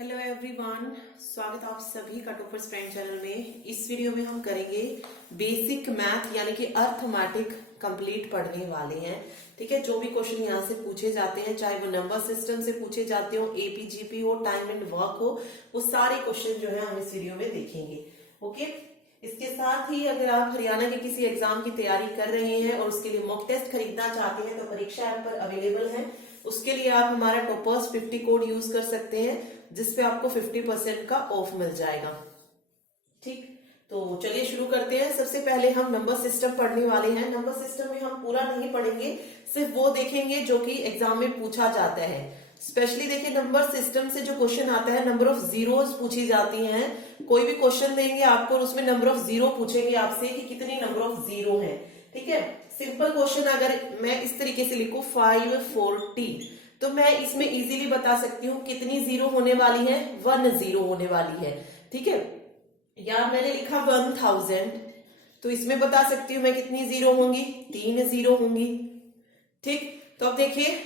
Hello everyone, स्वागत आप सभी का टॉपर्स फ्रेंड चैनल में। इस वीडियो में हम करेंगे बेसिक मैथ यानी कि अर्थमेटिक कंप्लीट पढ़ने वाले हैं। ठीक है, जो भी क्वेश्चन यहाँ से पूछे जाते हैं, चाहे वो नंबर सिस्टम से पूछे जाते हो, एपीजीपी हो, टाइम एंड वर्क हो, वो सारे क्वेश्चन जो है हम इस वीडियो में देखेंगे। ओके, इसके साथ ही अगर आप हरियाणा के किसी एग्जाम की तैयारी कर रहे हैं और उसके लिए मॉक टेस्ट खरीदना चाहते हैं तो परीक्षा ऐप पर अवेलेबल है। उसके लिए आप हमारा टॉपर्स 50 कोड यूज कर सकते हैं, जिसपे आपको 50% का ऑफ मिल जाएगा। ठीक, तो चलिए शुरू करते हैं। सबसे पहले हम नंबर सिस्टम पढ़ने वाले हैं। नंबर सिस्टम में हम पूरा नहीं पढ़ेंगे, सिर्फ वो देखेंगे जो कि एग्जाम में पूछा जाता है। स्पेशली देखिए, नंबर सिस्टम से जो क्वेश्चन आता है, नंबर ऑफ जीरोस पूछी जाती हैं। कोई भी क्वेश्चन देंगे आपको और उसमें नंबर ऑफ जीरो पूछेंगे आपसे कि कितनी नंबर ऑफ जीरो है। ठीक है, सिंपल क्वेश्चन अगर मैं इस तरीके से लिखूं 540, तो मैं इसमें इजीली बता सकती हूँ कितनी जीरो होने वाली है, 1 जीरो होने वाली है। ठीक है, या मैंने लिखा 1000, तो इसमें बता सकती हूँ मैं कितनी जीरो होंगी, 3 जीरो होंगी। ठीक, तो अब देखिए,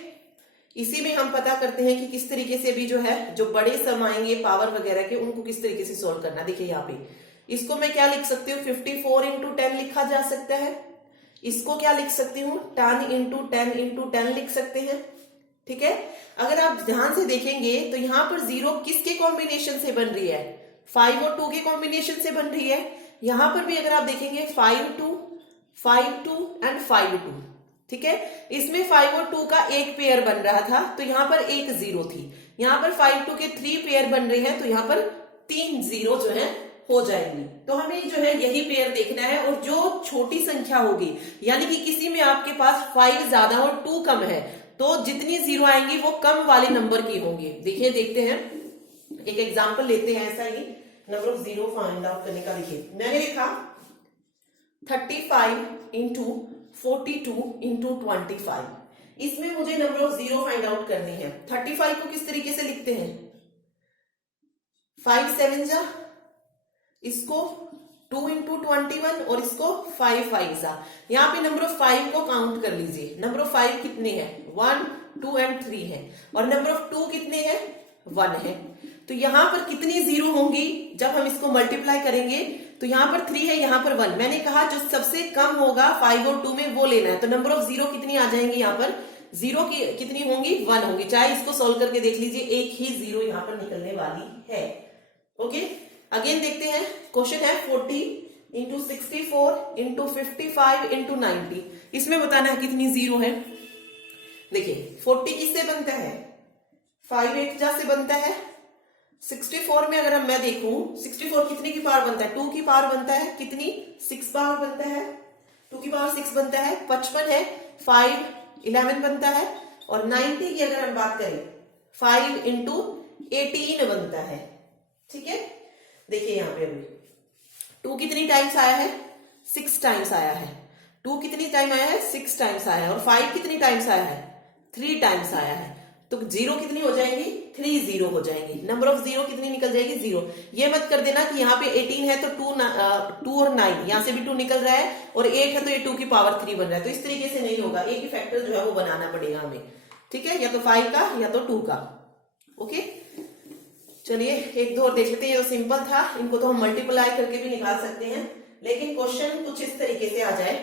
इसी में हम पता करते हैं कि किस तरीके से भी जो है, जो बड़े सम आएंगे पावर वगैरह के, उनको किस तरीके से सोल्व करना। देखिए यहाँ पे इसको मैं क्या लिख सकती हूँ, 54 इंटू 10 लिखा जा सकता है। इसको क्या लिख सकती हूँ, 10 इंटू 10 इंटू 10 लिख सकते हैं। ठीक है, अगर आप ध्यान से देखेंगे तो यहाँ पर जीरो किसके कॉम्बिनेशन से बन रही है, 5 और 2 के कॉम्बिनेशन से बन रही है। यहां पर भी अगर आप देखेंगे 5 2 5 2 एंड 5 2। ठीक है, इसमें 5 और 2 का एक पेयर बन रहा था, तो यहां पर एक जीरो थी। यहां पर 5 2 के 3 पेयर बन रहे हैं, तो यहां पर 3 जीरो जो है हो जाएंगी। तो हमें जो है यही पेयर देखना है, और जो छोटी संख्या होगी, यानी कि किसी में आपके पास 5 ज्यादा और 2 कम है, तो जितनी जीरो आएंगी वो कम वाले नंबर की होंगी। देखिए, देखते हैं, एक एग्जांपल लेते हैं ऐसा ही number of zero find out करने का। देखिए मैंने लिखा 35 इंटू 42 इंटू 25। इसमें मुझे number of zero find out करनी है। 35 को किस तरीके से लिखते हैं, 5 7 जा, इसको 2 इंटू 21 और इसको 5 5 जा। यहाँ पे नंबर ऑफ 5 को काउंट कर लीजिए। नंबर ऑफ 5 कितने हैं, 1 2 एंड 3 है, और नंबर ऑफ 2 कितने हैं, 1 है। तो यहां पर कितनी जीरो होंगी जब हम इसको मल्टीप्लाई करेंगे, तो यहां पर 3 है, यहां पर 1। मैंने कहा जो सबसे कम होगा 5 और 2 में वो लेना है। तो नंबर ऑफ जीरो कितनी आ जाएंगी, यहाँ पर जीरो की कितनी होंगी, 1 होंगी। चाहे इसको सोल्व करके देख लीजिए, एक ही जीरो यहां पर निकलने वाली है। ओके, अगेन देखते हैं, क्वेश्चन है 40 इंटू 64 इंटू 55 इंटू 90। इसमें बताना है कितनी जीरो है। देखिए 40 किससे बनता है, 5 8 जा से बनता है। 64 में अगर मैं देखूं, 64 कितनी की पावर बनता है, 2 की पावर बनता है, कितनी 6 पावर बनता है, 2 की पावर 6 बनता है। 55 है, 5 11 बनता है। और 90 की अगर हम बात करें, 5 इंटू 18 बनता है। ठीक है, देखिए यहाँ पे अभी 2 कितनी टाइम्स आया है, 6 टाइम्स आया है। 2 कितनी टाइम आया है, 6 टाइम्स आया है। और 5 कितनी टाइम्स आया है, 3 टाइम्स आया है। तो जीरो कितनी हो जाएंगी, 3 जीरो हो जाएंगी। नंबर ऑफ जीरो कितनी निकल जाएगी, जीरो। ये मत कर देना कि यहाँ पे 18 है तो 2 और 9, यहाँ से भी 2 निकल रहा है, और 8 है तो ये 2 की पावर 3 बन रहा है। तो इस तरीके से नहीं होगा, एक ही फैक्टर जो है वो बनाना पड़ेगा हमें। ठीक है, या तो 5 का या तो 2 का। ओके, चलिए एक दो और देख लेते हैं। ये तो सिंपल था, इनको तो हम मल्टीप्लाई करके भी निकाल सकते हैं, लेकिन क्वेश्चन कुछ इस तरीके से आ जाए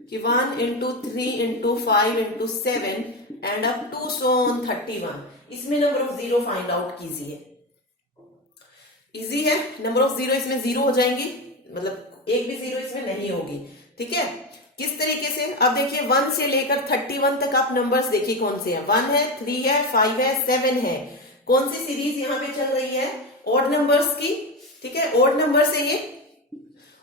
कि 1 into 3 into 5 into 7 and up to so on 31। इसमें number of zero find out कीजिए। इजी है, नंबर ऑफ जीरो इसमें जीरो हो जाएंगी, मतलब एक भी जीरो इसमें नहीं होगी। ठीक है, किस तरीके से, अब देखिए 1 से लेकर 31 तक आप नंबर्स देखिए कौन से हैं। 1 है, 3 है, 5 है, 7 है। कौन सी सीरीज यहाँ पे चल रही है, ऑड नंबर्स की। ठीक है, ऑड नंबर से ये,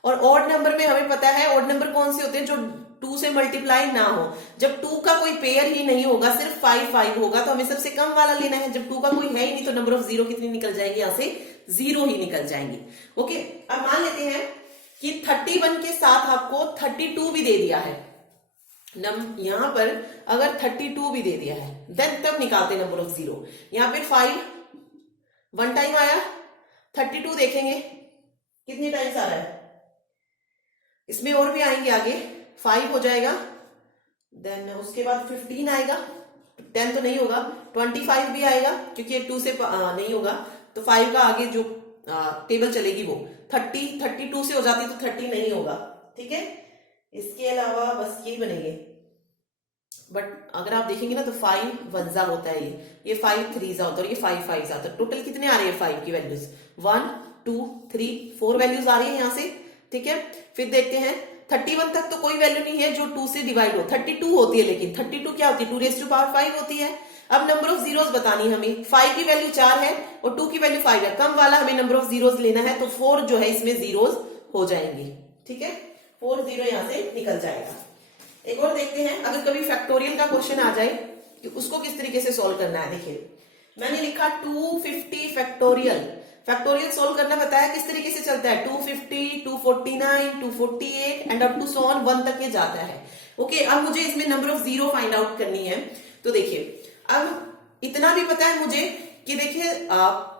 और ऑड नंबर में हमें पता है ऑड नंबर कौन से होते हैं, जो 2 से मल्टीप्लाई ना हो। जब 2 का कोई पेयर ही नहीं होगा, सिर्फ 5 5 होगा, तो हमें सबसे कम वाला लेना है। जब 2 का कोई है ही नहीं, तो नंबर ऑफ जीरो कितनी निकल जाएगी, यहाँ से जीरो ही निकल जाएंगी। ओके, अब मान लेते हैं कि 31 के साथ आपको 32 भी दे दिया है। यहां पर अगर 32 भी दे दिया है, देन तब निकालते नंबर ऑफ जीरो। यहां पे 5 1 टाइम आया, 32 देखेंगे कितनी टाइम्स आ रहा है, इसमें और भी आएंगे आगे, 5 हो जाएगा, देन उसके बाद 15 आएगा, 10 तो नहीं होगा, 25 भी आएगा क्योंकि 2 से नहीं होगा, तो 5 का आगे जो टेबल चलेगी वो 32 से हो जाती तो 30 नहीं होगा, ठीक है। इसके अलावा बस यही बनेंगे, बट अगर आप देखेंगे ना तो 5 वनजा होता है, ये 5 थ्रीजा होता है और ये 5 फाइवजा होता है। टोटल कितने आ रहे हैं 5 की वैल्यूज, 1 2 3 4 वैल्यूज आ रही है यहाँ से, ठीक है। फिर देखते हैं 31 तक तो कोई वैल्यू नहीं है जो 2 से डिवाइड हो, 32 होती है, लेकिन 32 क्या होती है, 2⁵ होती है। अब नंबर ऑफ जीरोस बतानी हमें, 5 की वैल्यू 4 है और 2 की वैल्यू 5 है, कम वाला हमें नंबर ऑफ जीरोस लेना है, तो 4 जो है इसमें जीरोस हो जाएंगे, ठीक है, 4 जीरो यहां से निकल जाएगा। एक और देखते हैं, अगर कभी फैक्टोरियल का क्वेश्चन आ जाए कि उसको किस तरीके से सोल्व करना है। देखिए मैंने लिखा 250 फैक्टोरियल, फैक्टोरियल सोल्व करना बताया किस तरीके से चलता है, 250 249 248 and up to so on 1 तक ये जाता है। ओके, अब मुझे इसमें number of zero find out करनी है। तो देखिए अब इतना भी पता है मुझे कि देखिए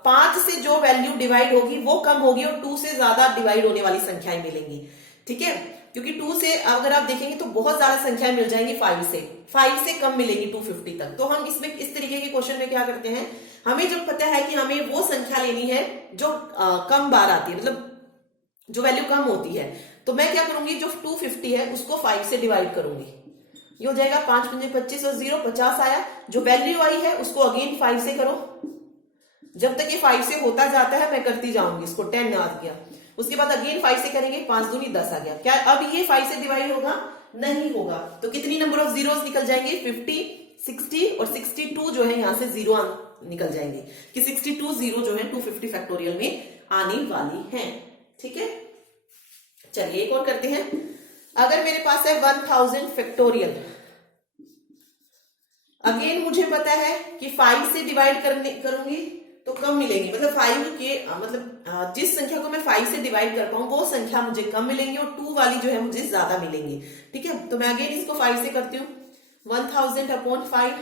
5 से जो वैल्यू डिवाइड होगी वो कम होगी और 2 से ज्यादा डिवाइड होने वाली संख्याएं मिलेंगी, ठीक है, क्योंकि 2 से अगर आप देखेंगे तो बहुत ज्यादा संख्याएं मिल जाएंगी, 5 से कम मिलेगी 250 तक। तो हम इसमें इस तरीके के क्वेश्चन में क्या करते हैं, हमें जो पता है कि हमें वो संख्या लेनी है जो कम बार आती है, मतलब जो वैल्यू कम होती है, तो मैं क्या करूंगी, जो 250 है उसको 5 से डिवाइड करूंगी, ये हो जाएगा 5 पंजे 25 और 0 50 आया। जो वैल्यू आई है उसको अगेन 5 से करो, जब तक ये 5 से होता जाता है मैं करती जाऊंगी, इसको 10 आ गया, उसके बाद अगेन 5 से करेंगे, 5 दूनी 10 आ गया। क्या अब ये 5 से डिवाइड होगा, नहीं होगा, तो कितनी नंबर ऑफ जीरोस निकल जाएंगे, 50 60 और 62 जो है यहां से जीरो निकल जाएंगे, कि 62 जीरो जो है 250 फैक्टोरियल में आने वाली है, ठीक है। चलिए एक और करते हैं, अगर मेरे पास है 1000 फैक्टोरियल, अगेन मुझे पता है कि 5 से डिवाइड करूंगी तो कम मिलेंगी, मतलब 5 के मतलब जिस संख्या को मैं 5 से डिवाइड कर पाऊं वो संख्या मुझे कम मिलेंगी और 2 वाली जो है मुझे ज्यादा मिलेंगी, ठीक है। तो मैं अगेन इसको 5 से करती हूँ, 1000 अपॉन 5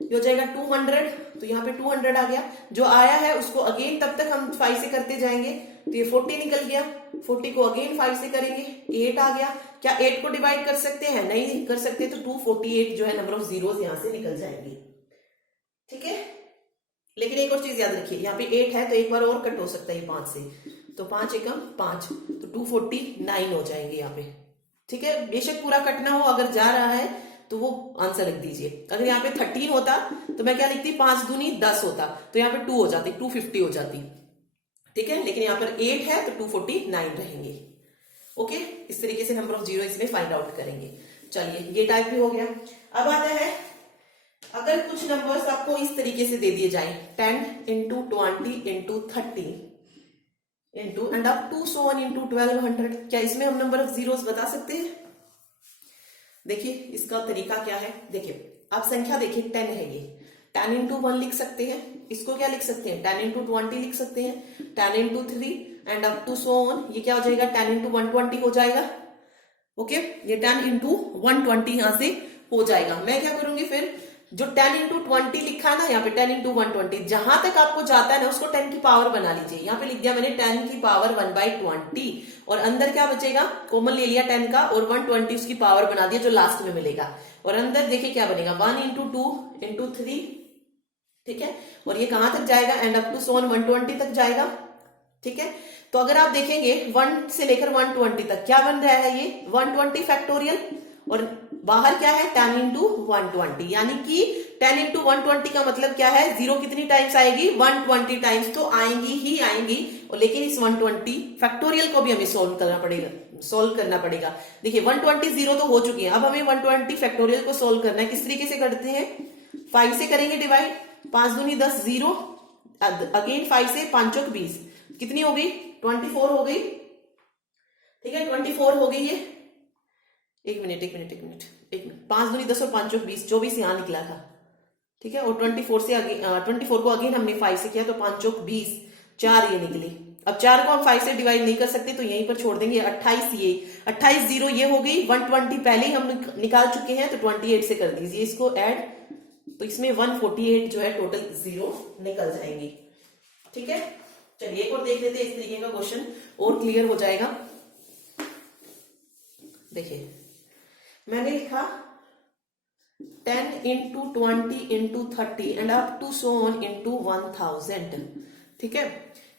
ये हो जाएगा 200, तो यहाँ पे 200 आ गया, जो आया है उसको अगेन तब तक हम 5 से करते जाएंगे, तो ये 40 निकल गया, 40 को अगेन 5 से करेंगे, 8 आ गया। क्या 8 को डिवाइड कर सकते हैं, नहीं कर सकते, तो 248 जो है नंबर ऑफ जीरोस यहां से निकल जाएंगी, ठीक है। लेकिन एक और चीज याद रखिए, यहाँ पे 8 है तो एक बार और कट हो सकता है 5 से, तो 5 एकम 5, तो 249 हो जाएंगे यहाँ पे, ठीक है। बेशक पूरा कट ना हो, अगर जा रहा है तो वो आंसर लिख दीजिए। अगर यहाँ पे 13 होता तो मैं क्या लिखती, 5 दूनी 10 होता, तो यहाँ पे 2 हो जाती, 250 हो जाती, ठीक है। लेकिन यहाँ पर 8 है तो 249 रहेंगे, ओके। इस तरीके से नंबर ऑफ जीरो इसमें फाइंड आउट करेंगे। चलिए ये टाइप भी हो गया। अब आता है, अगर कुछ नंबर्स आपको इस तरीके से दे दिए जाए, 10 into 20 into 30 into and up to so on into 1200, क्या इसमें हम नंबर ऑफ जीरोस बता सकते हैं? देखिए इसका तरीका क्या है, देखिए आप संख्या देखिए 10 है, ये 10 into 1 लिख सकते हैं, इसको क्या लिख सकते हैं 10 into 20 लिख सकते हैं, 10 into 3 and up to so on, ये क्या हो जाएगा 10 into 120 हो जाएगा, ओके। ये 10 into 120 यहां से हो जाएगा। मैं क्या करूंगी फिर, जो 10 into 20 लिखा है ना यहाँ पे 10 into 120, जहां तक आपको जाता है ना उसको 10 की पावर बना लीजिए। यहाँ पे लिख दिया मैंने 10 की पावर 1/20 और अंदर क्या बचेगा, कॉमन ले लिया 10 का और 120 उसकी पावर बना दिया जो लास्ट में मिलेगा, और अंदर देखिए क्या बनेगा 1 into 2 into 3, ठीक है। और ये कहां तक जाएगा, एंड अप टू सोन 120 तक जाएगा, ठीक है। तो अगर आप देखेंगे 1 से लेकर 120 तक क्या बन रहा है, ये 120 फैक्टोरियल, और बाहर क्या है 10 into 120, यानी कि 10 into 120 का मतलब क्या है, जीरो कितनी टाइम्स आएगी, 120 टाइम्स तो आएंगी ही आएंगी। और लेकिन इस 120 फैक्टोरियल को भी हमें सोल्व करना पड़ेगा। देखिए 120 जीरो तो हो चुकी है, अब हमें 120 फैक्टोरियल को सोल्व करना है। किस तरीके से करते हैं, 5 से करेंगे डिवाइड, 5 दूनी 10 जीरो, अगेन 5 से 5 चौक 20, कितनी हो गई 24 हो गई, ठीक है 24 हो गई। ये एक मिनट 5 दूनी 10 और 5 चौक 20, 24 यहां निकला था, ठीक है। और 24 से 24 को अगेन हमने 5 से किया तो 5 चौक 20, 4 ये निकली। अब 4 को हम 5 से डिवाइड नहीं कर सकते तो यहीं पर छोड़ देंगे, 28 ये 28 जीरो ये हो गई, 120 पहले ही हम निकाल चुके हैं तो 28 से कर दीजिए इसको ऐड, तो इसमें 148 जो है टोटल जीरो निकल जाएंगे, ठीक है। चलिए एक और देख लेते हैं, इस तरीके का क्वेश्चन और क्लियर हो जाएगा। देखिए मैंने लिखा 10 into 20 into 30 and up to so on into 1000। ठीक है,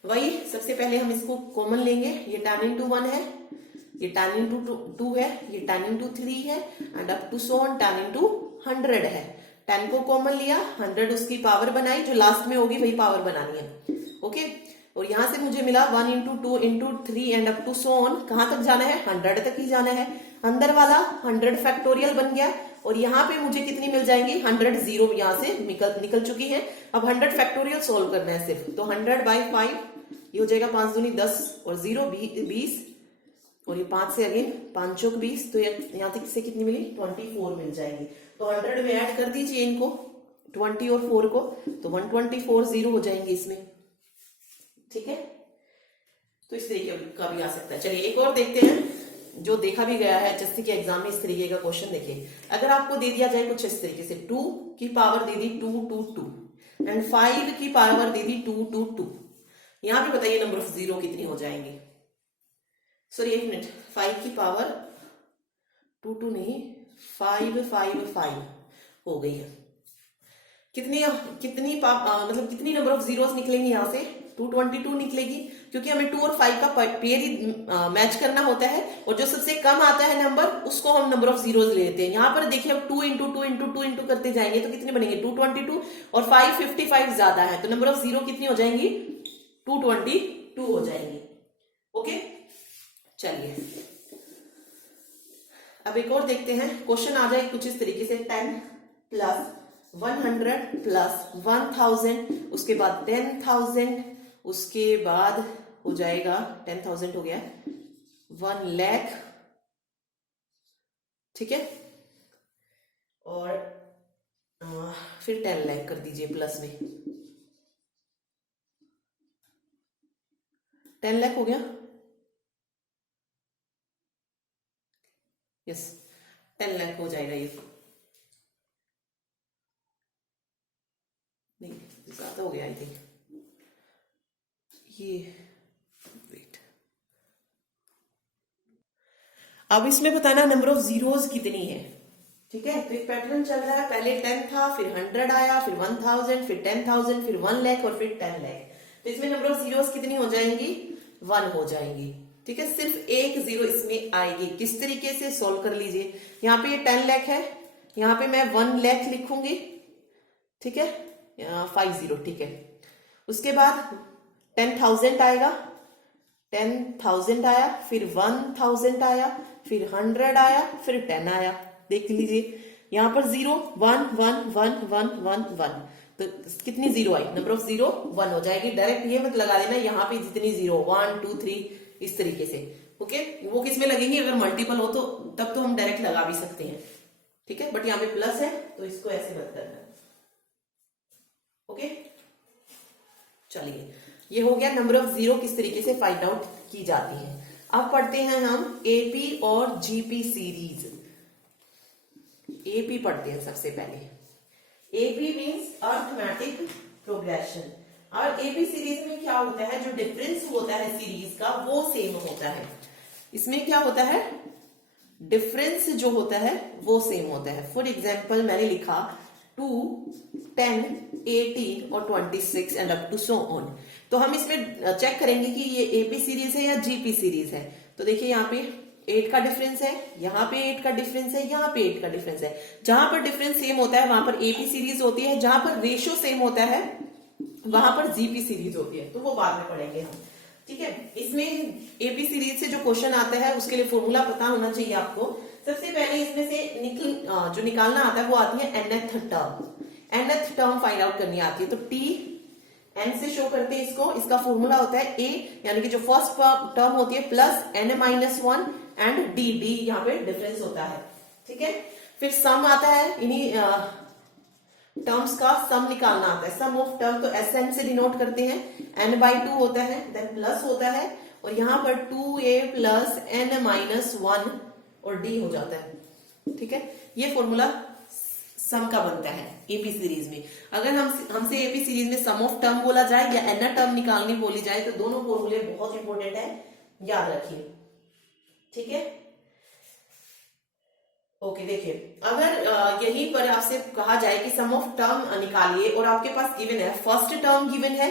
वही सबसे पहले हम इसको कॉमन लेंगे। ये 10 इंटू 1 है, ये 10 इंटू 2 है, ये 10 इंटू 3 है and up to so on 10 into 100 है। 10 को कॉमन लिया, 100 उसकी पावर बनाई, जो लास्ट में होगी वही पावर बनानी है। ओके, और यहां से मुझे मिला 1 into 2 into 3 and up to so on, कहां तक जाना है? 100 तक ही जाना है। अंदर वाला 100 फैक्टोरियल बन गया और यहाँ पे मुझे कितनी मिल जाएंगी? 100 जीरो यहाँ से निकल चुकी है। अब 100 फैक्टोरियल सोल्व करना है सिर्फ, तो 100 बाई 5 ये हो जाएगा 5 दूनी 10 और 0 20 और ये 5 से अगेन 5 चौक 20, तो यहाँ तक से कितनी मिली? 24 मिल जाएगी। तो 100 में ऐड कर दीजिए इनको, 20 और 4 को, तो 124 जीरो हो जाएंगे इसमें। ठीक है, तो इस तरीके का भी आ सकता है। चलिए एक और देखते हैं जो देखा भी गया है एचएससी के एग्जाम में। इस तरीके का क्वेश्चन देखिए, अगर आपको दे दिया जाए कुछ इस तरीके से, 2 की पावर दे दी 2 2 2 एंड 5 की पावर दे दी 2 2 2, यहां पे बताइए नंबर ऑफ जीरो कितनी हो जाएंगी? सॉरी एक मिनट, 5 की पावर 2 2 नहीं 5 5 5 हो गई है। मतलब कितनी नंबर ऑफ जीरोस निकलेंगी यहाँ से? 222 निकलेगी, क्योंकि हमें 2 और 5 का पेयर ही मैच करना होता है और जो सबसे कम आता है नंबर उसको हम नंबर ऑफ जीरोस ले लेते हैं। यहाँ पर देखिए अब 2 इंटू 2 इंटू 2 इंटू करते जाएंगे तो कितने बनेंगे? 222 और 555 ज्यादा है, तो नंबर ऑफ जीरो कितनी हो जाएंगी? 222 हो जाएंगी। ओके, चलिए अब एक और देखते हैं। क्वेश्चन आ जाए कुछ इस तरीके से, 10 प्लस 100 प्लस 1000, उसके बाद 10,000, उसके बाद हो जाएगा 10,000 हो गया 1 लाख। ठीक है, और फिर 10 लाख कर दीजिए प्लस में, 10 लाख हो गया। यस, 10 लाख हो जाएगा ये। नहीं ज्यादा हो गया आई थिंक ये। वेट, अब इसमें बताना नंबर ऑफ जीरोस कितनी है। ठीक है, तो एक पैटर्न चल रहा है, पहले 10 था, फिर 100 आया, फिर 1000, फिर 10,000, फिर 1 लाख और फिर 10 लाख। तो इसमें नंबर ऑफ जीरोस कितनी हो जाएंगी? 1 हो जाएंगी। ठीक है, सिर्फ एक जीरो इसमें आएगी। किस तरीके से? सोल्व कर लीजिए। यहाँ पे ये 10 लाख है, यहाँ पे मैं 1 लाख लिखूंगी। ठीक है, 5 जीरो। ठीक है, उसके बाद 10,000 आएगा, 10,000 आया, फिर 1,000 आया, फिर 100 आया, फिर 10 आया। देख लीजिए यहां पर 0 1 1 1 1 1 1, तो कितनी zero I? Number of zero 1 हो जाएगी। डायरेक्ट ये मत लगा देना यहाँ पे जितनी जीरो 1 2 3 इस तरीके से। ओके, वो किस में लगेंगे? अगर मल्टीपल हो तो तब तो हम डायरेक्ट लगा भी सकते हैं। ठीक है, बट यहाँ पे प्लस है तो इसको ऐसे मत करना। ओके, चलिए ये हो गया नंबर ऑफ जीरो किस तरीके से फाइंड आउट की जाती है। अब पढ़ते हैं हम एपी और जीपी सीरीज। एपी पढ़ते हैं सबसे पहले। एपी मीन्स अर्थमेटिक प्रोग्रेशन, और एपी सीरीज में क्या होता है? जो डिफरेंस होता है सीरीज का वो सेम होता है। इसमें क्या होता है? डिफरेंस जो होता है वो सेम होता है। फॉर एग्जाम्पल मैंने लिखा 2 10 18 और 26 and up to so on, तो हम इसमें चेक करेंगे कि ये एपी सीरीज है या जीपी सीरीज है। तो देखिए यहाँ पे 8 का डिफरेंस है, यहाँ पे 8 का डिफरेंस है, यहाँ पे 8 का डिफरेंस है। जहां पर डिफरेंस सेम होता है वहां पर एपी सीरीज होती है, जहां पर रेशियो सेम होता है वहां पर जीपी सीरीज होती है, तो वो बाद में पढ़ेंगे हम। ठीक है, इसमें एपी सीरीज से जो क्वेश्चन आता है उसके लिए फॉर्मूला पता होना चाहिए आपको। सबसे पहले इसमें से जो निकालना आता है वो आती है nth term. nth term find out करनी आती है, तो टी n से शो करते हैं इसको। इसका फॉर्मूला होता है a, यानी कि जो फर्स्ट टर्म होती है plus n-1 and D, D यहाँ पे डिफरेंस होता है। ठीक है, फिर सम आता है, इन्हीं टर्म्स का सम निकालना आता है। सम ऑफ टर्म तो Sn से डिनोट करते हैं, n/2 होता है, देन प्लस होता है और यहाँ पर 2a प्लस n-1 और d हो जाता है। ठीक है, ये फॉर्मूला सम का बनता है एपी सीरीज में। अगर हमसे एपी सीरीज में सम ऑफ टर्म बोला जाए या n टर्म निकालनी बोली जाए तो दोनों फॉर्मूले बहुत इंपॉर्टेंट है, याद रखिए। ठीक है, ओके देखिए, अगर यहीं पर आपसे कहा जाए कि सम ऑफ टर्म निकालिए और आपके पास गिवन है, फर्स्ट टर्म गिवन है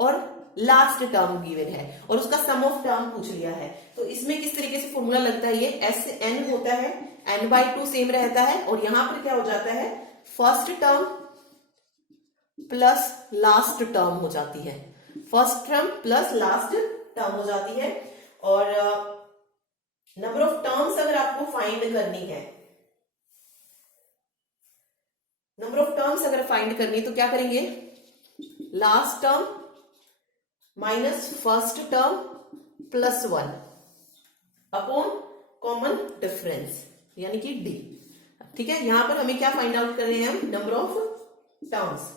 और लास्ट टर्म गिवन है और उसका सम ऑफ टर्म पूछ लिया है, तो इसमें किस तरीके से फॉर्मूला लगता है, ये एस एन होता है, n/2 सेम रहता है और यहां पर क्या हो जाता है, first term plus last term हो जाती है, first term plus last term हो जाती है। और नंबर ऑफ टर्म्स अगर आपको फाइंड करनी है, नंबर ऑफ टर्म्स अगर फाइंड करनी है तो क्या करेंगे, last term minus first term plus 1 upon common difference यानी कि डी। ठीक है, यहां पर हमें क्या फाइंड आउट कर रहे हैं, number of terms.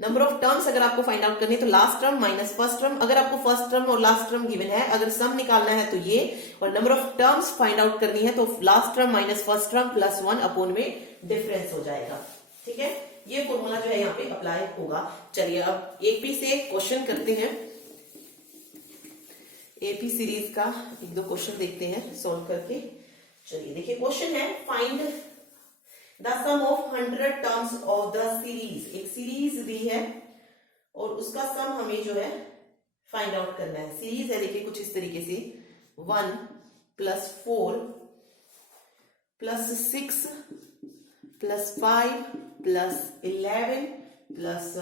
Number of terms अगर आपको फाइंड आउट करनी है तो last term minus first term, अगर आपको फर्स्ट टर्म और लास्ट टर्म गिवन है, अगर सम निकालना है तो ये, और number of terms find out करनी है तो last term minus first term plus 1 upon में डिफरेंस हो जाएगा। ठीक है, ये फॉर्मूला जो है यहाँ पे अप्लाई होगा। चलिए अब एपी से क्वेश्चन करते हैं, एपी सीरीज का एक दो क्वेश्चन देखते हैं सॉल्व करके। चलिए देखिए, क्वेश्चन है find the sum of 100 terms of the series. एक सीरीज दी है और उसका सम हमें जो है फाइंड आउट करना है। सीरीज है देखिए कुछ इस तरीके से, 1 + 4 + 6 + 5 + 11 +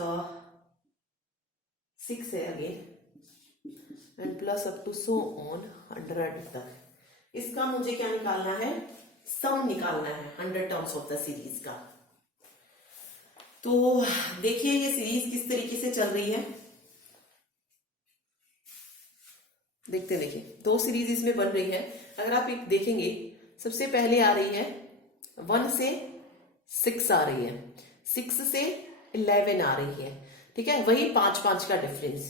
6 है again and plus up to so on 100 तक। इसका मुझे क्या निकालना है, सम निकालना है 100 टर्म्स ऑफ द सीरीज का। तो देखिए ये सीरीज किस तरीके से चल रही है, देखिए दो सीरीज इसमें बन रही है। अगर आप एक देखेंगे, सबसे पहले आ रही है 1 से 6 आ रही है, 6 से 11 आ रही है। ठीक है, वही 5 का डिफरेंस,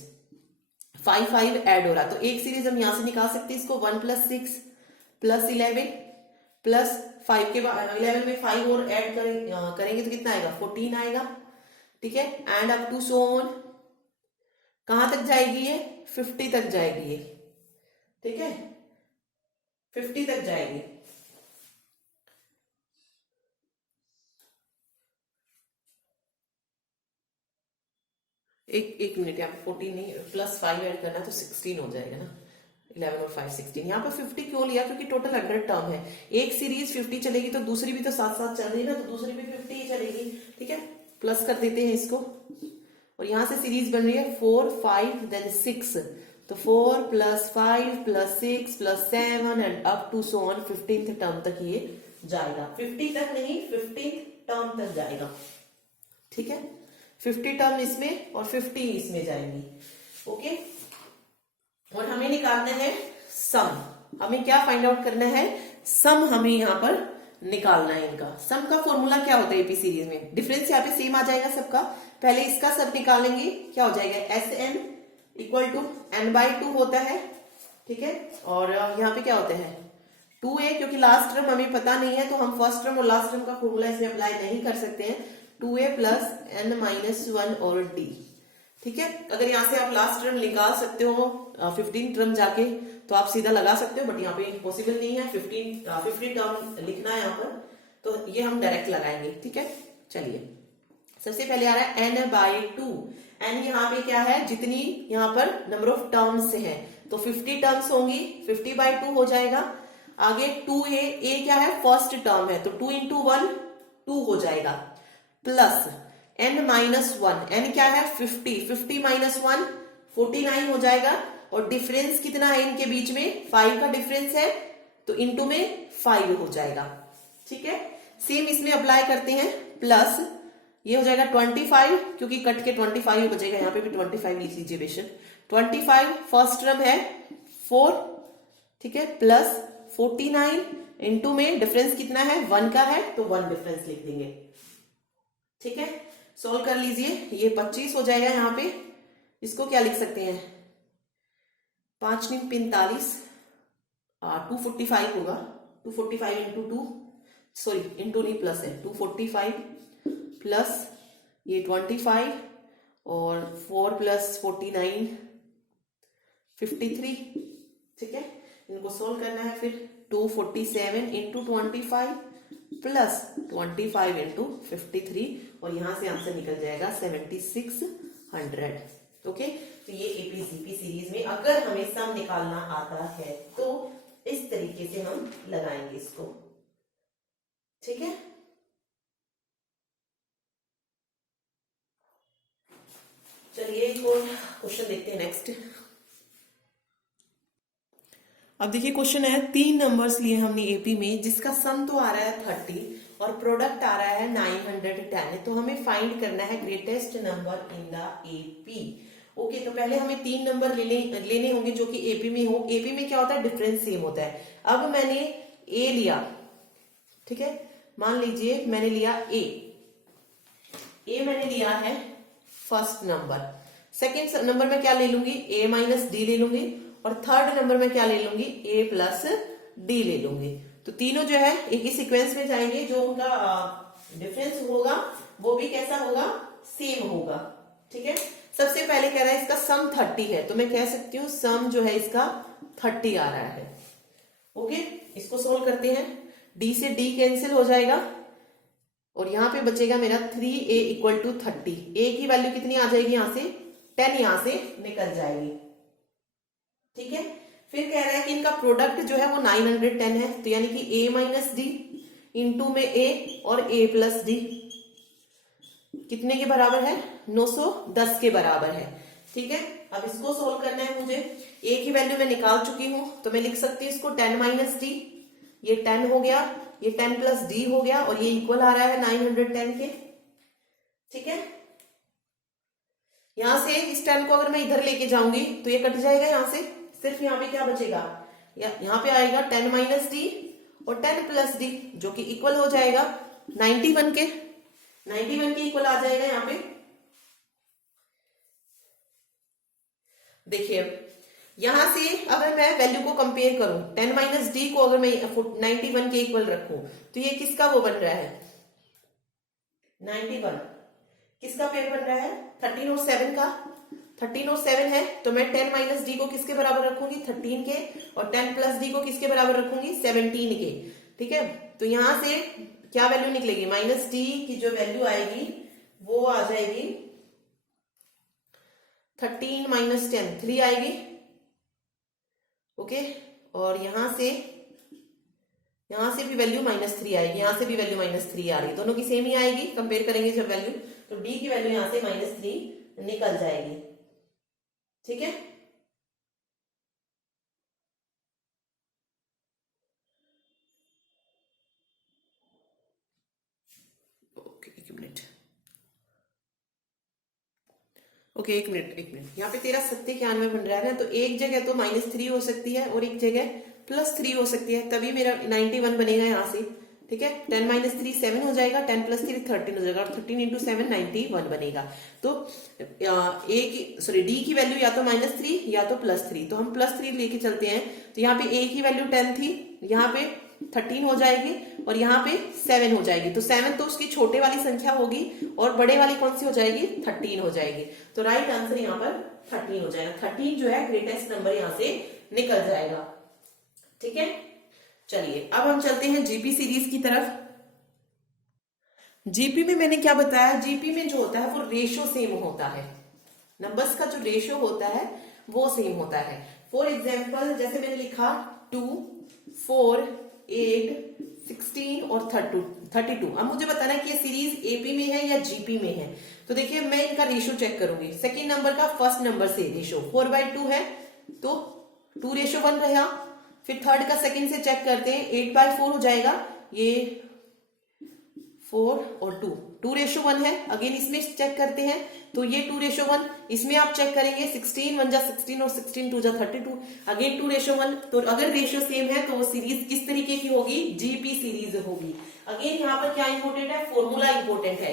5 ऐड हो रहा है, तो एक सीरीज हम यहां से निकाल सकते हैं इसको, 1 + 6 + 11 प्लस 5 के बाद 11 में 5 और ऐड करेंगे तो कितना आएगा, 14 आएगा। ठीक है, and up to so on, कहां तक जाएगी ये, 50 तक जाएगी ये। ठीक है, 50 तक जाएगी। एक मिनट, यहाँ पे 14 नहीं, प्लस 5 ऐड करना तो 16 हो जाएगा ना, 11 और 5 16। यहाँ पर 50 क्यों लिया, क्योंकि टोटल 100 टर्म है, एक सीरीज 50 चलेगी तो दूसरी भी तो साथ साथ चल रही है ना, तो दूसरी भी 50 ही चलेगी। ठीक है, प्लस कर देते हैं इसको, और यहां से सीरीज बन रही है 4 5 देन 6, तो 4 + 5 + 6 + 7 and up to so on 15th term तक ये जाएगा। 50 तक नहीं, 15th टर्म तक जाएगा। ठीक है, 50 टर्म इसमें और 50 इसमें जाएंगी। ओके, और हमें निकालना है सम। हमें क्या फाइंड आउट करना है, सम हमें यहां पर निकालना है इनका। सम का फॉर्मूला क्या होता है एपी सीरीज में, डिफरेंस यहाँ पे सेम आ जाएगा सबका। पहले इसका सब निकालेंगे, क्या हो जाएगा, Sn = n/2 होता है। ठीक है, और यहाँ पे क्या होता है 2a, क्योंकि लास्ट टर्म हमें पता नहीं है तो हम फर्स्ट टर्म और लास्ट टर्म का फॉर्मूला इसमें अप्लाई नहीं कर सकते हैं। 2a + n - 1 और d। ठीक है, अगर यहाँ से आप लास्ट टर्म निकाल सकते हो 15 टर्म जाके तो आप सीधा लगा सकते हो, बट यहाँ पे पॉसिबल नहीं है, 50 टर्म लिखना है यहाँ पर, तो ये हम डायरेक्ट लगाएंगे। ठीक है, चलिए सबसे पहले आ रहा है n/2। n यहाँ पे क्या है, जितनी यहाँ पर नंबर ऑफ टर्म्स है तो 50 टर्म्स होंगी, 50/2 हो जाएगा। आगे 2a, a क्या है, फर्स्ट टर्म है तो 2 × 1 2 हो जाएगा, प्लस n - 1, n क्या है 50, 50 - 1 49 हो जाएगा, और डिफरेंस कितना है इनके बीच में, 5 का डिफरेंस है तो इनटू में 5 हो जाएगा। ठीक है, सेम इसमें अप्लाई करते हैं, प्लस ये हो जाएगा 25, क्योंकि कट के 25 बचेगा, यहाँ पे भी 25 लिख लीजिए बेशक। 25 फर्स्ट टर्म है 4, ठीक है, प्लस 49 इनटू में डिफरेंस कितना है, 1 का है तो 1 डिफरेंस लिख देंगे। ठीक है, सोल्व कर लीजिए, ये 25 हो जाएगा। यहाँ पे इसको क्या लिख सकते हैं, 5 × 45, 245 होगा, 245 × 2, सॉरी इंटू नहीं प्लस है, 245 प्लस ये 25 और 4 + 49 53। ठीक है, इनको सोल्व करना है फिर 247 × 25 प्लस 25 इंटू 53 और यहां से आंसर निकल जाएगा 7600। ओके, तो ये एपीजीपी सीरीज में अगर हमें सम निकालना आता है तो इस तरीके से हम लगाएंगे इसको। ठीक है, चलिए एक और क्वेश्चन देखते हैं नेक्स्ट। अब देखिए क्वेश्चन है 3 नंबर्स लिए हमने एपी में जिसका सम तो आ रहा है 30 और प्रोडक्ट आ रहा है 910, तो हमें फाइंड करना है greatest number in the AP. Okay, तो पहले हमें 3 नंबर लेने होंगे जो कि एपी में हो। एपी में क्या होता है, डिफरेंस सेम होता है। अब मैंने ए लिया, ठीक है, मान लीजिए मैंने लिया ए मैंने लिया है फर्स्ट नंबर। सेकेंड नंबर में क्या ले लूंगी, ए माइनस डी ले लूंगी और थर्ड नंबर में क्या ले लूंगी, ए प्लस डी ले लूंगी। तो तीनों जो है एक ही सीक्वेंस में जाएंगे, जो उनका डिफरेंस होगा वो भी कैसा होगा, सेम होगा। ठीक है, सबसे पहले कह रहा है इसका सम 30 है, तो मैं कह सकती हूँ सम जो है इसका 30 आ रहा है। ओके, इसको सोल्व करते हैं। डी से डी कैंसिल हो जाएगा और यहां पे बचेगा मेरा 3a इक्वल टू 30। ए की वैल्यू कितनी आ जाएगी, यहां से 10 यहां से निकल जाएगी। ठीक है, फिर कह रहा है कि इनका प्रोडक्ट जो है वो 910 है, तो यानी कि a माइनस डी इंटू में a और a प्लस डी कितने के बराबर है, 910 के बराबर है। ठीक है, अब इसको सोल्व करना है मुझे। a की वैल्यू मैं निकाल चुकी हूं, तो मैं लिख सकती हूँ इसको 10 माइनस डी, ये 10 हो गया, ये 10 प्लस डी हो गया और ये इक्वल आ रहा है 910 के। ठीक है, यहां से इस 10 को अगर मैं इधर लेके जाऊंगी तो ये कट जाएगा, यहां से सिर्फ यहाँ पे क्या बचेगा, यहाँ पे आएगा 10 माइनस डी और 10 प्लस डी जो कि इक्वल हो जाएगा 91 के। 91 के इक्वल आ जाएगा यहाँ पे। देखिए अब यहां से अगर मैं वैल्यू को कंपेयर करूं, 10 माइनस डी को अगर मैं 91 के इक्वल रखूं तो ये किसका वो बन रहा है, 91 किसका पेयर बन रहा है, 13 और 7 का। 13 और 7 है तो मैं 10 माइनस डी को किसके बराबर रखूंगी, 13 के, और 10 प्लस डी को किसके बराबर रखूंगी, 17 के। ठीक है, तो यहां से क्या वैल्यू निकलेगी, माइनस डी की जो वैल्यू आएगी वो आ जाएगी 13 माइनस 10 3 आएगी। ओके, और यहां से भी वैल्यू -3 आएगी, यहां से भी वैल्यू -3 आ रही है, दोनों की सेम ही आएगी। कंपेयर करेंगे जब वैल्यू, तो डी की वैल्यू यहां से -3 निकल जाएगी। ठीक है, ओके एक मिनट, ओके एक मिनट यहाँ पे तेरा 97 बन रहा है ना, तो एक जगह तो -3 हो सकती है और एक जगह +3 हो सकती है, तभी मेरा 91 बनेगा यहाँ से। ठीक है, 10 माइनस 3 7 हो जाएगा, 10 प्लस 3 13 हो जाएगा और 13 इंटू 7 91 बनेगा। तो डी की वैल्यू या तो -3 या तो +3, तो हम +3 लेके चलते हैं। तो यहाँ पे ए की वैल्यू 10 थी, यहाँ पे 13 हो जाएगी और यहाँ पे 7 हो जाएगी। तो 7 तो उसकी छोटे वाली संख्या होगी और बड़े वाली कौन सी हो जाएगी, 13 हो जाएगी। तो राइट आंसर यहाँ पर 13 हो जाएगा। 13 जो है ग्रेटेस्ट नंबर यहाँ से निकल जाएगा। ठीक है, चलिए अब हम चलते हैं जीपी सीरीज की तरफ। जीपी में मैंने क्या बताया, जीपी में जो होता है वो रेशो सेम होता है, नंबर्स का जो रेशो होता है वो सेम होता है। फॉर एग्जाम्पल जैसे मैंने लिखा 2, 4, 8, 16 और 32। अब मुझे बताना है कि ये सीरीज एपी में है या जीपी में है। तो देखिए मैं इनका रेशो चेक करूंगी। सेकेंड नंबर का फर्स्ट नंबर से रेशो 4/2 है तो 2:1 रहा। फिर थर्ड का सेकंड से चेक करते हैं, 8/4 हो जाएगा, ये 4 और 2:1 है। अगेन इसमें चेक करते हैं तो ये 2:1, इसमें आप चेक करेंगे 16 1 जा 16 और 16 2 जा 32, अगेन 2:1। तो अगर रेशियो सेम है तो वो सीरीज किस तरीके की होगी, जीपी सीरीज होगी। अगेन यहाँ पर क्या इंपॉर्टेंट है, फॉर्मूला इंपॉर्टेंट है।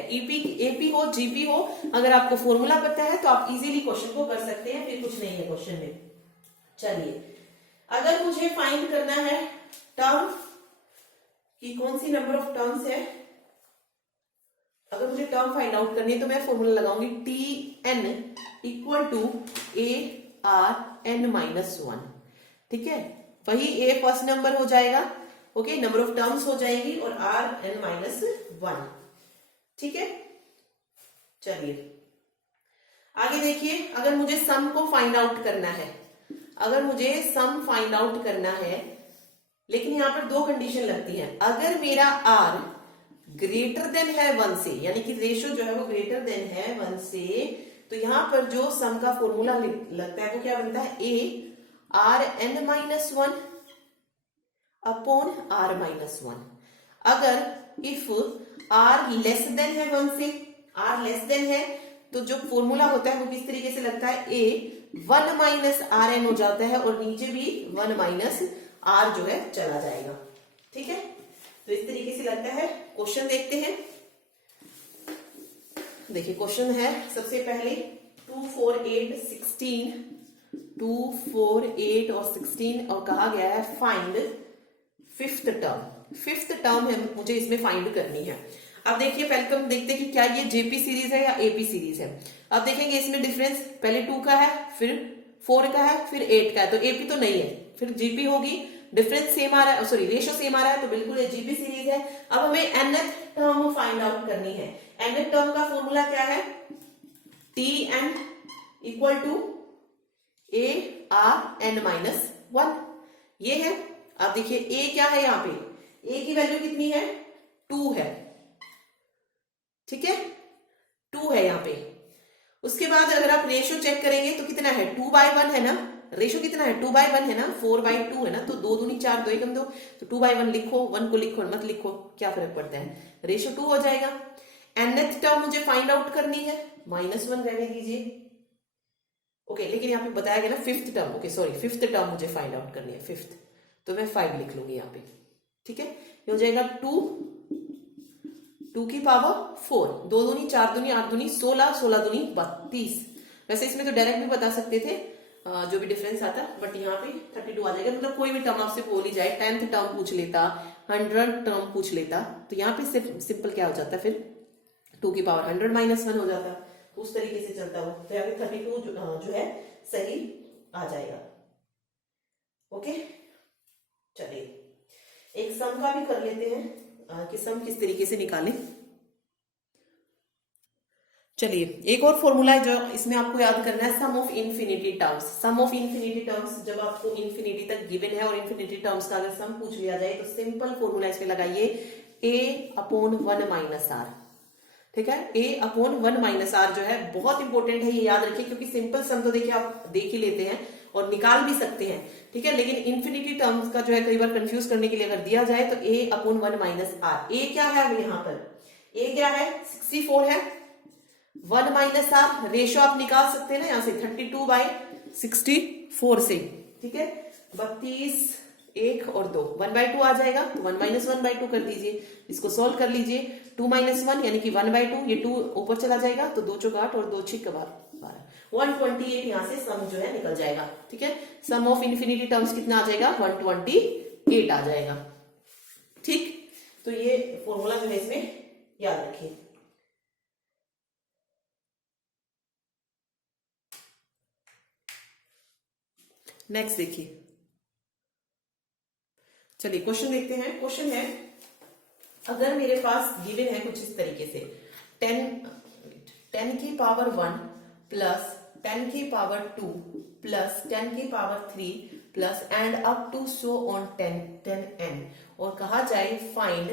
एपी हो जीपी हो, अगर आपको फॉर्मूला पता है तो आप इजीली क्वेश्चन को कर सकते हैं, फिर कुछ नहीं है क्वेश्चन में। चलिए अगर मुझे फाइंड करना है टर्म की कौन सी नंबर ऑफ टर्म्स है, अगर मुझे टर्म फाइंड आउट करनी है तो मैं फॉर्मूला लगाऊंगी TN इक्वल टू ARN-1। ठीक है, वही A फर्स्ट नंबर हो जाएगा, ओके, नंबर ऑफ टर्म्स हो जाएगी और Rn-1, ठीक है। चलिए आगे देखिए, अगर मुझे सम को फाइंड आउट करना है, अगर मुझे सम फाइंड आउट करना है, लेकिन यहां पर दो कंडीशन लगती है। अगर मेरा R ग्रेटर देन है 1 से, यानी कि रेशो जो है वो ग्रेटर देन है 1 से, तो यहां पर जो सम का फॉर्मूला लगता है वो क्या बनता है, Rn-1 अपॉन R-1। अगर इफ R लेस देन है 1 से, R लेस देन है, तो जो फॉर्मूला होता है वो किस तरीके से लगता है, A 1 माइनस Rn हो जाता है और नीचे भी 1 माइनस R जो है चला जाएगा, ठीक है। तो इस तरीके से लगता है। क्वेश्चन देखते हैं। देखिए क्वेश्चन है सबसे पहले 2, 4, 8, 16, 2, 4, 8 और 16 और कहा गया है find fifth term. Fifth term है मुझे इसमें फाइंड करनी है। अब देखिए पहले तो हम देखते हैं कि क्या ये जेपी सीरीज है या एपी सीरीज है। अब देखेंगे इसमें डिफरेंस, पहले 2 का है, फिर 4 का है, फिर 8 का है, तो एपी तो नहीं है, फिर जीपी होगी। डिफरेंस सेम आ रहा है, सॉरी रेशो सेम आ रहा है, तो बिल्कुल ये जीपी सीरीज है। अब हमें nth टर्म फाइंड आउट करनी है। nth टर्म का फॉर्मूला क्या है, Tn इक्वल टू Arn-1 ये है। अब देखिए a क्या है, यहाँ पे a की वैल्यू कितनी है, 2 है, ठीक है, 2 है यहाँ पे। उसके बाद अगर आप रेशो चेक करेंगे तो कितना है, 2/1 है ना, रेशो कितना है, 2/1 है ना, 4/2 है ना, तो 2 दूनी 4, 2 एकम 2, तो 2/1 लिखो, 1 को लिखो मत लिखो, क्या फर्क पड़ता है, रेशो 2 हो जाएगा। nth टर्म मुझे फाइंड आउट करनी है, -1 रहने दीजिए, ओके। लेकिन यहाँ पे बताया गया ना fifth term, okay sorry, fifth term मुझे फाइंड आउट करनी है, फिफ्थ, तो मैं 5 लिख लूंगी यहाँ पे, ठीक है। ये हो जाएगा 2 की पावर 4, 2 दूनी 4 दूनी 8 दूनी 16, 16 दूनी 32। वैसे इसमें तो डायरेक्ट भी बता सकते थे जो भी डिफरेंस आता, बट यहाँ पे 32 आ जाएगा। मतलब कोई भी टर्म आपसे बोल ही जाए, 10th टर्म पूछ लेता, 100 टर्म पूछ लेता, तो यहाँ पे सिर्फ सिंपल क्या हो जाता, फिर 2 की पावर 100 -1 हो जाता, उस तरीके से चलता हो, तो यहाँ पे 32 जो है सही आ जाएगा, ओके। चलिए एक सम का भी कर लेते हैं कि सम किस तरीके से निकालें। चलिए एक और फॉर्मूला है जो इसमें आपको याद करना है, sum of infinity terms. Sum of infinity terms जब आपको इन्फिनिटी तक गिवन है और इन्फिनिटी टर्म्स का अगर सम पूछ लिया जाए तो सिंपल फॉर्मूला इसमें लगाइए, A/1 - R, ठीक है। A/1 - R जो है बहुत इंपॉर्टेंट है, ये याद रखिए, क्योंकि सिंपल सम तो देखिए आप देख ही लेते हैं और निकाल भी सकते हैं, ठीक है। लेकिन इन्फिनिटी टर्म्स का जो है कई बार कंफ्यूज करने के लिए अगर दिया जाए तो A/1 - R, A क्या है अब यहाँ पर, A क्या है, 64 है, 1 - R रेशो आप निकाल सकते हैं ना यहाँ से 32/64 से, ठीक है। 32, 1 और 2, 1/2 आ जाएगा, तो 1 - 1/2 कर दीजिए, इसको सोल्व कर लीजिए। 2 - 1 यानी कि 1/2, ये 2 ऊपर चला जाएगा, तो 2 चौक 8 और 2 6 12, 128 यहाँ से सम जो है निकल जाएगा, ठीक है। सम ऑफ इन्फिनिटी टर्म्स कितना आ जाएगा, 128 आ जाएगा, ठीक। तो ये फॉर्मूला जो है इसमें याद रखिए। नेक्स्ट देखिए, चलिए क्वेश्चन देखते हैं। क्वेश्चन है, अगर मेरे पास गिवन है कुछ इस तरीके से 10 की पावर 1 प्लस 10 की पावर 2 प्लस 10 की power 3 plus and up to so on 10n, और कहा जाए find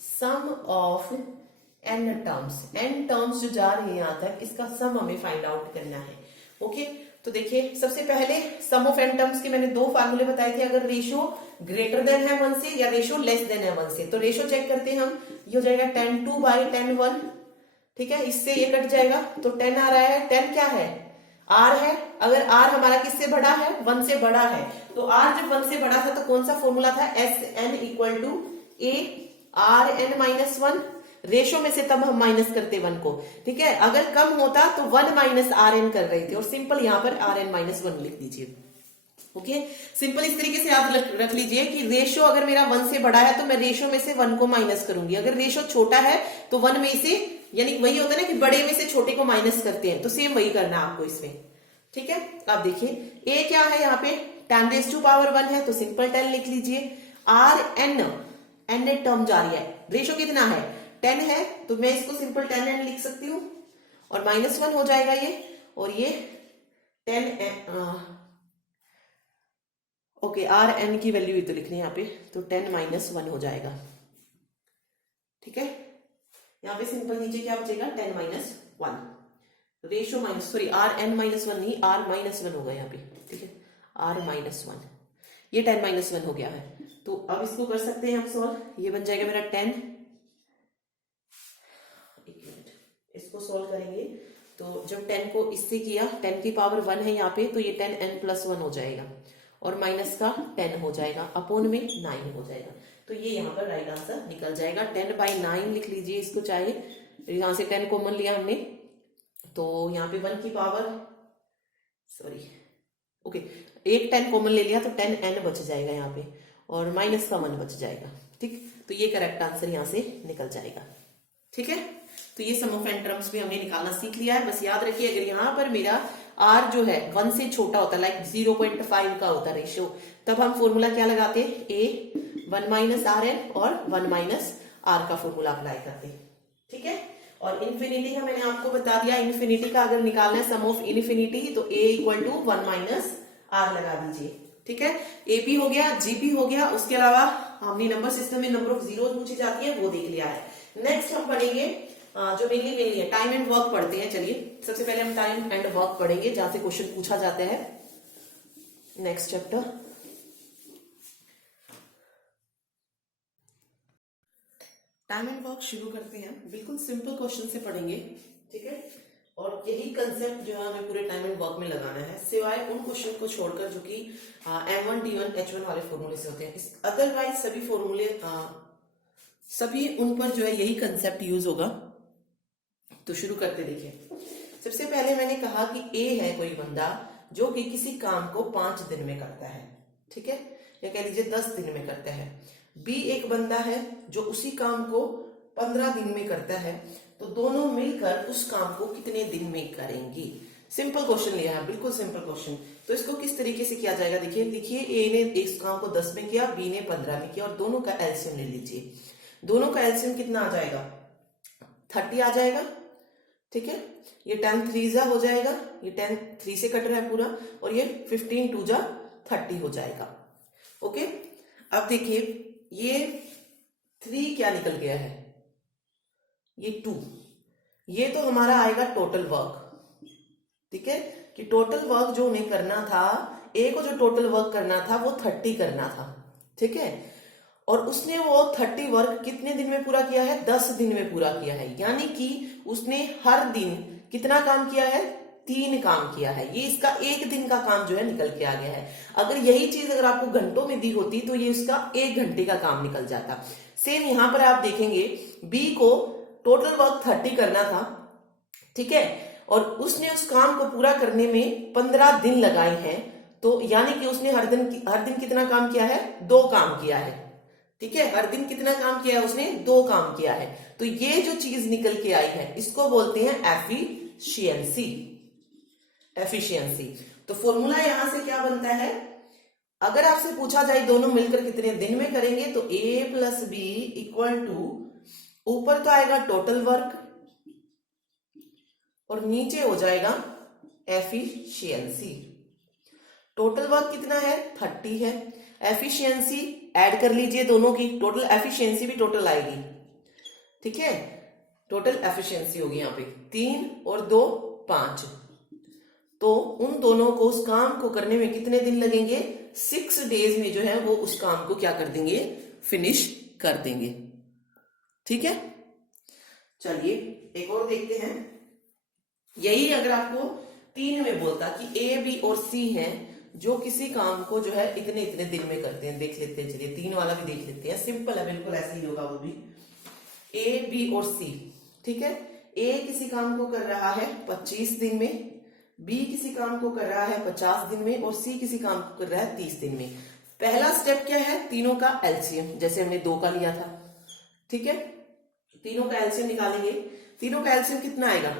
sum of n terms, n terms जो जा रहे हैं यहां तक, इसका सम हमें फाइंड आउट करना है, ओके। तो देखिए सबसे पहले सम ऑफ n टर्म्स के मैंने 2 फार्मूले बताए थे, अगर रेशो ग्रेटर देन है 1 से या रेशो लेस देन है 1 से, तो रेशो चेक करते हैं हम, ये हो जाएगा 10/2/10/1, ठीक है। इससे ये कट जाएगा तो 10 आ रहा है, 10 क्या है, R है। अगर R हमारा किससे बड़ा है, 1 से बड़ा है, तो R जब 1 से बड़ा था तो कौन सा फॉर्मूला था, SN equal to Arn-1, ratio में से तब हम माइनस करते 1 को, ठीक है। अगर कम होता तो 1 - Rn कर रहे थे, और सिंपल यहां पर Rn-1 लिख दीजिए, ओके। सिंपल इस तरीके से याद रख लीजिए कि रेशो अगर मेरा 1 से बड़ा है तो मैं रेशो में से 1 को माइनस करूंगी, अगर रेशो छोटा है तो 1 में से, यानी वही होता है ना कि बड़े में से छोटे को माइनस करते हैं, तो सेम वही करना है आपको इसमें, ठीक है। आप देखिए a क्या है यहाँ पे, 10⁻1 है, तो सिंपल 10 लिख लीजिए। आर एन एन टर्म जा रही है, रेशो कितना है 10 है, तो मैं इसको सिंपल 10n लिख सकती हूँ और -1 हो जाएगा ये, और ये 10 ओके आर एन की वैल्यू ही तो लिखनी है यहाँ पे, तो 10 - 1 हो जाएगा। ठीक है, यहाँ पे सिंपल नीचे क्या बचेगा 10 - 1 ratio minus sorry r n -1 नहीं आर -1 होगा यहाँ पे। ठीक है, आर -1 ये 10 - 1 हो गया है। तो अब इसको कर सकते हैं हम सॉल्व, ये बन जाएगा मेरा 10, एक मिनट इसको सॉल्व करेंगे तो जब 10 को इससे किया 10 की पावर 1 है यहाँ पे, तो ये 10n+1 हो जाएगा और माइनस का 10 हो जाएगा, अपोन में 9 हो जाएगा। तो ये यहाँ पर राइट आंसर निकल जाएगा। 10/9 लिख लीजिए इसको, चाहे यहाँ से 10 कॉमन लिया हमने, तो यहाँ पे 1 की पावर सॉरी ओके एक 10 कॉमन ले लिया तो 10n बच जाएगा यहाँ पे, और माइनस का 1 बच जाएगा। ठीक, तो ये करेक्ट आंसर यहाँ से निकल जाएगा। ठीक है, तो ये सम ऑफ एन टर्म्स भी हमने निकालना सीख लिया है। बस याद रखिए अगर यहाँ पर मेरा r जो है 1 से छोटा होता है, लाइक 0.5 का होता है रेशियो, तब हम फॉर्मूला क्या लगाते हैं, a 1 - rn और 1 - r का फॉर्मूला अप्लाई करते हैं। ठीक है, और इन्फिनिटी का मैंने आपको बता दिया, इन्फिनिटी का अगर निकालना है सम ऑफ इन्फिनिटी तो a = 1 - r लगा दीजिए। ठीक है, एपी हो गया, जीपी हो गया, उसके अलावा हमने नंबर सिस्टम में नंबर ऑफ जीरोस पूछी जाती है वो देख लिया है। नेक्स्ट हम पढ़ेंगे जो मेनली है टाइम एंड वर्क पढ़ते हैं। चलिए सबसे पहले हम टाइम एंड वर्क पढ़ेंगे, जहां से क्वेश्चन पूछा जाता है। Next chapter time and work शुरू करते हैं। बिल्कुल सिंपल क्वेश्चन से पढ़ेंगे। ठीक है, और यही कंसेप्ट जो है हमें पूरे टाइम एंड वर्क में लगाना है, सिवाय उन क्वेश्चन को छोड़कर जो कि M1 D1 H1 वाले फॉर्मूले से होते हैं। अदरवाइज सभी फॉर्मूले सभी उन पर जो है यही कंसेप्ट यूज होगा। तो शुरू करते देखिए। सबसे पहले मैंने कहा कि ए है कोई बंदा जो कि किसी काम को 5 दिन में करता है। ठीक है, या कह लीजिए 10 दिन में करता है। बी एक बंदा है जो उसी काम को 15 दिन में करता है, तो दोनों मिलकर उस काम को कितने दिन में करेंगे। सिंपल क्वेश्चन लिया है, बिल्कुल सिंपल क्वेश्चन। तो इसको किस तरीके से किया जाएगा, देखिए ए ने इस काम को 10 में किया, बी ने 15 में किया, और दोनों का एलसीएम ले लीजिए। दोनों का एलसीएम कितना आ जाएगा, 30 आ जाएगा। ठीक है, ये 10 3 जा हो जाएगा, ये 10 3 से कट रहा है पूरा, और ये 15 2 जा 30 हो जाएगा। ओके, अब देखिए ये 3 क्या निकल गया है, ये 2, ये तो हमारा आएगा टोटल वर्क। ठीक है, कि टोटल वर्क जो उन्हें करना था, ए को जो टोटल वर्क करना था वो 30 करना था। ठीक है, और उसने वो 30 वर्क कितने दिन में पूरा किया है, 10 दिन में पूरा किया है। यानी कि उसने हर दिन कितना काम किया है, 3 काम किया है। ये इसका एक दिन का काम जो है निकल के आ गया है। अगर यही चीज अगर आपको घंटों में दी होती तो ये उसका 1 घंटे का काम निकल जाता। सेम यहां पर आप देखेंगे बी को टोटल वर्क 30 करना था। ठीक है, और उसने उस काम को पूरा करने में 15 दिन लगाए हैं, तो यानी कि उसने हर दिन कितना काम किया है, 2 काम किया है। ठीक है, हर दिन कितना काम किया है उसने, 2 काम किया है। तो ये जो चीज निकल के आई है इसको बोलते हैं एफिशिएंसी। एफिशिएंसी। तो फॉर्मूला यहां से क्या बनता है, अगर आपसे पूछा जाए दोनों मिलकर कितने दिन में करेंगे, तो A + B = ऊपर तो आएगा टोटल वर्क और नीचे हो जाएगा एफिशिएंसी। टोटल वर्क कितना है, 30 है। एफिशिएंसी ऐड कर लीजिए दोनों की, टोटल एफिशिएंसी भी टोटल आएगी। ठीक है, टोटल एफिशिएंसी होगी यहाँ पे 3 और 2 5, तो उन दोनों को उस काम को करने में कितने दिन लगेंगे, 6 डेज में जो है वो उस काम को क्या कर देंगे, फिनिश कर देंगे। ठीक है, चलिए एक और देखते हैं। यही अगर आपको 3 में बोलता कि ए बी और सी हैं जो किसी काम को जो है इतने इतने दिन में करते हैं, देख लेते हैं। चलिए 3 वाला भी देख लेते हैं, सिंपल है, बिल्कुल ऐसे ही होगा वो भी। ए बी और सी, ठीक है, ए किसी काम को कर रहा है 25 दिन में, बी किसी काम को कर रहा है 50 दिन में, और सी किसी काम को कर रहा है 30 दिन में। पहला स्टेप क्या है, तीनों का एलसीएम, जैसे हमने 2 का लिया था। ठीक है, तीनों का एलसीएम निकालेंगे। तीनों का एलसीएम कितना आएगा,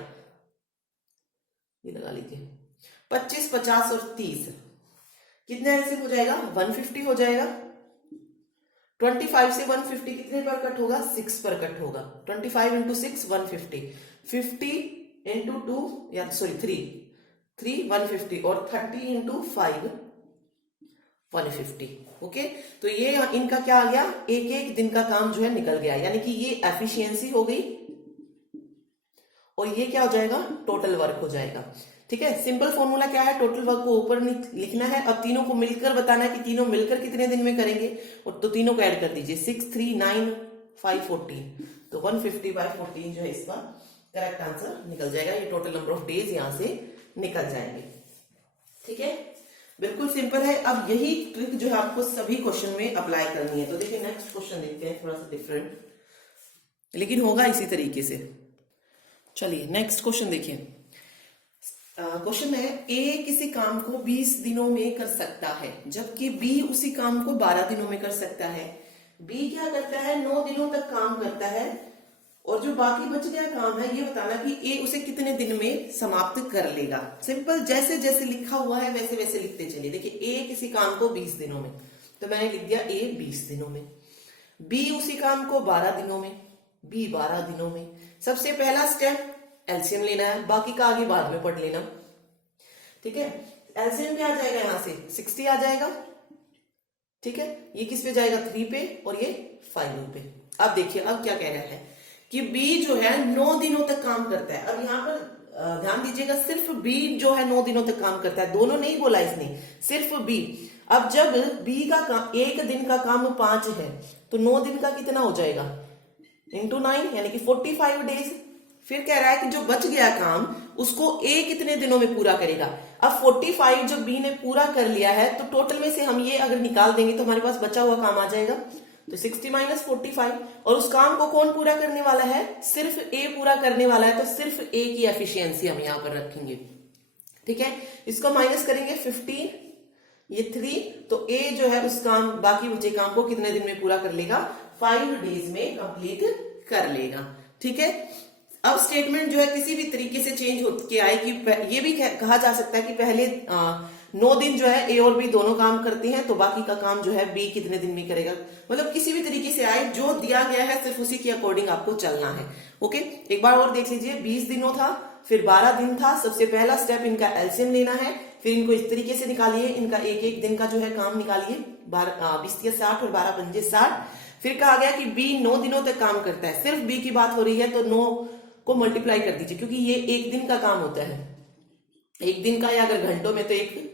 ये लगा लीजिए 25 50 और 30, कितना एलसीएम हो जाएगा, 150 हो जाएगा। 25 से 150 कितने पर कट होगा? 6 पर कट होगा। 25 इंटू 6 150, 50 इंटू 2 या सॉरी 3 150 और 30 इंटू 5 150। ओके, तो ये इनका क्या आ गया? एक एक दिन का काम जो है निकल गया, यानी कि ये एफिशिएंसी हो गई और ये क्या हो जाएगा? टोटल वर्क हो जाएगा। ठीक है, सिंपल फॉर्मूला क्या है? टोटल वर्क को ऊपर लिखना है। अब तीनों को मिलकर बताना है कि तीनों मिलकर कितने दिन में करेंगे, और तो तीनों को ऐड कर दीजिए। 6 3 9 5 14, तो 150/14 जो है इसका करेक्ट आंसर निकल जाएगा। ये टोटल नंबर ऑफ डेज यहां से निकल जाएंगे। ठीक है, बिल्कुल सिंपल है। अब यही ट्रिक जो है आपको सभी क्वेश्चन में अप्लाई करनी है। तो देखिए नेक्स्ट क्वेश्चन देखते हैं, थोड़ा सा डिफरेंट लेकिन होगा इसी तरीके से। चलिए नेक्स्ट क्वेश्चन देखिए। क्वेश्चन है, ए किसी काम को 20 दिनों में कर सकता है जबकि बी उसी काम को 12 दिनों में कर सकता है। बी क्या करता है? 9 दिनों तक काम करता है, और जो बाकी बच गया काम है ये बताना कि ए उसे कितने दिन में समाप्त कर लेगा। सिंपल, जैसे जैसे लिखा हुआ है वैसे वैसे लिखते चलिए। देखिए ए किसी काम को 20 दिनों में, तो मैंने लिख दिया ए 20 दिनों में। बी उसी काम को 12 दिनों में, बी 12 दिनों में। सबसे पहला स्टेप एलसीएम लेना है, बाकी का आगे बाद में पढ़ लेना। ठीक है, एलसीएम क्या आ जाएगा? यहां से 60 आ जाएगा। ठीक है, ये किस पे जाएगा? 3 पे, और ये 5 पे। अब देखिए अब क्या कह रहा है कि बी जो है 9 दिनों तक काम करता है। अब यहां पर ध्यान दीजिएगा, सिर्फ बी जो है 9 दिनों तक काम करता है, दोनों नहीं बोला इसने, सिर्फ बी। अब जब बी का काम, एक दिन का काम 5 है, तो 9 दिन का कितना हो जाएगा? इंटू 9, यानी कि 45 डेज। फिर कह रहा है कि जो बच गया काम उसको ए कितने दिनों में पूरा करेगा। अब 45 जो बी ने पूरा कर लिया है, तो टोटल में से हम ये अगर निकाल देंगे तो हमारे पास बचा हुआ काम आ जाएगा। तो 60 - 45, और उस काम को कौन पूरा करने वाला है? सिर्फ ए पूरा करने वाला है, तो सिर्फ ए की एफिशिएंसी हम यहां पर रखेंगे। ठीक है, इसको माइनस करेंगे 15, ये 3, तो ए जो है उस काम, बाकी बचे काम को कितने दिन में पूरा कर लेगा? 5 डेज में कंप्लीट कर लेगा। ठीक है, अब स्टेटमेंट जो है किसी भी तरीके से चेंज होके आए कि ये भी कहा जा सकता है कि पहले 9 दिन जो है ए और बी दोनों काम करते हैं, तो बाकी का काम जो है बी कितने दिन में करेगा। मतलब किसी भी तरीके से आए, जो दिया गया है सिर्फ उसी के अकॉर्डिंग आपको चलना है। ओके, एक बार और देख लीजिए। 20 दिनों था, फिर 12 दिन था। सबसे पहला स्टेप इनका एलसीएम लेना है, फिर इनको इस तरीके से निकालिए, इनका एक एक दिन का जो है काम निकालिए। 20 या 60 और 12 पंजे 60। फिर कहा गया कि बी 9 दिनों तक काम करता है, सिर्फ बी की बात हो रही है, तो 9 को मल्टीप्लाई कर दीजिए, क्योंकि ये एक दिन का काम होता है। एक दिन का, या अगर घंटों में तो 1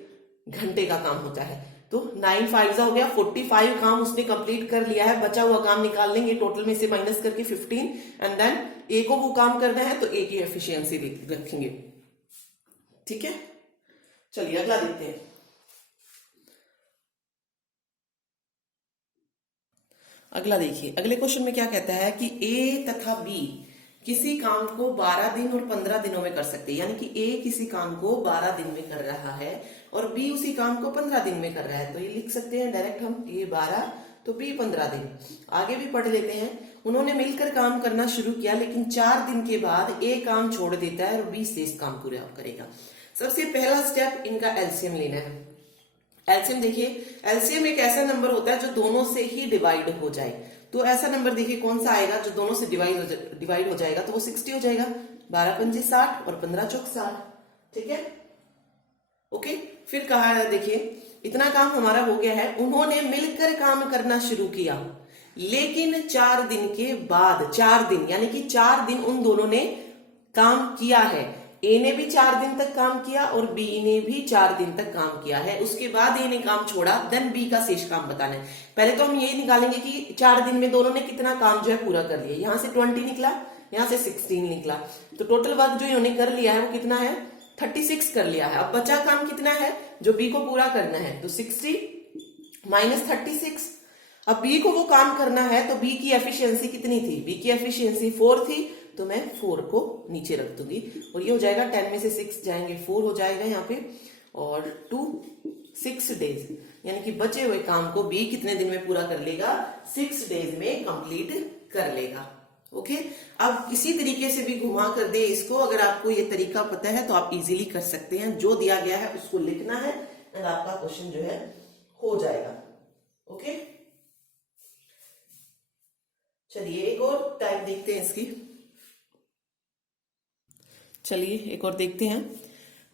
घंटे का काम होता है। तो 9 5 हो गया, 45 काम उसने कंप्लीट कर लिया है। बचा हुआ काम निकाल लेंगे, टोटल में से माइनस करके 15, एंड देन ए को वो काम करना है, तो ए की एफिशिएंसी रखेंगे। ठीक है, चलिए अगला देखते हैं। अगला देखिए, अगले क्वेश्चन में क्या कहता है कि ए तथा बी किसी काम को 12 दिन और 15 दिनों में कर सकते हैं। यानी कि ए किसी काम को 12 दिन में कर रहा है और बी उसी काम को 15 दिन में कर रहा है। तो ये लिख सकते हैं डायरेक्ट हम, ए 12 तो बी 15 दिन। आगे भी पढ़ लेते हैं। उन्होंने मिलकर काम करना शुरू किया, लेकिन 4 दिन के बाद ए काम छोड़ देता है और बी शेष काम पूरा करेगा। सबसे पहला स्टेप इनका एलसीएम लेना है। एलसीएम देखिए, एलसीएम एक ऐसा नंबर होता है जो दोनों से ही डिवाइड हो जाए। तो ऐसा नंबर देखिए कौन सा आएगा जो दोनों से डिवाइड हो जाएगा, तो वो 60 हो जाएगा। 12 पंजे 60 और 15 चौक 60। ठीक है, ओके। फिर कहा है, देखिए इतना काम हमारा हो गया है। उन्होंने मिलकर काम करना शुरू किया, लेकिन 4 दिन के बाद, 4 दिन यानी कि 4 दिन उन दोनों ने काम किया है। ए ने भी 4 दिन तक काम किया और बी ने भी 4 दिन तक काम किया है। उसके बाद ए ने काम छोड़ा, देन बी का शेष काम बताना है। पहले तो हम ये निकालेंगे कि 4 दिन में दोनों ने कितना काम जो है पूरा कर लिया। यहां से 20 निकला, यहां से 16 निकला, तो टोटल वर्क जो इन्होंने कर लिया है वो कितना है? 36 कर लिया है। अब बचा काम कितना है जो बी को पूरा करना है? तो 60 - 36। अब बी को वो काम करना है, तो बी की एफिशिएंसी कितनी थी? बी की एफिशिएंसी 4 थी, तो मैं 4 को नीचे रख दूंगी और ये हो जाएगा 10 में से 6 जाएंगे, 4 हो जाएगा यहाँ पे, और 2 6 डेज, यानी कि बचे हुए काम को बी कितने दिन में पूरा कर लेगा? 6 डेज में कंप्लीट कर लेगा। ओके, अब किसी तरीके से भी घुमा कर दे इसको, अगर आपको ये तरीका पता है तो आप इजीली कर सकते हैं। जो दिया गया है उसको लिखना है एंड आपका क्वेश्चन जो है हो जाएगा। ओके, चलिए एक और टाइप देखते हैं इसकी। चलिए एक और देखते हैं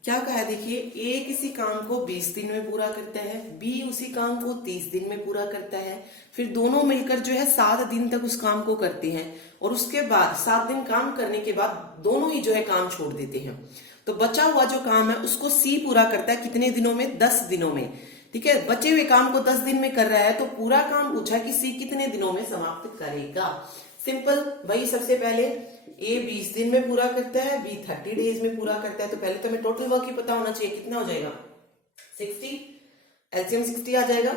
क्या कहा है। देखिए, ए किसी काम को 20 दिन में पूरा करता है, बी उसी काम को 30 दिन में पूरा करता है, फिर दोनों मिलकर जो है 7 दिन तक उस काम को करते हैं और उसके बाद 7 दिन काम करने के बाद दोनों ही जो है काम छोड़ देते हैं। तो बचा हुआ जो काम है उसको सी पूरा करता है कितने दिनों में? 10 दिनों में। ठीक है, बचे हुए काम को 10 दिन में कर रहा है, तो पूरा काम पूछा कि सी कितने दिनों में समाप्त करेगा। सिंपल, वही सबसे पहले ए 20 दिन में पूरा करता है, बी 30 डेज में पूरा करता है। तो पहले तो हमें टोटल वर्क ही पता होना चाहिए, कितना हो जाएगा 60, एलसीएम 60 आ जाएगा।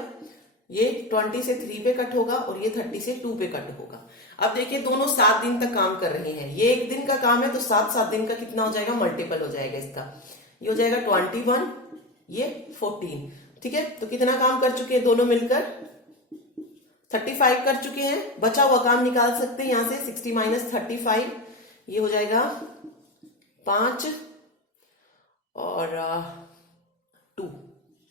ये 20 से 3 पे कट होगा और ये 30 से 2 पे कट होगा। अब देखिए दोनों 7 दिन तक काम कर रहे हैं, ये एक दिन का काम है तो 7 दिन का कितना हो जाएगा? मल्टीपल हो जाएगा इसका, ये हो जाएगा 21, ये 14। ठीक है, तो कितना काम कर चुके हैं दोनों मिलकर? 35 कर चुके हैं। बचा हुआ काम निकाल सकते हैं यहां से, 60 माइनस 35, ये हो जाएगा 5 और 2,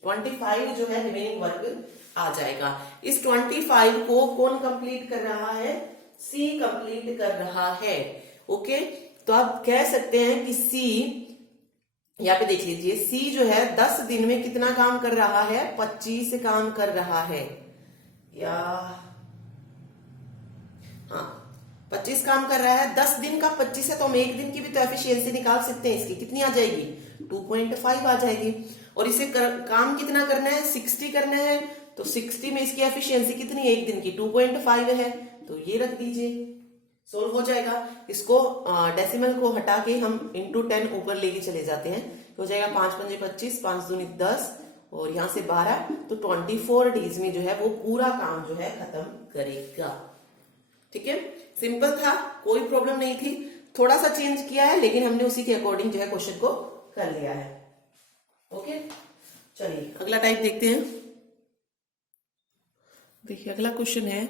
25 जो है रिमेनिंग वर्क आ जाएगा। इस 25 को कौन कंप्लीट कर रहा है? सी कंप्लीट कर रहा है। ओके, तो आप कह सकते हैं कि सी, यहाँ पे देख लीजिए, सी जो है 10 दिन में कितना काम कर रहा है? 25 काम कर रहा है, या हाँ 25 काम कर रहा है। 10 दिन का 25 है तो हम एक दिन की भी तो एफिशिएंसी निकाल सकते हैं इसकी। कितनी आ जाएगी? 2.5 आ जाएगी। और इसे काम कितना करना है? 60 करना है, तो 60 में इसकी एफिशिएंसी कितनी है एक दिन की? 2.5 है, तो ये रख दीजिए, सोल्व हो जाएगा। इसको डेसिमल को हटा के हम इंटू 10 ऊपर लेके चले जाते हैं, तो हो जाएगा 5 पंजे 25, 5 दूनी 10 और यहां से 12, तो 24 डेज में जो है वो पूरा काम जो है खत्म करेगा। ठीक है, सिंपल था, कोई प्रॉब्लम नहीं थी। थोड़ा सा चेंज किया है लेकिन हमने उसी के अकॉर्डिंग जो है क्वेश्चन को कर लिया है। ओके, चलिए अगला टाइप देखते हैं। देखिए अगला क्वेश्चन है,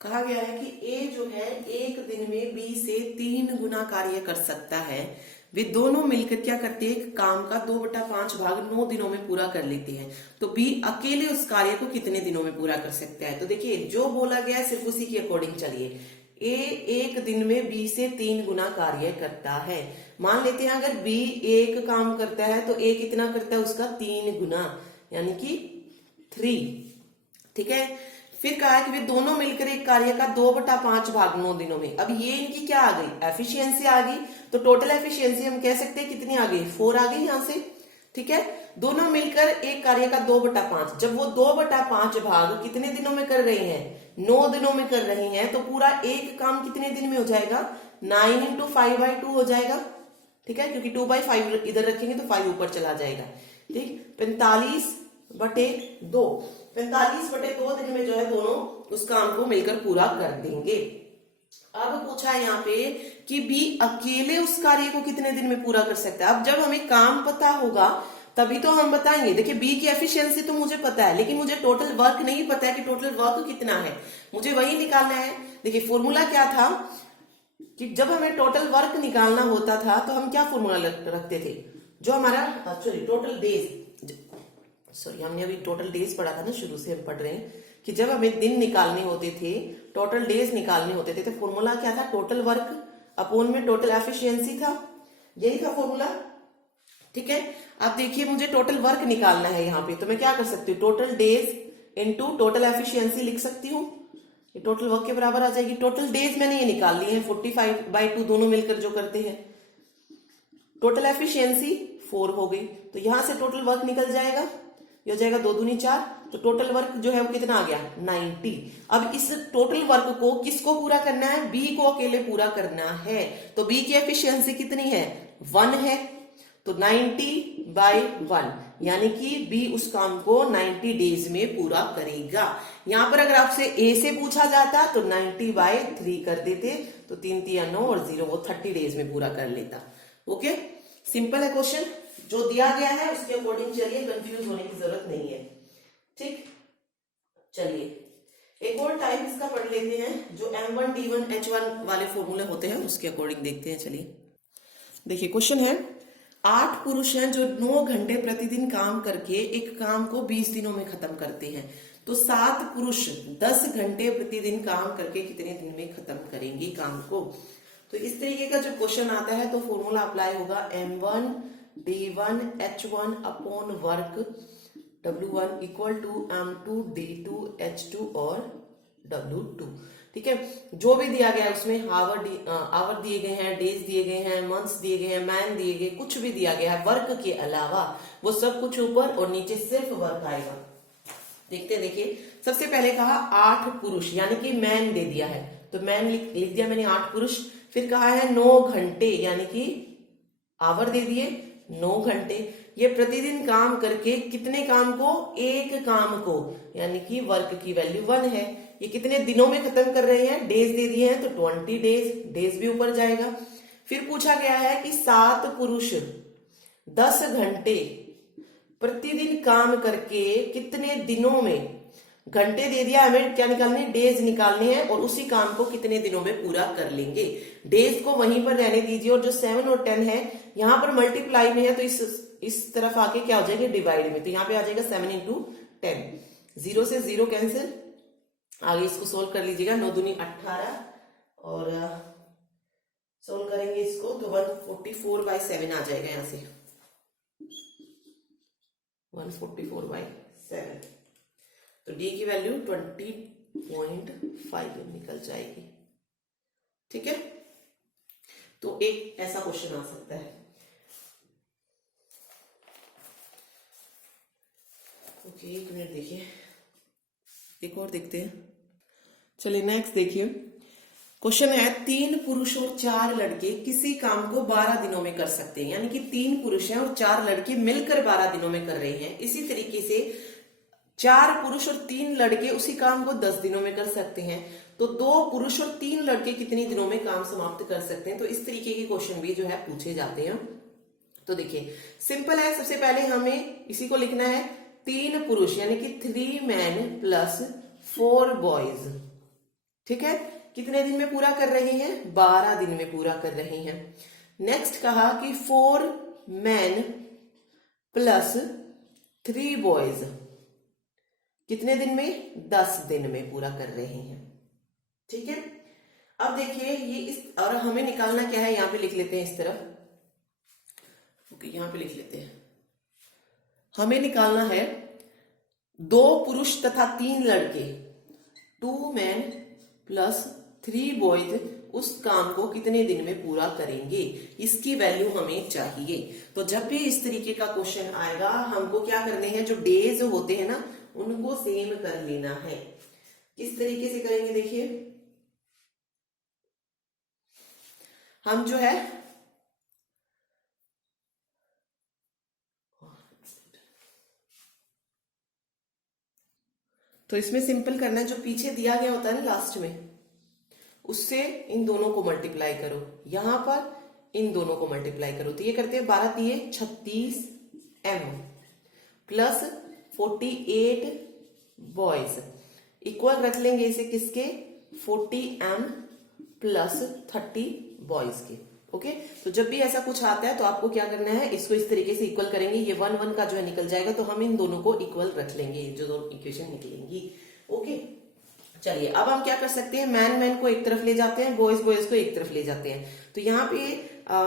कहा गया है कि ए जो है एक दिन में बी से 3 गुना कार्य कर सकता है। वे दोनों मिलकर क्या करते हैं? काम का 2/5 भाग 9 दिनों में पूरा कर लेते हैं। तो बी अकेले उस कार्य को कितने दिनों में पूरा कर सकता है? तो देखिए जो बोला गया है सिर्फ उसी के अकॉर्डिंग चलिए। ए एक दिन में बी से 3 गुना कार्य करता है। मान लेते हैं अगर बी एक काम करता है तो ए कितना करता है? उसका 3 गुना, यानी कि 3। ठीक है, फिर कहा है कि वे दोनों मिलकर एक कार्य का 2/5 भाग 9 दिनों में। अब ये इनकी क्या आ गई? एफिशिएंसी आ गई। तो टोटल एफिशिएंसी हम कह सकते हैं कितनी आ गई? 4 आ गई यहां से। ठीक है, दोनों मिलकर एक कार्य का 2/5, जब वो 2/5 भाग कितने दिनों में कर रहे हैं? 9 दिनों में कर रहे हैं, तो पूरा एक काम कितने दिन में हो जाएगा? 9 × 5/2 हो जाएगा। ठीक है, क्योंकि 2/5 इधर रखेंगे तो 5 ऊपर चला जाएगा। ठीक, 45/2, 45/2 दिन में जो है दोनों उस काम को मिलकर पूरा कर देंगे। अब पूछा है यहाँ पे कि बी अकेले उस कार्य को कितने दिन में पूरा कर सकता है। अब जब हमें काम पता होगा तभी तो हम बताएंगे। देखिए बी की एफिशिएंसी तो मुझे पता है, लेकिन मुझे टोटल वर्क नहीं पता है कि टोटल वर्क कितना है, मुझे वही निकालना है। देखिए फॉर्मूला क्या था कि जब हमें टोटल वर्क निकालना होता था तो हम क्या फॉर्मूला रखते थे? जो हमारा टोटल डेज, हमने अभी टोटल डेज पढ़ा था ना, शुरू से हम पढ़ रहे हैं कि जब हमें दिन निकालने होते थे, टोटल डेज निकालने होते थे, तो फॉर्मूला क्या था? टोटल वर्क अपॉन में टोटल एफिशिएंसी था, यही था फॉर्मूला। ठीक है, अब देखिए मुझे टोटल वर्क निकालना है यहाँ पे, तो मैं क्या कर सकती हूँ? Total days into total efficiency लिख सकती हूँ, ये टोटल वर्क के बराबर आ जाएगी। टोटल डेज मैंने ये निकाल ली है 45/2 दोनों मिलकर जो करते हैं। टोटल एफिशिएंसी 4 हो गई, तो यहां से टोटल वर्क निकल जाएगा, ये हो जाएगा 2 दूनी 4, तो टोटल वर्क जो है वो कितना आ गया? 90। अब इस टोटल वर्क को किसको पूरा करना है? बी को अकेले पूरा करना है। तो बी की एफिशिएंसी कितनी है? 1 है, तो 90/1, यानी कि बी उस काम को 90 डेज में पूरा करेगा। यहां पर अगर आपसे ए से पूछा जाता तो 90/3 कर देते, तो 3 3 9 और 0, वो 30 डेज में पूरा कर लेता। ओके, सिंपल है क्वेश्चन, जो दिया गया है उसके अकॉर्डिंग चलिए, कंफ्यूज होने की जरूरत नहीं है। ठीक, चलिए एक और टाइप इसका पढ़ लेते हैं, जो M1 D1 H1 वाले फॉर्मूले होते हैं उसके अकॉर्डिंग देखते हैं। चलिए देखिए क्वेश्चन है, 8 पुरुष हैं जो 9 घंटे प्रतिदिन काम करके एक काम को 20 दिनों में खत्म करते हैं। तो 7 पुरुष 10 घंटे प्रतिदिन काम करके कितने दिन में खत्म करेंगे काम को। तो इस तरीके का जब क्वेश्चन आता है तो फॉर्मूला अप्लाई होगा M1D1H1 upon work W1 equal to M2D2H2 और W2। ठीक है, जो भी दिया गया है उसमें आवर दिए गए हैं, डेज दिए गए हैं, मंथ्स दिए गए हैं, मैन दिए गए, कुछ भी दिया गया है वर्क के अलावा वो सब कुछ ऊपर और नीचे सिर्फ वर्क आएगा। देखते हैं, देखिए सबसे पहले कहा 8 पुरुष यानी कि मैन दे दिया है, तो मैन लिख दिया मैंने 8 पुरुष। फिर कहा है 9 घंटे यानी कि आवर दे दिए 9 घंटे। ये प्रतिदिन काम करके कितने काम को, एक काम को, यानी कि वर्क की वैल्यू 1 है। ये कितने दिनों में खत्म कर रहे हैं, डेज दे दिए हैं तो 20 डेज, डेज भी ऊपर जाएगा। फिर पूछा गया है कि 7 पुरुष 10 घंटे प्रतिदिन काम करके कितने दिनों में, घंटे दे दिया, हमें क्या निकालने, डेज निकालने हैं और उसी काम को कितने दिनों में पूरा कर लेंगे। डेज को वहीं पर रहने दीजिए और जो 7 और 10 है यहां पर मल्टीप्लाई में है तो इस तरफ आके क्या हो जाएगा, डिवाइड में, तो यहाँ पे आ जाएगा 7 इंटू 10, 0 से 0 कैंसिल। आगे इसको सोल्व कर लीजिएगा, 9 दूनी 18 और सोल्व करेंगे इसको तो 144/7 आ जाएगा, यहां से 144/7। तो डी की वैल्यू 20.5 निकल जाएगी। ठीक है, तो एक ऐसा क्वेश्चन आ सकता है। ओके, एक मिनट देखिए, एक और देखते हैं। चलिए नेक्स्ट देखिए, क्वेश्चन है 3 पुरुष और 4 लड़के किसी काम को 12 दिनों में कर सकते हैं, यानी कि 3 पुरुष हैं और 4 लड़के मिलकर 12 दिनों में कर रहे हैं। इसी तरीके से 4 पुरुष और 3 लड़के उसी काम को 10 दिनों में कर सकते हैं, तो 2 पुरुष और 3 लड़के कितने दिनों में काम समाप्त कर सकते हैं। तो इस तरीके के क्वेश्चन भी जो है पूछे जाते हैं। तो देखिए सिंपल है, सबसे पहले हमें इसी को लिखना है 3 पुरुष यानी कि 3 मैन प्लस 4 बॉयज। ठीक है, कितने दिन में पूरा कर रहे हैं, 12 दिन में पूरा कर रहे हैं। नेक्स्ट कहा कि 4 मैन प्लस 3 बॉयज कितने दिन में, 10 दिन में पूरा कर रहे हैं। ठीक है, अब देखिए ये इस, और हमें निकालना क्या है, यहां पे लिख लेते हैं इस तरफ। ओके, यहां पे लिख लेते हैं, हमें निकालना है 2 पुरुष तथा 3 लड़के, 2 मैन प्लस 3 बॉयज उस काम को कितने दिन में पूरा करेंगे, इसकी वैल्यू हमें चाहिए। तो जब भी इस तरीके का क्वेश्चन आएगा हमको क्या करने हैं, जो डेज होते हैं ना उनको सेम कर लेना है। किस तरीके से करेंगे, देखिए हम जो है तो इसमें सिंपल करना है, जो पीछे दिया गया होता है ना लास्ट में, उससे इन दोनों को मल्टीप्लाई करो, यहां पर इन दोनों को मल्टीप्लाई करो, तो ये करते हैं 12 तिये 36 m प्लस 48 बॉयज इक्वल रख लेंगे इसे किसके, 40 m प्लस 30 बॉयज के। ओके, तो जब भी ऐसा कुछ आता है तो आपको क्या करना है, इसको इस तरीके से इक्वल करेंगे, ये 1 1 का जो है निकल जाएगा, तो हम इन दोनों को इक्वल रख लेंगे, जो दोनों इक्वेशन निकलेंगी। ओके, चलिए अब हम क्या कर सकते हैं, मैन मैन को एक तरफ ले जाते हैं, बॉयज बॉयज को एक तरफ ले जाते हैं। तो यहाँ पे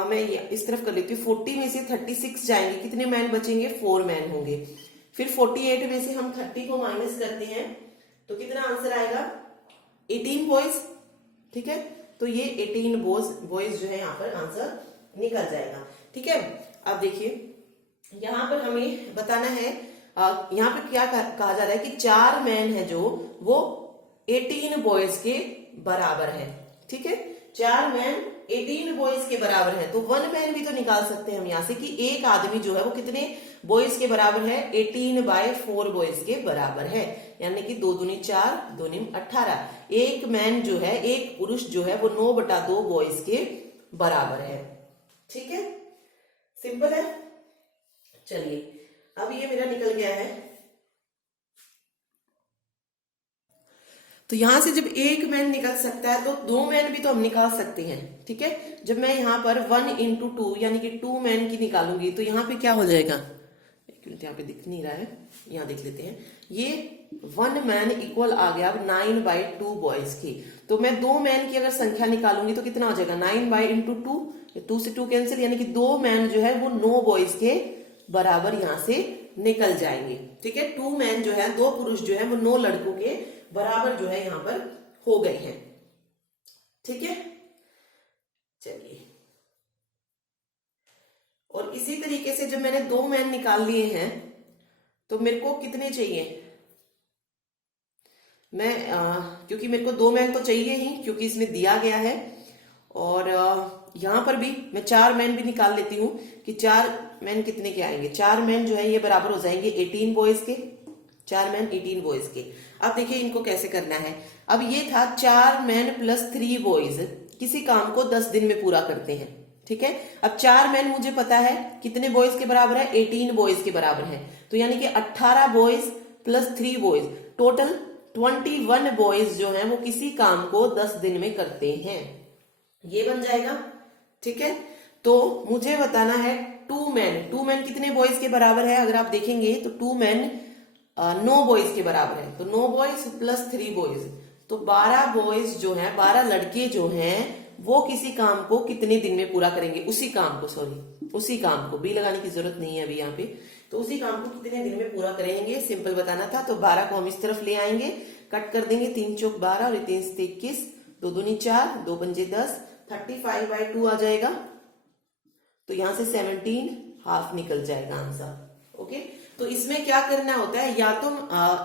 मैं इस तरफ कर लेती हूँ, 40 में से 36 जाएंगे, कितने मैन बचेंगे, 4 मैन होंगे। फिर 48 में से हम 30 को माइनस करते हैं तो कितना आंसर आएगा, 18 बॉयज। ठीक है, तो ये 18 बॉयज जो है यहाँ पर आंसर निकल जाएगा। ठीक है, अब देखिए यहाँ पर हमें बताना है, यहाँ पे क्या कहा जा रहा है कि 4 मैन है जो वो 18 बॉयज के बराबर है। ठीक है, 4 मैन 18 बॉयज के बराबर है, तो 1 मैन भी तो निकाल सकते हैं हम यहाँ से कि एक आदमी जो है वो कितने बॉयज के बराबर है, 18/4 बॉयज के बराबर है, यानी कि 2 दूनी 4 2 नीम 18। एक मैन जो है, एक पुरुष जो है वो 9/2 बॉयज के बराबर है। ठीक है, सिंपल है। चलिए अब ये मेरा निकल गया है, तो यहां से जब एक मैन निकल सकता है तो 2 मैन भी तो हम निकाल सकते हैं। ठीक है, जब मैं यहां पर 1 × 2 यानी कि 2 मैन की निकालूंगी तो यहां पे क्या हो जाएगा, एक मिनट शायद यहाँ पे दिख नहीं रहा है, यहाँ देख लेते हैं। ये 1 मैन इक्वल आ गया अब 9/2 बॉयज की। तो मैं 2 मैन की अगर संख्या निकालूंगी तो कितना हो जाएगा 9/2, 2 से 2 कैंसिल, यानी कि 2 मैन जो है वो 9 बॉयज के बराबर यहां से निकल जाएंगे। ठीक है, 2 मैन जो है 2 पुरुष जो है वो 9 लड़कों के बराबर जो है यहां पर हो गए हैं। ठीक है, चलिए, और इसी तरीके से जब मैंने 2 मैन निकाल लिए हैं तो मेरे को कितने चाहिए, मैं क्योंकि मेरे को 2 मैन तो चाहिए ही क्योंकि इसमें दिया गया है, और यहां पर भी मैं 4 मैन भी निकाल लेती हूं कि 4 मैन कितने के आएंगे। 4 मैन जो है ये बराबर हो जाएंगे 18 बॉयज के, 4 मैन 18 बॉयज के। अब देखिए इनको कैसे करना है। अब ये था 4 मैन प्लस 3 बॉयज किसी काम को 10 दिन में पूरा करते हैं। ठीक है, अब 4 मैन मुझे पता है कितने बॉयज के बराबर है, 18 बॉयज के बराबर है, तो यानी कि 18 boys plus 3 boys, total 21 boys जो हैं वो किसी काम को 10 दिन में करते हैं, ये बन जाएगा। ठीक है, तो मुझे बताना है 2 मैन कितने बॉयज के बराबर है। अगर आप देखेंगे तो 2 मैन 9 बॉयज के बराबर है, तो 9 बॉयज प्लस 3 बॉयज, तो 12 बॉयज जो हैं, 12 लड़के जो हैं वो किसी काम को कितने दिन में पूरा करेंगे, उसी काम को, सॉरी उसी काम को, बी लगाने की जरूरत नहीं है अभी यहाँ पे, तो उसी काम को कितने दिन में पूरा करेंगे, सिंपल बताना था। तो 12 को हम इस तरफ ले आएंगे, कट कर देंगे, 3 चौक 12 और 3 से 21, 2 दूनी 4, 2 पंजे 10, 35/2 आ जाएगा। तो यहां से 17 हाफ निकल जाएगा आंसर। ओके, तो इसमें क्या करना होता है, या तो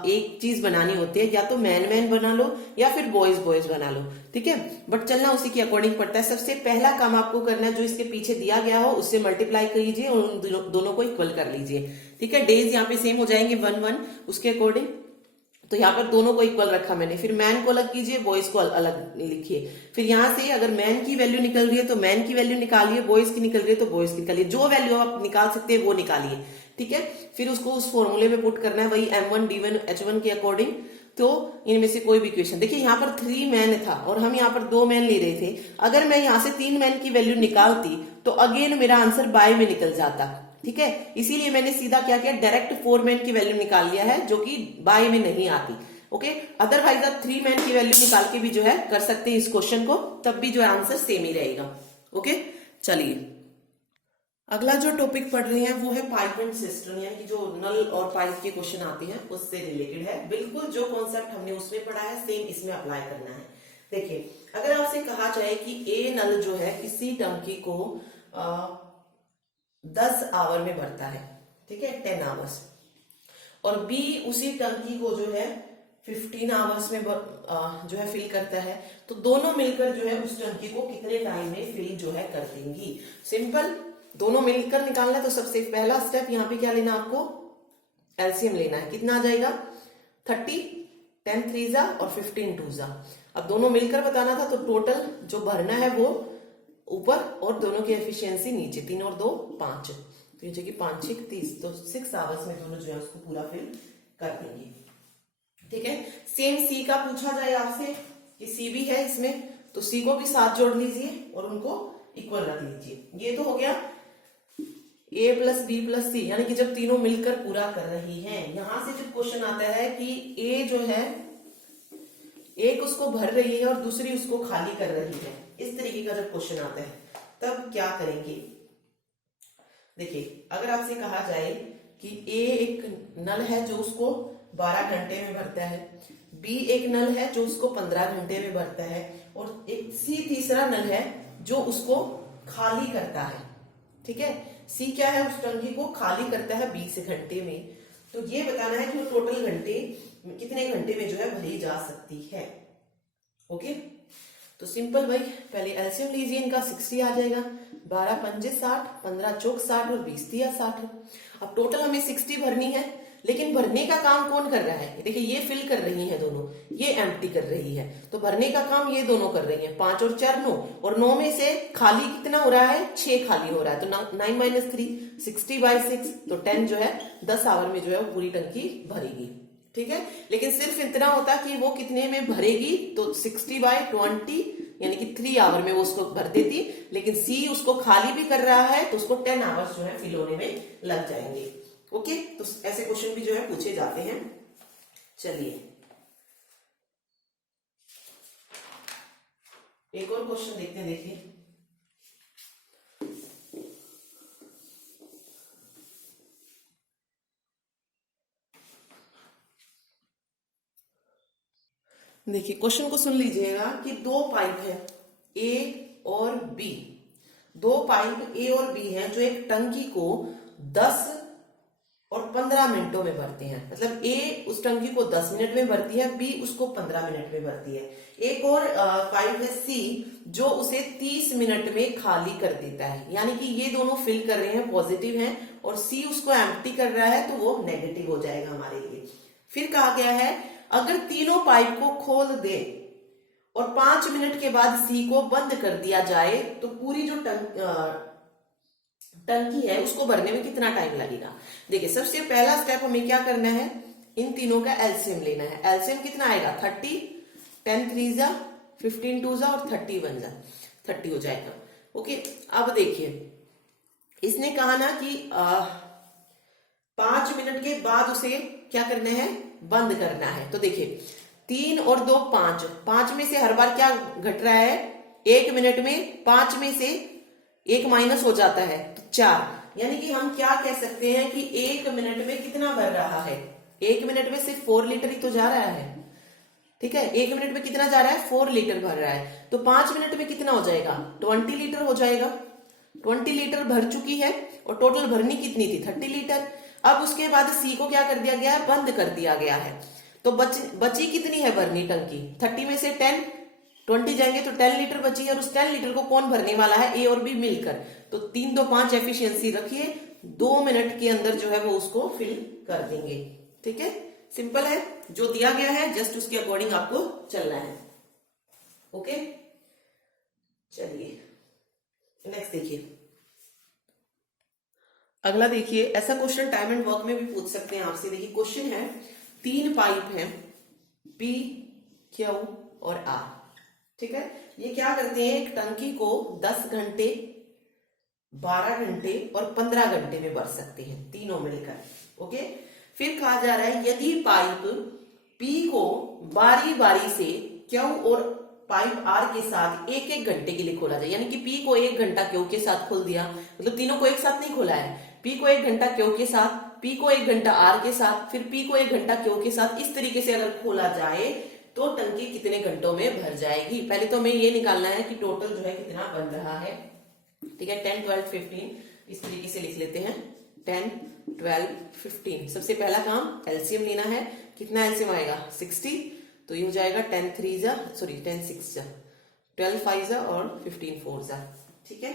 एक चीज बनानी होती है, या तो मैन बना लो या फिर बॉयज बना लो। ठीक है, बट चलना उसी के अकॉर्डिंग पड़ता है। सबसे पहला काम आपको करना है, जो इसके पीछे दिया गया हो उससे मल्टीप्लाई कीजिए और उन दोनों को इक्वल कर लीजिए। ठीक है, डेज यहाँ पे सेम हो जाएंगे 1 उसके अकॉर्डिंग, तो यहाँ पर दोनों को इक्वल रखा मैंने। फिर मैन को अलग कीजिए, बॉयज को अलग लिखिए। फिर यहाँ से अगर मैन की वैल्यू निकल रही है तो मैन की वैल्यू निकालिए, बॉयज की निकल रही है तो बॉयज की निकालिए, जो वैल्यू आप निकाल सकते हैं वो निकालिए। ठीक है, फिर उसको उस फॉर्मूले में पुट करना है, वही M1 D1 H1 के अकॉर्डिंग। तो इनमें से कोई भी इक्वेशन, देखिए यहाँ पर 3 मैन था और हम यहाँ पर 2 मैन ले रहे थे। अगर मैं यहाँ से 3 मैन की वैल्यू निकालती तो अगेन मेरा आंसर बाय में निकल जाता। ठीक है, इसीलिए मैंने सीधा क्या किया, डायरेक्ट 4 मैन की वैल्यू निकाल लिया है, जो कि बाय में नहीं आती। ओके, अदरवाइज आप 3 मैन की वैल्यू निकाल के भी जो है कर सकते हैं इस क्वेश्चन को, तब भी जो है आंसर सेम ही रहेगा। ओके, चलिए अगला जो टॉपिक पढ़ रहे हैं वो है पाइप एंड सिस्टर्न, यानी कि जो नल और पाइप के क्वेश्चन आते हैं उससे रिलेटेड है। बिल्कुल जो कॉन्सेप्ट हमने उसमें पढ़ा है सेम इसमें अप्लाई करना है। देखिए, अगर आपसे कहा जाए कि ए नल जो है किसी टंकी को 10 आवर में भरता है, ठीक है 10 आवर्स, और बी उसी टंकी को जो है 15 आवर्स में जो है फिल करता है, तो दोनों मिलकर जो है उस टंकी को कितने टाइम में फिल जो है कर देंगी। सिंपल, दोनों मिलकर निकालना है। तो सबसे पहला स्टेप यहाँ पे क्या लेना, आपको एलसीएम लेना है। कितना आ जाएगा 30, 10 3 जा और 15 2 जा। अब दोनों मिलकर बताना था, तो टोटल जो भरना है वो ऊपर और दोनों की एफिशिएंसी नीचे, 3 और 2 5, तो ये कि 5 6 30, तो 6 आवर्स में दोनों जो है उसको पूरा फिल कर देंगे। ठीक है, सेम सी का पूछा जाए आपसे कि सी भी है इसमें, तो सी को भी साथ जोड़ लीजिए और उनको इक्वल रख लीजिए। ये तो हो गया ए प्लस बी प्लस सी, यानी कि जब तीनों मिलकर पूरा कर रही हैं। यहां से जब क्वेश्चन आता है कि ए जो है एक उसको भर रही है और दूसरी उसको खाली कर रही है, इस तरीके का जब क्वेश्चन आता है तब क्या करेंगे। देखिए, अगर आपसे कहा जाए कि ए एक नल है जो उसको 12 घंटे में भरता है, बी एक नल है जो उसको 15 घंटे में भरता है, और एक सी तीसरा नल है जो उसको खाली करता है। ठीक है, सी क्या है, उस टंकी को खाली करता है 20 घंटे में। तो ये बताना है कि वो टोटल घंटे कितने घंटे में जो है भरी जा सकती है। ओके, तो सिंपल भाई, पहले एलसीएम लीजिए, इनका 60 आ जाएगा, 12 पंजे 60, 15 चौक 60 और 20 दिया 60। अब टोटल हमें 60 भरनी है, लेकिन भरने का काम कौन कर रहा है, देखिए ये फिल कर रही है दोनों, ये एम्प्टी कर रही है, तो भरने का काम ये दोनों कर रही है। 5 और 4 9, और 9 में से खाली कितना हो रहा है, 6 खाली हो रहा है, तो 9 - 3 60/6, तो 10 जो है 10 आवर में जो है वो पूरी टंकी भरेगी। ठीक है, लेकिन सिर्फ इतना होता कि वो कितने में भरेगी, तो 60/20 यानी कि 3 आवर में वो उसको भर देती, लेकिन सी उसको खाली भी कर रहा है तो उसको 10 आवर्स जो है फिल होने में लग जाएंगे। ओके, तो ऐसे क्वेश्चन भी जो है पूछे जाते हैं। चलिए एक और क्वेश्चन देखते हैं। देखिए देखिए क्वेश्चन को सुन लीजिएगा कि दो पाइप है ए और बी। दो पाइप ए और बी हैं जो एक टंकी को 10 और 15 मिनटों में भरते हैं। मतलब ए उस टंकी को 10 मिनट में भरती है, बी उसको 15 मिनट में भरती है। एक और पाइप है सी जो उसे 30 मिनट में खाली कर देता है। यानी कि ये दोनों फिल कर रहे हैं, पॉजिटिव हैं, और सी उसको एम्प्टी कर रहा है तो वो नेगेटिव हो जाएगा हमारे लिए। फिर कहा गया है अगर तीनों पाइप को खोल दे और 5 मिनट के बाद सी को बंद कर दिया जाए तो पूरी जो टंकी है उसको भरने में कितना टाइम लगेगा। देखिए सबसे पहला स्टेप हमें क्या करना है, इन तीनों का एलसीएम लेना है। एलसीएम कितना आएगा 30, 10 3 जा 15 2 जा और 30 1 जा 30 हो जाएगा। ओके, अब देखिए इसने कहा ना कि 5 मिनट के बाद उसे क्या करना है, बंद करना है। तो देखिए 3 और 2 5, 5 में से हर बार क्या घट रहा है, 1 मिनट में 5 में से 1 माइनस हो जाता है तो 4। यानी कि हम क्या कह सकते हैं कि 1 मिनट में कितना भर रहा है, 1 मिनट में सिर्फ 4 लीटर ही तो जा रहा है। ठीक है, 1 मिनट में कितना जा रहा है, 4 लीटर भर रहा है। तो 5 मिनट में कितना हो जाएगा, 20 लीटर हो जाएगा। 20 लीटर भर चुकी है और टोटल भरनी कितनी थी, 30 लीटर। अब उसके बाद सी को क्या कर दिया गया है, बंद कर दिया गया है। तो बची कितनी है भरनी टंकी, 30 में से 10 20 जाएंगे तो 10 लीटर बची है। और उस 10 लीटर को कौन भरने वाला है, ए और बी मिलकर। तो 3 2 5 एफिशिएंसी रखिए, 2 मिनट के अंदर जो है वो उसको फिल कर देंगे। ठीक है, सिंपल है, जो दिया गया है जस्ट उसके अकॉर्डिंग आपको चलना है। ओके, चलिए नेक्स्ट देखिए। अगला देखिए, ऐसा क्वेश्चन टाइम एंड वर्क में भी पूछ सकते हैं आपसे। देखिए क्वेश्चन है 3 पाइप हैं पी क्यू और आर। ठीक है, ये क्या करते हैं, एक टंकी को 10 घंटे 12 घंटे और 15 घंटे में भर सकते हैं, तीनों मिलकर। ओके, फिर कहा जा रहा है यदि पाइप पी को बारी बारी से क्यू और पाइप आर के साथ 1 घंटे के लिए खोला जाए। यानी कि पी को 1 घंटा क्यू के साथ खोल दिया, मतलब तीनों को एक साथ नहीं खोला है। पी को 1 घंटा क्यू के साथ, पी को 1 घंटा आर के साथ, फिर पी को 1 घंटा क्यू के साथ, इस तरीके से अगर खोला जाए तो टंकी कितने घंटों में भर जाएगी। पहले तो हमें ये निकालना है कि टोटल जो है कितना बन रहा है। ठीक है, 10 12 15 इस तरीके से लिख लेते हैं, 10 12 15। सबसे पहला काम एलसीएम लेना है। कितना एलसीएम आएगा 60, तो ये हो जाएगा 10 3 जा 10 6 जा 12 5 जा और 15 4 जा। ठीक है,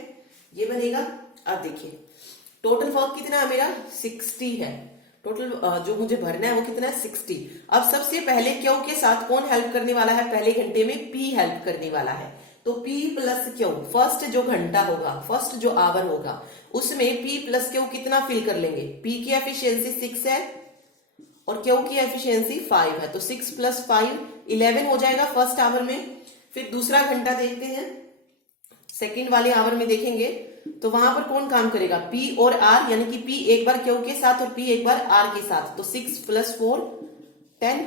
ये बनेगा। अब देखिए टोटल वर्क कितना है मेरा, 60 है। टोटल जो मुझे भरना है वो कितना है, 60। अब सबसे पहले क्यू के साथ कौन हेल्प करने वाला है, पहले घंटे में पी हेल्प करने वाला है। तो P प्लस क्यू, फर्स्ट जो घंटा होगा, फर्स्ट जो आवर होगा, उसमें P प्लस क्यू कितना फिल कर लेंगे। P की एफिशिएंसी 6 है और क्यू की एफिशिएंसी 5 है, तो 6 प्लस 5 11 हो जाएगा फर्स्ट आवर में। फिर दूसरा घंटा देखते हैं, सेकेंड वाले आवर में देखेंगे तो वहां पर कौन काम करेगा, P और R। यानी कि P एक बार क्यू के साथ और P एक बार R के साथ, तो 6 प्लस 4 10।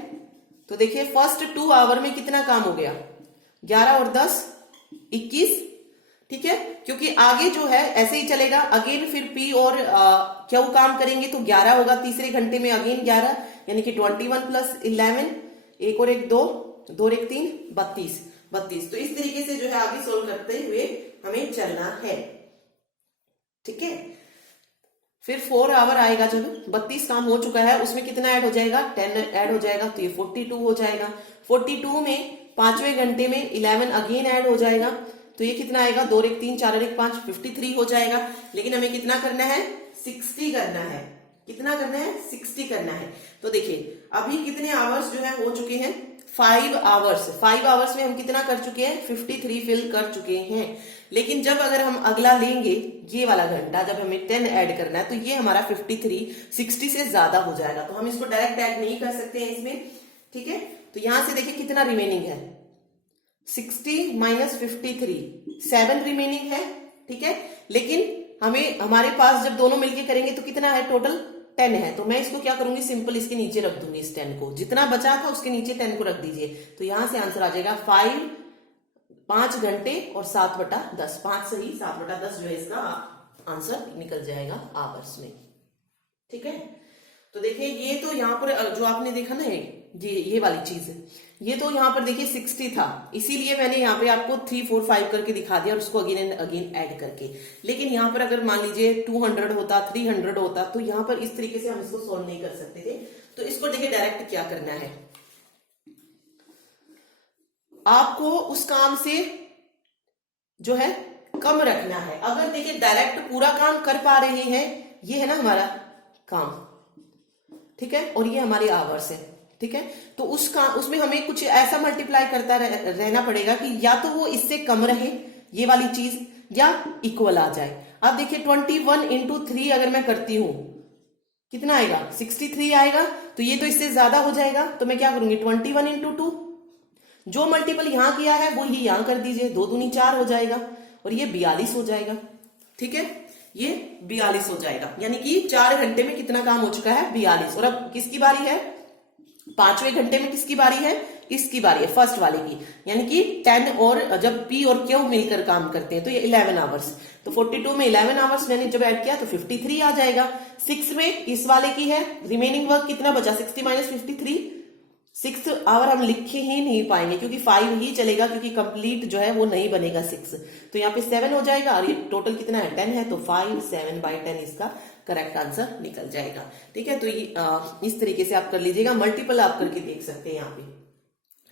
तो देखिए फर्स्ट 2 आवर में कितना काम हो गया, 11 और 10 21। ठीक है, क्योंकि आगे जो है ऐसे ही चलेगा, अगेन फिर P और क्यू काम करेंगे तो 11 होगा, तीसरे घंटे में अगेन 11, यानी कि 21 प्लस 11, एक और एक 2 और एक 3 32। तो इस तरीके से जो है आगे सोल्व करते हुए हमें चलना है। ठीक है, फिर 4 आवर आएगा, चलो 32 काम हो चुका है, उसमें कितना ऐड हो जाएगा, 10 ऐड हो जाएगा, तो ये 42 हो जाएगा। 42 में 5वें घंटे में 11 अगेन ऐड हो जाएगा, तो ये कितना आएगा, 2 और 1 3 4 और 1 5 53 हो जाएगा। लेकिन हमें कितना करना है, 60 करना है। कितना करना है, 60 करना है। तो देखिए अभी कितने आवर्स जो है हो चुके हैं, 5 आवर्स। 5 आवर्स में हम कितना कर चुके हैं, 53 फिल कर चुके हैं। लेकिन जब अगर हम अगला लेंगे ये वाला घंटा, जब हमें 10 ऐड करना है, तो ये हमारा 53 60 से ज्यादा हो जाएगा, तो हम इसको डायरेक्ट ऐड नहीं कर सकते हैं इसमें। ठीक है, तो यहां से देखिए कितना रिमेनिंग है, 60 माइनस 53 7 रिमेनिंग है। ठीक है, लेकिन हमें हमारे पास जब दोनों मिलके करेंगे तो कितना है टोटल, 10 है, तो मैं इसको क्या करूंगी, सिंपल इसके नीचे रख दूंगी इस 10 को, जितना बचा था उसके नीचे 10 को रख दीजिए। तो यहां से आंसर आ जाएगा 5 घंटे और 7/10, 5 सही 7/10 जो है इसका आंसर निकल जाएगा आवर्स में। ठीक है, तो देखिए ये तो यहाँ पर जो आपने देखा ना ये वाली चीज, ये तो यहाँ पर देखिए 60 था, इसीलिए मैंने यहाँ पे आपको 3 4 5 करके दिखा दिया और उसको अगेन एंड अगेन ऐड करके। लेकिन यहाँ पर अगर मान लीजिए 200 होता, 300 होता, तो यहाँ पर इस तरीके से हम इसको सॉल्व नहीं कर सकते थे। तो इसको देखिए डायरेक्ट क्या करना है, आपको उस काम से जो है कम रखना है। अगर देखिए डायरेक्ट पूरा काम कर पा रहे हैं, ये है ना हमारा काम, ठीक है, और ये हमारे आवर्स है, ठीक है, तो उसमें हमें कुछ ऐसा मल्टीप्लाई करता रहना पड़ेगा कि या तो वो इससे कम रहे ये वाली चीज, या इक्वल आ जाए। अब देखिए 21 इंटू 3 अगर मैं करती हूं, कितना आएगा, 63 आएगा, तो ये तो इससे ज्यादा हो जाएगा। तो मैं क्या करूंगी, 21 इंटू 2, जो मल्टीपल यहां किया है वो ही यहां कर दीजिए, 2 दूनी 4 हो जाएगा, और ये 42 हो जाएगा। ठीक है, ये 42 हो जाएगा, यानी कि 4 घंटे में कितना काम हो चुका है, 42। और अब किसकी बारी है, 5वें घंटे में किसकी बारी है, इसकी बारी है, फर्स्ट वाले की, यानी कि 10 और जब P और Q मिलकर काम करते हैं तो ये 11 आवर्स। तो 42 में 11 आवर्स मैंने जब ऐड किया तो 53 आ जाएगा। 6 में इस वाले की है, रिमेनिंग वर्क कितना बचा, 60 माइनस 53, 6 आवर हम लिख ही नहीं पाएंगे क्योंकि 5 ही चलेगा, क्योंकि कंप्लीट जो है वो नहीं बनेगा 6। तो यहाँ पे 7 हो जाएगा, और ये टोटल कितना है, 10 है, तो 5 7/10 इसका करेक्ट आंसर निकल जाएगा। ठीक है, तो ये इस तरीके से आप कर लीजिएगा, मल्टीपल आप करके देख सकते हैं यहाँ पे।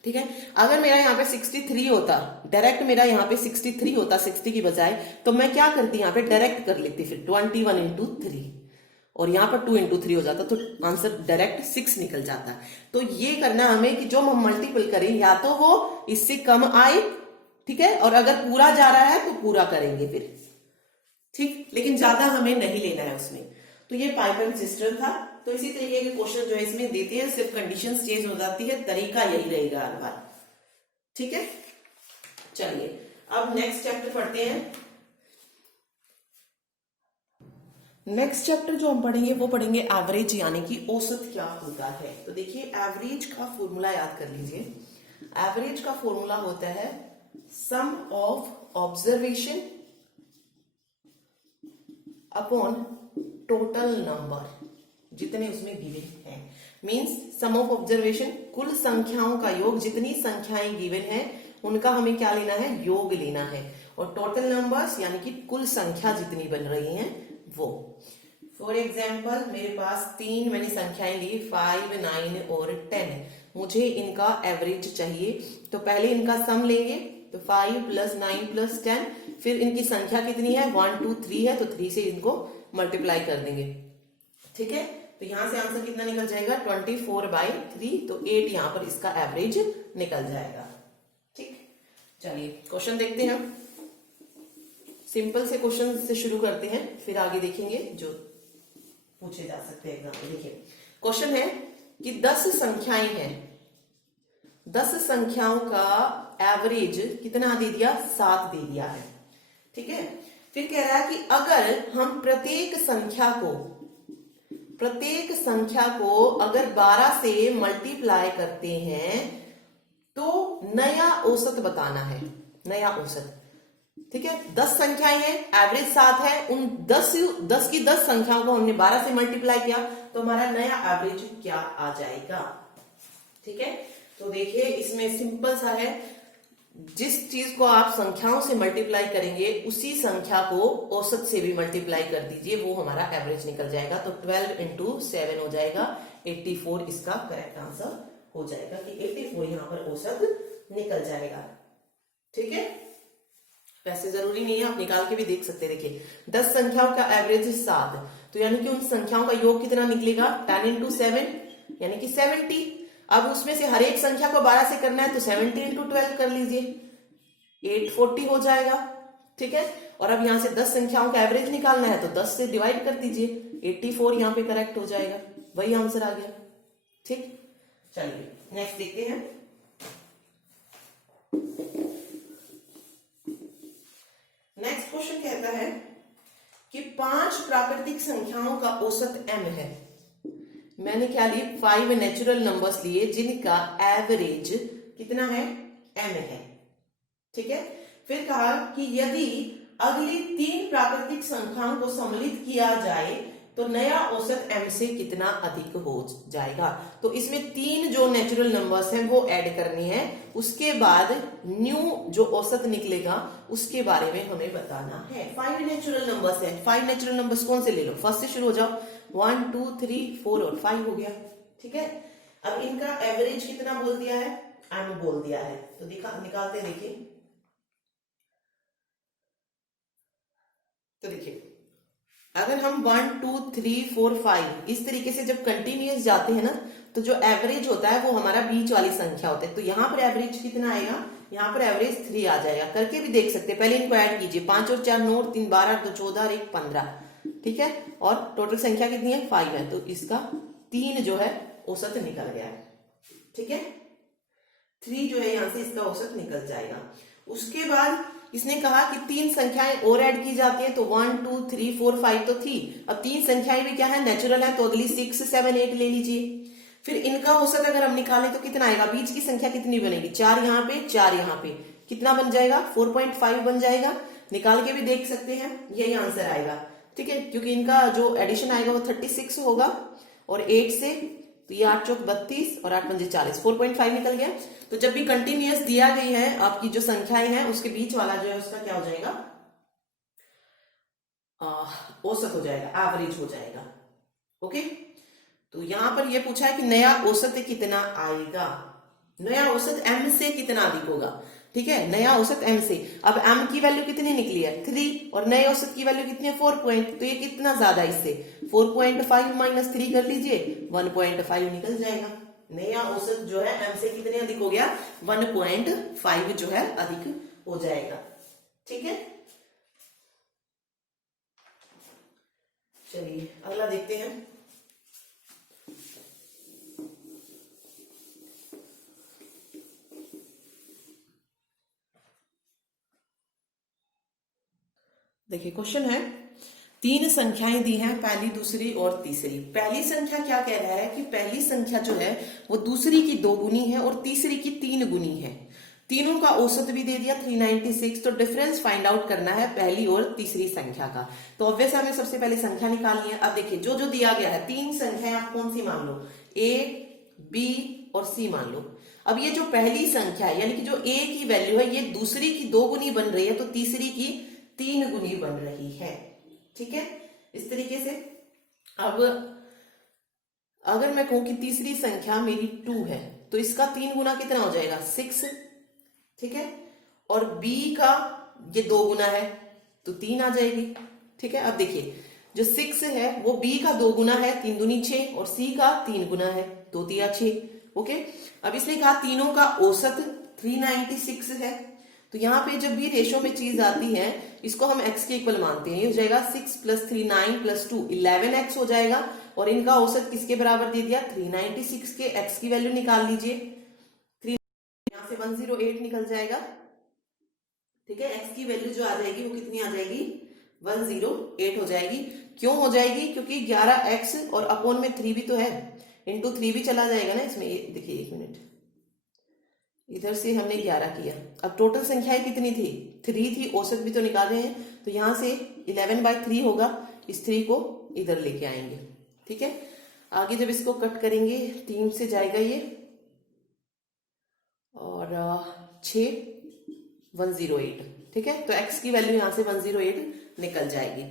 ठीक है, अगर मेरा यहाँ पे 63 होता, डायरेक्ट मेरा यहाँ पे 63 होता 60 की बजाय, तो मैं क्या करती, यहाँ पे डायरेक्ट कर लेती, फिर 21 इंटू 3, और यहाँ पर 2 इंटू 3 हो जाता, तो आंसर डायरेक्ट 6 निकल जाता। तो ये करना हमें कि जो हम मल्टीपल करें या तो वो इससे कम आए, ठीक है, और अगर पूरा जा रहा है तो पूरा करेंगे फिर, ठीक, लेकिन ज्यादा हमें नहीं लेना है उसमें। तो ये पाइप एंड सिस्टर था। तो इसी तरीके के क्वेश्चन जो है इसमें देते हैं, सिर्फ कंडीशंस चेंज हो जाती है, तरीका यही रहेगा हर बार। ठीक है, चलिए अब नेक्स्ट चैप्टर पढ़ते हैं। नेक्स्ट चैप्टर जो हम पढ़ेंगे वो पढ़ेंगे एवरेज, यानी कि औसत क्या होता है। तो देखिए एवरेज का फॉर्मूला याद कर लीजिए। एवरेज का फॉर्मूला होता है sum of observation upon total number, जितने उसमें गिवन है। मींस सम ऑफ ऑब्जर्वेशन, कुल संख्याओं का योग, जितनी संख्याएं गिवन है उनका हमें क्या लेना है, योग लेना है, और टोटल नंबर्स यानी कि कुल संख्या जितनी बन रही हैं वो। फॉर एग्जाम्पल मेरे पास 3 मैंने संख्याएं ली, 5 9 और 10, मुझे इनका एवरेज चाहिए। तो पहले इनका सम लेंगे, तो 5 + 9 + 10, फिर इनकी संख्या कितनी है, 1 2 3 है, तो 3 से इनको मल्टीप्लाई कर देंगे। ठीक है, तो यहां से आंसर कितना निकल जाएगा, 24/3, तो 8 यहां पर इसका एवरेज निकल जाएगा। ठीक, चलिए क्वेश्चन देखते हैं। सिंपल से क्वेश्चन से शुरू करते हैं, फिर आगे देखेंगे जो पूछे जा सकते हैं एग्जाम में। देखिए क्वेश्चन है कि 10 संख्याएं हैं, 10 संख्याओं का एवरेज कितना दे दिया, 7 दे दिया है। ठीक है, फिर कह रहा है कि अगर हम प्रत्येक संख्या को अगर 12 से मल्टीप्लाई करते हैं तो नया औसत बताना है, नया औसत। ठीक है, 10 संख्याएं हैं, एवरेज 7 है, उन 10 की 10 संख्याओं को हमने 12 से मल्टीप्लाई किया तो हमारा नया एवरेज क्या आ जाएगा। ठीक है, तो देखिए इसमें सिंपल सा है, जिस चीज को आप संख्याओं से मल्टीप्लाई करेंगे उसी संख्या को औसत से भी मल्टीप्लाई कर दीजिए, वो हमारा एवरेज निकल जाएगा। तो 12 इंटू 7 हो जाएगा 84, इसका करेक्ट आंसर हो जाएगा कि 84 यहां पर औसत निकल जाएगा। ठीक है, वैसे जरूरी नहीं है, आप निकाल के भी देख सकते हैं। देखिए 10 संख्याओं का एवरेज 7, तो यानी कि उन संख्याओं का योग कितना निकलेगा, 10 इंटू 7 यानी कि 70। अब उसमें से हर एक संख्या को 12 से करना है तो 70 इंटू 12 कर लीजिए, 840 हो जाएगा। ठीक है, और अब यहां से 10 संख्याओं का एवरेज निकालना है तो 10 से डिवाइड कर दीजिए, 84 यहां पे करेक्ट हो जाएगा, वही आंसर आ गया। ठीक, चलिए नेक्स्ट देखते हैं। नेक्स्ट क्वेश्चन कहता है कि 5 प्राकृतिक संख्याओं का औसत m है। मैंने क्या लिए 5 नेचुरल नंबर्स लिए जिनका एवरेज कितना है m है। ठीक है, फिर कहा कि यदि अगली 3 प्राकृतिक संख्याओं को सम्मिलित किया जाए तो नया औसत m से कितना अधिक हो जाएगा। तो इसमें 3 जो नेचुरल नंबर्स हैं वो ऐड करनी है, उसके बाद न्यू जो औसत निकलेगा उसके बारे में हमें बताना है। 5 नेचुरल नंबर्स हैं, 5 नेचुरल नंबर्स कौन से ले लो, फर्स्ट से शुरू हो जाओ, 1 2 3 4 और 5 हो गया। ठीक है, अब इनका एवरेज कितना बोल दिया है, m बोल दिया है, तो निकालते देखिए। तो देखिए अगर हम 1 2 3 4 5 इस तरीके से जब कंटिन्यूअस जाते हैं ना, तो जो एवरेज होता है वो हमारा बीच वाली संख्या होता है। तो यहाँ पर एवरेज कितना आएगा, यहाँ पर एवरेज 3 आ जाएगा। करके भी देख सकते हैं, पहले इनको ऐड कीजिए, 5 और 4 9 3 12 2 14 और 1 15। ठीक है, और टोटल संख्या कितनी है 5 है, तो इसका 3 जो है औसत निकल गया है। ठीक है, 3 जो है यहां से इसका औसत निकल जाएगा। उसके बाद इसने कहा कि 3 संख्याएं और ऐड की जाती है, तो 1 2 3 4 5 तो थी, अब 3 संख्याएं भी क्या है नेचुरल है, तो अगली 6 7 8 ले लीजिए। फिर इनका औसत अगर हम निकालें तो कितना आएगा, बीच की संख्या कितनी बनेगी, 4 यहाँ पे 4 यहाँ पे, कितना बन जाएगा 4.5 बन जाएगा। निकाल के भी देख सकते हैं, यही आंसर आएगा। ठीक है, क्योंकि इनका जो एडिशन आएगा वो 36 होगा, और 8 से तो ये 8 चौक 32 और 8 पंजे 40, 4.5 निकल गया। तो जब भी कंटिन्यूअस दिया गई है आपकी जो संख्याएं हैं उसके बीच वाला जो है उसका क्या हो जाएगा, औसत हो जाएगा, एवरेज हो जाएगा। ओके, तो यहां पर ये पूछा है कि नया औसत कितना आएगा, नया औसत m से कितना अधिक होगा। ठीक है, नया औसत m से, अब m की वैल्यू कितनी निकली है 3, और नए औसत की वैल्यू कितनी है 4 पॉइंट, तो ये कितना ज्यादा इससे 4.5 माइनस 3 कर लीजिए, 1.5 निकल जाएगा। नया औसत जो है m से कितने अधिक हो गया, 1.5 जो है अधिक हो जाएगा। ठीक है, चलिए अगला देखते हैं। देखिए क्वेश्चन है, 3 संख्याएं दी हैं, पहली दूसरी और तीसरी। पहली संख्या क्या कह रहा है कि पहली संख्या जो है वो दूसरी की 2 गुनी है और तीसरी की 3 गुनी है। तीनों का औसत भी दे दिया 396, तो डिफरेंस फाइंड आउट करना है पहली और तीसरी संख्या का। तो ऑब्वियस हमें सबसे पहले संख्या निकालनी है। अब देखिए जो जो दिया गया है, 3 संख्याएं आप कौन सी मान लो, ए बी और सी मान लो। अब ये जो पहली संख्या है यानी कि जो ए की वैल्यू है ये दूसरी की 2 गुनी बन रही है, तो तीसरी की 3 गुनी बन रही है। ठीक है, इस तरीके से। अब अगर मैं कहूं कि तीसरी संख्या मेरी 2 है, तो इसका 3 गुना कितना हो जाएगा 6। ठीक है, और b का ये 2 गुना है तो 3 आ जाएगी। ठीक है, अब देखिए जो 6 है वो b का 2 गुना है, 3 दूनी 6, और c का 3 गुना है, 2 तिया 6। ओके, अब इसने कहा तीनों का औसत 396 है, तो यहाँ पे जब भी रेशो में चीज आती है इसको हम x के इक्वल मानते हैं। ये हो जाएगा 6 + 3 9 + 2 11x हो जाएगा, और इनका औसत किसके बराबर दे दिया 396 के। x की वैल्यू निकाल लीजिए, 3 यहाँ से 108 निकल जाएगा। ठीक है, x की वैल्यू जो आ जाएगी वो कितनी आ जाएगी 108 हो जाएगी। क्यों हो जाएगी, क्योंकि 11x और अपॉन में 3 भी तो है, इंटू 3 भी चला जाएगा ना इसमें। देखिए 1 मिनट, इधर से हमने 11 किया, अब टोटल संख्याएं कितनी थी 3 थी, औसत भी तो निकाल रहे हैं, तो यहां से 11/3 होगा, इस 3 को इधर लेके आएंगे। ठीक है, आगे जब इसको कट करेंगे 3 से जाएगा ये, और 6 108। ठीक है, तो x की वैल्यू यहां से 108 निकल जाएगी।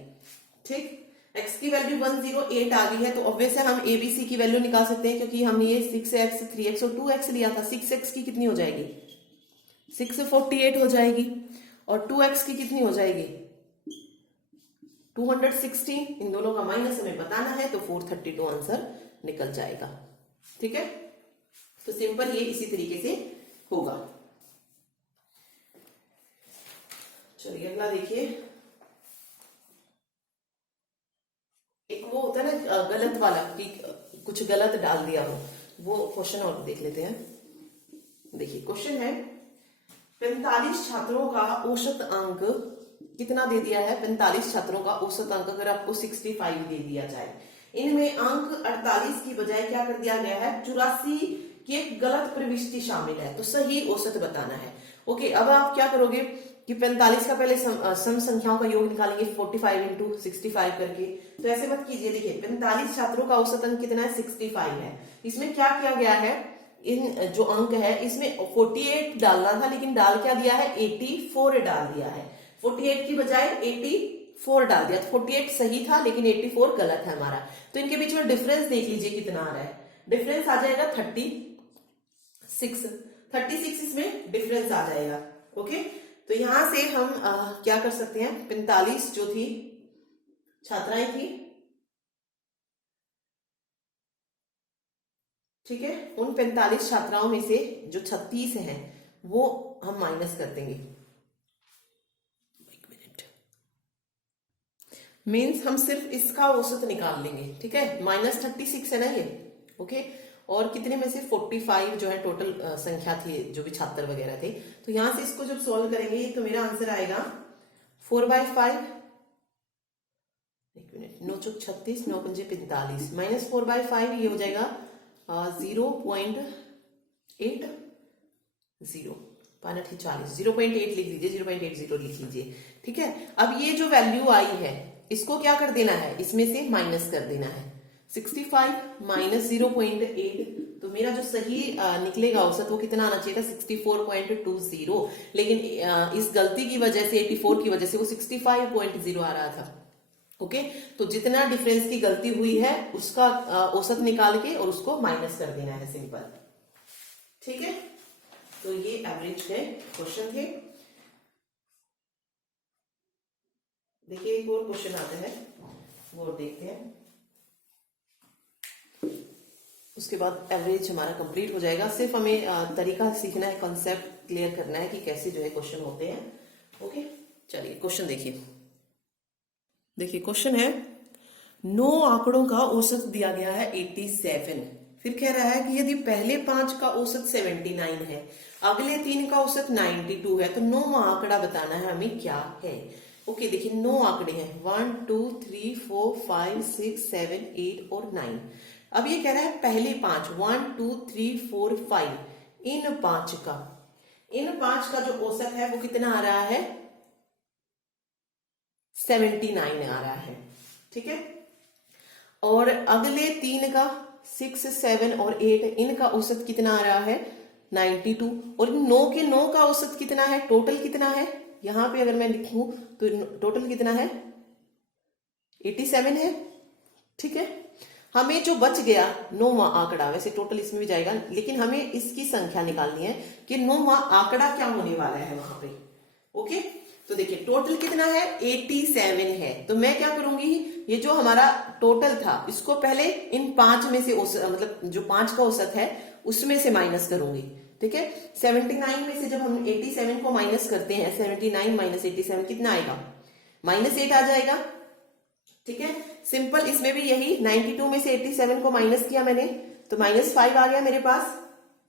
ठीक, x की वैल्यू 108 आ गई है, तो ऑब्वियस है हम abc की वैल्यू निकाल सकते हैं, क्योंकि हमने ये 6x 3x और 2x लिया था। 6x की कितनी हो जाएगी 648 हो जाएगी, और 2x की कितनी हो जाएगी 216। इन दोनों का माइनस हमें बताना है, तो 432 आंसर निकल जाएगा। ठीक है, तो सिंपल ये इसी तरीके से होगा। चलिए अगला देखिए, एक वो होता है ना गलत वाला कि कुछ गलत डाल दिया हो, वो क्वेश्चन और देख लेते हैं। देखिए क्वेश्चन है, 45 छात्रों का औसत अंक कितना दे दिया है, 45 छात्रों का औसत अंक अगर आपको 65 दे दिया जाए, इनमें अंक 48 की बजाय क्या कर दिया गया है, 84 की एक गलत प्रविष्टि शामिल है, तो सही औसत बताना है। ओके, अब आप क्या करोगे कि 45 का पहले सम संख्याओं का योग निकालेंगे 45 इंटू 65 करके। तो ऐसे मत कीजिए, देखिए 45 छात्रों का औसत अंक कितना है, 65 है। इसमें क्या किया गया है, इन जो अंक है इसमें 48 डालना था, लेकिन डाल क्या दिया है, 84 डाल दिया है। 48 की बजाय 84 डाल दिया, 48 सही था लेकिन 84 गलत है हमारा। तो इनके बीच में डिफरेंस देख लीजिए कितना आ रहा है, डिफरेंस आ जाएगा 36 इसमें डिफरेंस आ जाएगा। ओके, तो यहां से हम क्या कर सकते हैं, 45 जो थी छात्राएं थी, ठीक है, उन 45 छात्राओं में से जो 36 हैं वो हम माइनस कर देंगे। एक मिनट, मीन्स हम सिर्फ इसका औसत निकाल लेंगे, ठीक है, -36 है ना ये। ओके, और कितने में से 45 जो है टोटल संख्या थी जो भी छात्र वगैरह थे। तो यहां से इसको जब सॉल्व करेंगे तो मेरा आंसर आएगा 4/5, एक मिनट, 9 चौक 36, 9 पंजे 45, -4/5 ये हो जाएगा 0.80, 40, 0.8 लिख लीजिए, 0.80 लिख लीजिए, ठीक है। अब ये जो वैल्यू आई है इसको क्या कर देना है, इसमें से माइनस कर देना है, 65 माइनस 0.8, तो मेरा जो सही निकलेगा औसत वो कितना आना चाहिए था, 64.20, लेकिन इस गलती की वजह से 84 की वजह से वो 65.0 आ रहा था। ओके, तो जितना डिफरेंस की गलती हुई है उसका औसत निकाल के और उसको माइनस कर देना है, सिंपल, ठीक है। तो ये एवरेज के क्वेश्चन थे। देखिए एक और क्वेश्चन आता है, वो देखते हैं, उसके बाद एवरेज हमारा कंप्लीट हो जाएगा। सिर्फ हमें तरीका सीखना है, कॉन्सेप्ट क्लियर करना है कि कैसे जो है क्वेश्चन होते हैं। ओके, चलिए क्वेश्चन देखिए। देखिए क्वेश्चन है, 9 आंकड़ों का औसत दिया गया है 87, फिर कह रहा है कि यदि पहले 5 का औसत 79 है, अगले 3 का औसत 92 है, तो 9वां आंकड़ा बताना है हमें क्या है। ओके, देखिए 9 आंकड़े हैं, 1 2 3 4 5 6 7 8 और 9। अब ये कह रहा है पहले 5, 1 2 3 4 5, इन 5 का जो औसत है वो कितना आ रहा है, 79 आ रहा है, ठीक है। और अगले 3 का 6 7 और 8, इनका औसत कितना आ रहा है, 92, और 9 के 9 का औसत कितना है, टोटल कितना है, यहां पे अगर मैं लिखूं तो टोटल कितना है, 87 है, ठीक है। हमें जो बच गया 9वां आंकड़ा, वैसे टोटल इसमें भी जाएगा, लेकिन हमें इसकी संख्या निकालनी है कि 9वां आंकड़ा क्या होने वाला है वहां पे। ओके, तो देखिए टोटल कितना है, 87 है, तो मैं क्या करूंगी, ये जो हमारा टोटल था इसको पहले इन 5 में से मतलब जो 5 का औसत है उसमें से माइनस करूंगी, ठीक है। 79 में से जब हम 87 को माइनस करते हैं, 79 माइनस 87 कितना आएगा, -8 आ जाएगा, ठीक है। सिंपल, इसमें भी यही 92 में से 87 को माइनस किया मैंने, तो -5 आ गया मेरे पास,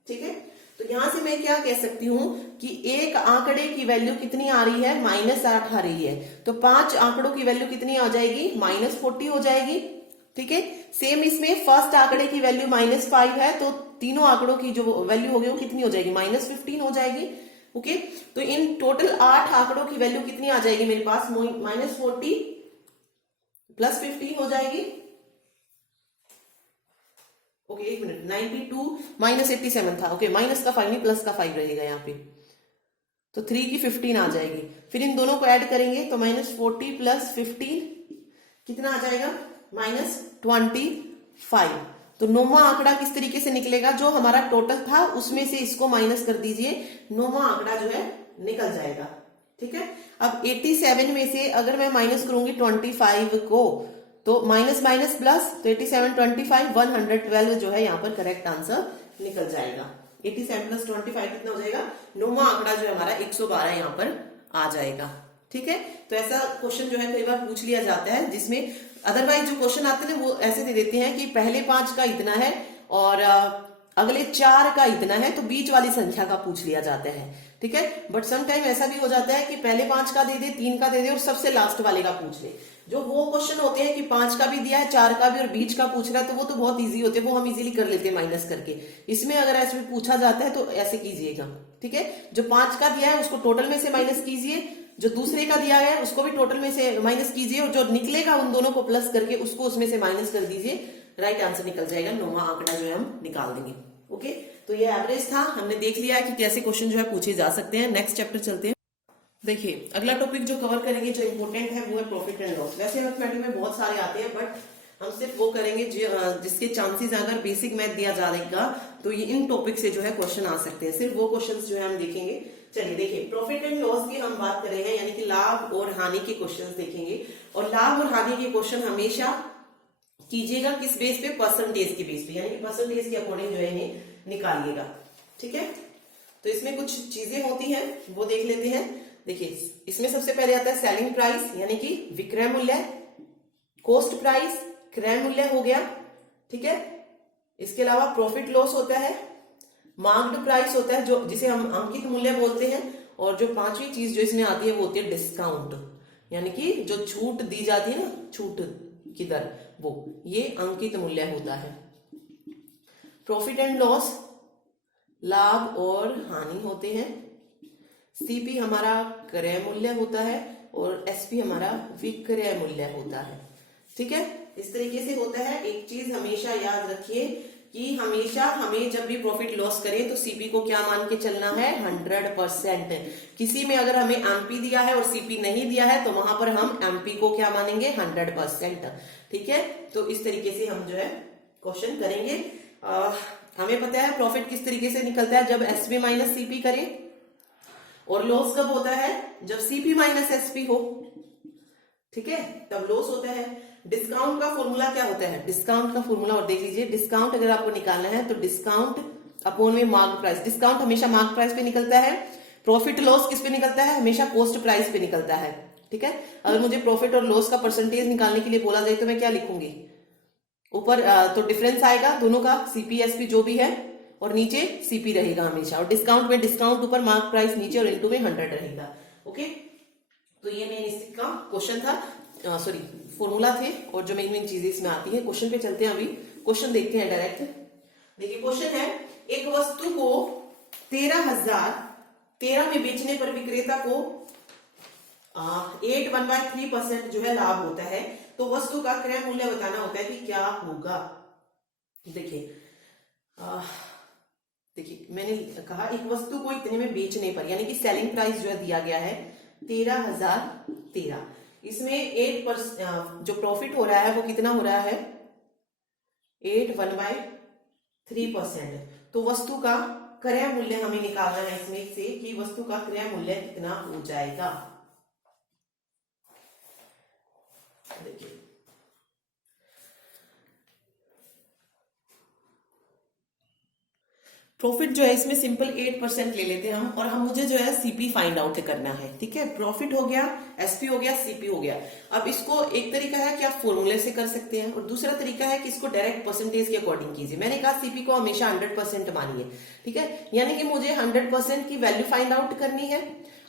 ठीक है। तो यहां से मैं क्या कह सकती हूं कि एक आंकड़े की वैल्यू कितनी आ रही है, -8 आ रही है, तो 5 आंकड़ों की वैल्यू कितनी आ जाएगी, -40 हो जाएगी, ठीक है। सेम इसमें फर्स्ट आंकड़े की वैल्यू -5 है, तो तीनों आंकड़ों की जो वैल्यू होगी वो कितनी हो जाएगी, -15 हो जाएगी। ओके, तो इन टोटल 8 आंकड़ों की वैल्यू कितनी आ जाएगी मेरे पास, -40 + 15 हो जाएगी। ओके, एक मिनट, 92 -87 था, ओके, माइनस का 5 नहीं प्लस का 5 रहेगा यहाँ पे, तो 3 की 15 आ जाएगी, फिर इन दोनों को ऐड करेंगे तो -40 + 15 कितना आ जाएगा, -25। तो 9वां आंकड़ा किस तरीके से निकलेगा, जो हमारा टोटल था उसमें से इसको माइनस कर दीजिए, 9वां आंकड़ा जो है निकल जाएगा, ठीक है। अब 87 में से अगर मैं माइनस करूंगी 25 को, तो माइनस माइनस प्लस, तो 87 25 112 जो है यहाँ पर करेक्ट आंसर निकल जाएगा। 87 + 25 कितना हो जाएगा, 9वां आंकड़ा जो है हमारा 112 यहाँ पर आ जाएगा, ठीक है। तो ऐसा क्वेश्चन जो है कई बार पूछ लिया जाता है, जिसमें अदरवाइज जो क्वेश्चन आते हैं वो ऐसे दे देते हैं कि पहले 5 का इतना है और अगले 4 का इतना है, तो बीच वाली संख्या का पूछ लिया जाता है, ठीक है। बट सम टाइम ऐसा भी हो जाता है कि पहले 5 का दे दे, 3 का दे दे और सबसे लास्ट वाले का पूछ ले। जो वो क्वेश्चन होते हैं कि 5 का भी दिया है, 4 का भी और बीच का पूछ रहा है, तो वो तो बहुत इजी होते हैं, वो हम इजीली कर लेते हैं माइनस करके। इसमें अगर ऐसे पूछा जाता है तो ऐसे कीजिएगा, ठीक है। जो 5 का दिया है उसको टोटल में से माइनस कीजिए, जो दूसरे का दिया है उसको भी टोटल में से माइनस कीजिए, और जो निकलेगा उन दोनों को प्लस करके उसको उसमें से माइनस कर दीजिए, राइट आंसर निकल जाएगा। 9वां आंकड़ा जो है हम निकाल देंगे। ओके, तो ये एवरेज था, हमने देख लिया है कि कैसे क्वेश्चन जो है पूछे जा सकते हैं। नेक्स्ट चैप्टर चलते हैं। देखिए अगला टॉपिक जो कवर करेंगे जो इंपॉर्टेंट है वो है प्रॉफिट एंड लॉस। वैसे मैथमेटिक्स में बहुत सारे आते हैं, बट हम सिर्फ वो करेंगे जिसके चांसेस अगर बेसिक मैथ दिया जाएगा तो ये इन टॉपिक से जो है क्वेश्चन आ सकते हैं। सिर्फ वो क्वेश्चन जो है हम देखेंगे। चलिए देखिए, प्रॉफिट एंड लॉस की हम बात कर रहे हैं, यानी कि लाभ और हानि के क्वेश्चन देखेंगे। और लाभ और हानि के क्वेश्चन हमेशा कीजिएगा किस बेस पे? परसेंटेज के बेस पे, यानी कि परसेंटेज के अकॉर्डिंग जो है इन्हें निकालिएगा, ठीक है। तो इसमें कुछ चीजें होती हैं वो देख लेते हैं। देखिए इसमें सबसे पहले आता है सेलिंग प्राइस, यानी कि विक्रय मूल्य, कॉस्ट प्राइस क्रय मूल्य हो गया, ठीक है। इसके अलावा प्रॉफिट लॉस होता है, मार्क्ड प्राइस होता है जो जिसे हम अंकित मूल्य बोलते हैं, और जो पांचवी चीज जो इसमें आती है वो होती है डिस्काउंट, यानी कि जो छूट दी जाती है ना, छूट की दर, वो ये अंकित मूल्य होता है। प्रॉफिट एंड लॉस लाभ और हानि होते हैं, सीपी हमारा क्रय मूल्य होता है और एसपी हमारा विक्रय मूल्य होता है, ठीक है। इस तरीके से होता है। एक चीज हमेशा याद रखिए कि हमेशा हमें जब भी प्रॉफिट लॉस करें तो सीपी को क्या मान के चलना है? 100%। किसी में अगर हमें एमपी दिया है और सीपी नहीं दिया है तो वहां पर हम एमपी को क्या मानेंगे? 100%, ठीक है। तो इस तरीके से हम जो है क्वेश्चन करेंगे। हमें पता है प्रॉफिट किस तरीके से निकलता है, जब एसपी माइनस सीपी करें, और लॉस कब होता है? जब सीपी माइनस एसपी हो, ठीक है, तब लॉस होता है। डिस्काउंट का फॉर्मूला क्या होता है? डिस्काउंट का फॉर्मूला और देख लीजिए, डिस्काउंट अगर आपको निकालना है तो डिस्काउंट अपॉन में मार्क प्राइस। डिस्काउंट हमेशा मार्क प्राइस पे निकलता है। प्रॉफिट लॉस किस पे निकलता है? हमेशा कॉस्ट प्राइस पे निकलता है, ठीक है। अगर मुझे प्रॉफिट और लॉस का परसेंटेज निकालने के लिए बोला जाए तो मैं क्या लिखूंगी? ऊपर तो डिफरेंस आएगा दोनों का, सीपी एसपी जो भी है, और नीचे सीपी रहेगा हमेशा। और डिस्काउंट में डिस्काउंट ऊपर, मार्क प्राइस नीचे, और इनटू में 100 रहेगा। ओके, तो ये मेन इसका क्वेश्चन था, सॉरी फॉर्मूला थे, और जो मेन मेन चीजें इसमें आती है। क्वेश्चन पे चलते हैं, अभी क्वेश्चन देखते हैं डायरेक्ट। देखिए क्वेश्चन है, एक वस्तु को 13,013 में बेचने पर विक्रेता को 8/3% जो है लाभ होता है, तो वस्तु का क्रय मूल्य बताना होता है कि क्या होगा। देखिए देखिए मैंने कहा एक वस्तु को इतने में बेचने पर, यानी कि सेलिंग प्राइस जो है दिया गया है 13,013, इसमें 8% जो प्रॉफिट हो रहा है वो कितना हो रहा है? 8/1/3%। तो वस्तु का क्रय मूल्य हमें निकालना है इसमें से कि वस्तु का क्रय मूल्य कितना हो जाएगा। देखिए प्रॉफिट जो है इसमें सिंपल 8% ले लेते हैं हम, और हम मुझे जो है सीपी फाइंड आउट करना है, ठीक है। प्रॉफिट हो गया, एसपी हो गया, सीपी हो गया। अब इसको एक तरीका है कि आप फॉर्मूले से कर सकते हैं, और दूसरा तरीका है कि इसको डायरेक्ट परसेंटेज के अकॉर्डिंग कीजिए। मैंने कहा सीपी को हमेशा 100% मानिए, ठीक है, यानी कि मुझे 100% की वैल्यू फाइंड आउट करनी है।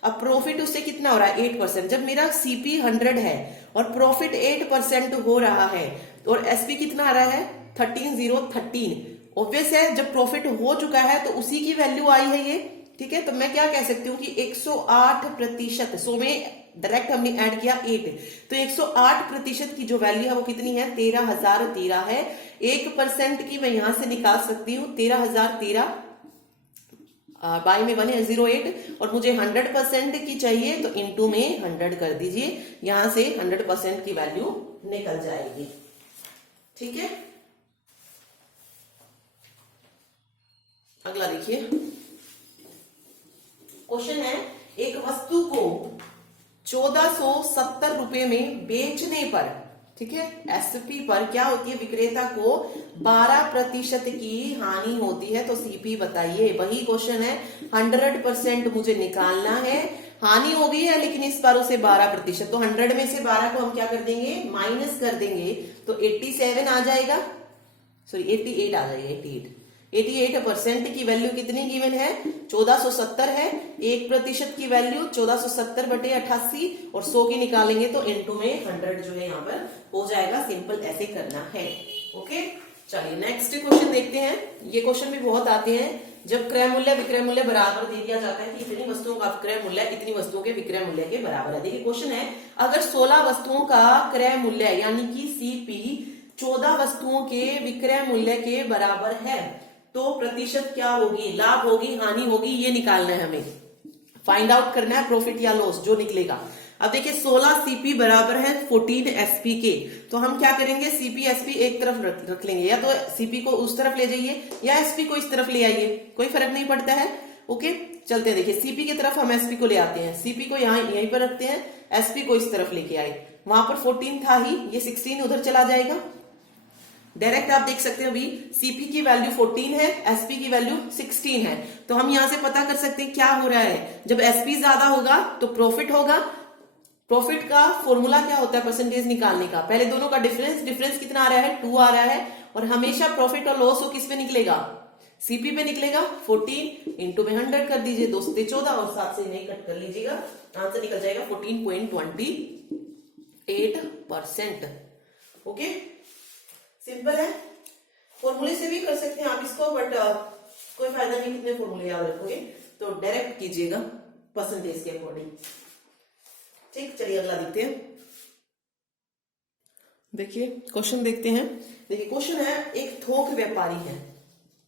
अब प्रॉफिट उससे कितना हो रहा है? 8%। जब मेरा सीपी 100 है और प्रॉफिट 8% हो रहा है, और एसपी कितना आ रहा है? 13,013। ऑब्वियस है जब प्रॉफिट हो चुका है तो उसी की वैल्यू आई है ये, ठीक है। तो मैं क्या कह सकती हूँ कि 108%, 100 में डायरेक्ट हमने ऐड किया 8, तो 108% की जो वैल्यू है वो कितनी है? 13,013 है। 1% की मैं यहां से निकाल सकती हूँ, 13,013 बाई में 1 है 08, और मुझे 100% की चाहिए तो इंटू में 100 कर दीजिए, यहां से 100% की वैल्यू निकल जाएगी, ठीक है। अगला देखिए क्वेश्चन है, एक वस्तु को 1470 रुपए में बेचने पर, ठीक है, एसपी पर क्या होती है? विक्रेता को 12% की हानि होती है, तो सीपी बताइए। वही क्वेश्चन है, 100% मुझे निकालना है। हानि हो गई है लेकिन इस बार उसे 12%, तो 100 में से 12 को हम क्या कर देंगे? माइनस कर देंगे, तो 87 आ जाएगा, सॉरी 88 आ जाएगा, 88। 88% की वैल्यू कितनी गिवन है? 1470 है। 1% की वैल्यू 1470/88 और 100 की निकालेंगे तो इनटू में 100 जो है यहाँ पर हो जाएगा। सिंपल ऐसे करना है। ओके, चलिए नेक्स्ट क्वेश्चन देखते हैं। ये क्वेश्चन भी बहुत आते हैं। जब क्रय मूल्य विक्रय मूल्य बराबर दे दिया जाता है कि इतनी वस्तुओं का क्रय मूल्य इतनी वस्तुओं के विक्रय मूल्य के बराबर है। देखिए क्वेश्चन है, अगर 16 वस्तुओं का क्रय मूल्य यानी कि सीपी 14 वस्तुओं के विक्रय मूल्य के बराबर है तो प्रतिशत क्या होगी? लाभ होगी, हानि होगी, ये निकालना है हमें। फाइंड आउट करना है प्रॉफिट या लॉस जो निकलेगा। अब देखिए 16 सीपी बराबर है 14 एसपी के, तो हम क्या करेंगे? सीपी एसपी एक तरफ रख लेंगे, या तो सीपी को उस तरफ ले जाइए या एसपी को इस तरफ ले आइए, कोई फर्क नहीं पड़ता है। ओके, चलते हैं। देखिए सीपी की तरफ हम एसपी को ले आते हैं, सीपी को यहीं पर रखते हैं, एसपी को इस तरफ लेके आए। वहां पर 14 था ही, ये 16 उधर चला जाएगा। डायरेक्ट आप देख सकते हो अभी सीपी की वैल्यू 14 है, एसपी की वैल्यू 16 है, तो हम यहां से पता कर सकते हैं क्या हो रहा है। जब एसपी ज्यादा होगा तो प्रॉफिट होगा। प्रॉफिट का फॉर्मूला क्या होता है? परसेंटेज निकालने का। पहले दोनों का डिफरेंस कितना आ रहा है? 2 आ रहा है। और हमेशा प्रॉफिट और लॉस हो किस पे निकलेगा? सीपी पे निकलेगा। 14 इंटू में 100 कर दीजिए, 2 से 14 और 7 से नहीं कट कर लीजिएगा, आंसर निकल जाएगा 14.28%। ओके, सिंपल है। फॉर्मूले से भी कर सकते हैं आप इसको, बट कोई फायदा नहीं, कितने फॉर्मूले याद रखोगे, तो डायरेक्ट कीजिएगा परसेंटेज के अकॉर्डिंग। ठीक, चलिए अगला देखते हैं। देखिए क्वेश्चन देखते हैं। देखिए क्वेश्चन है, एक थोक व्यापारी है,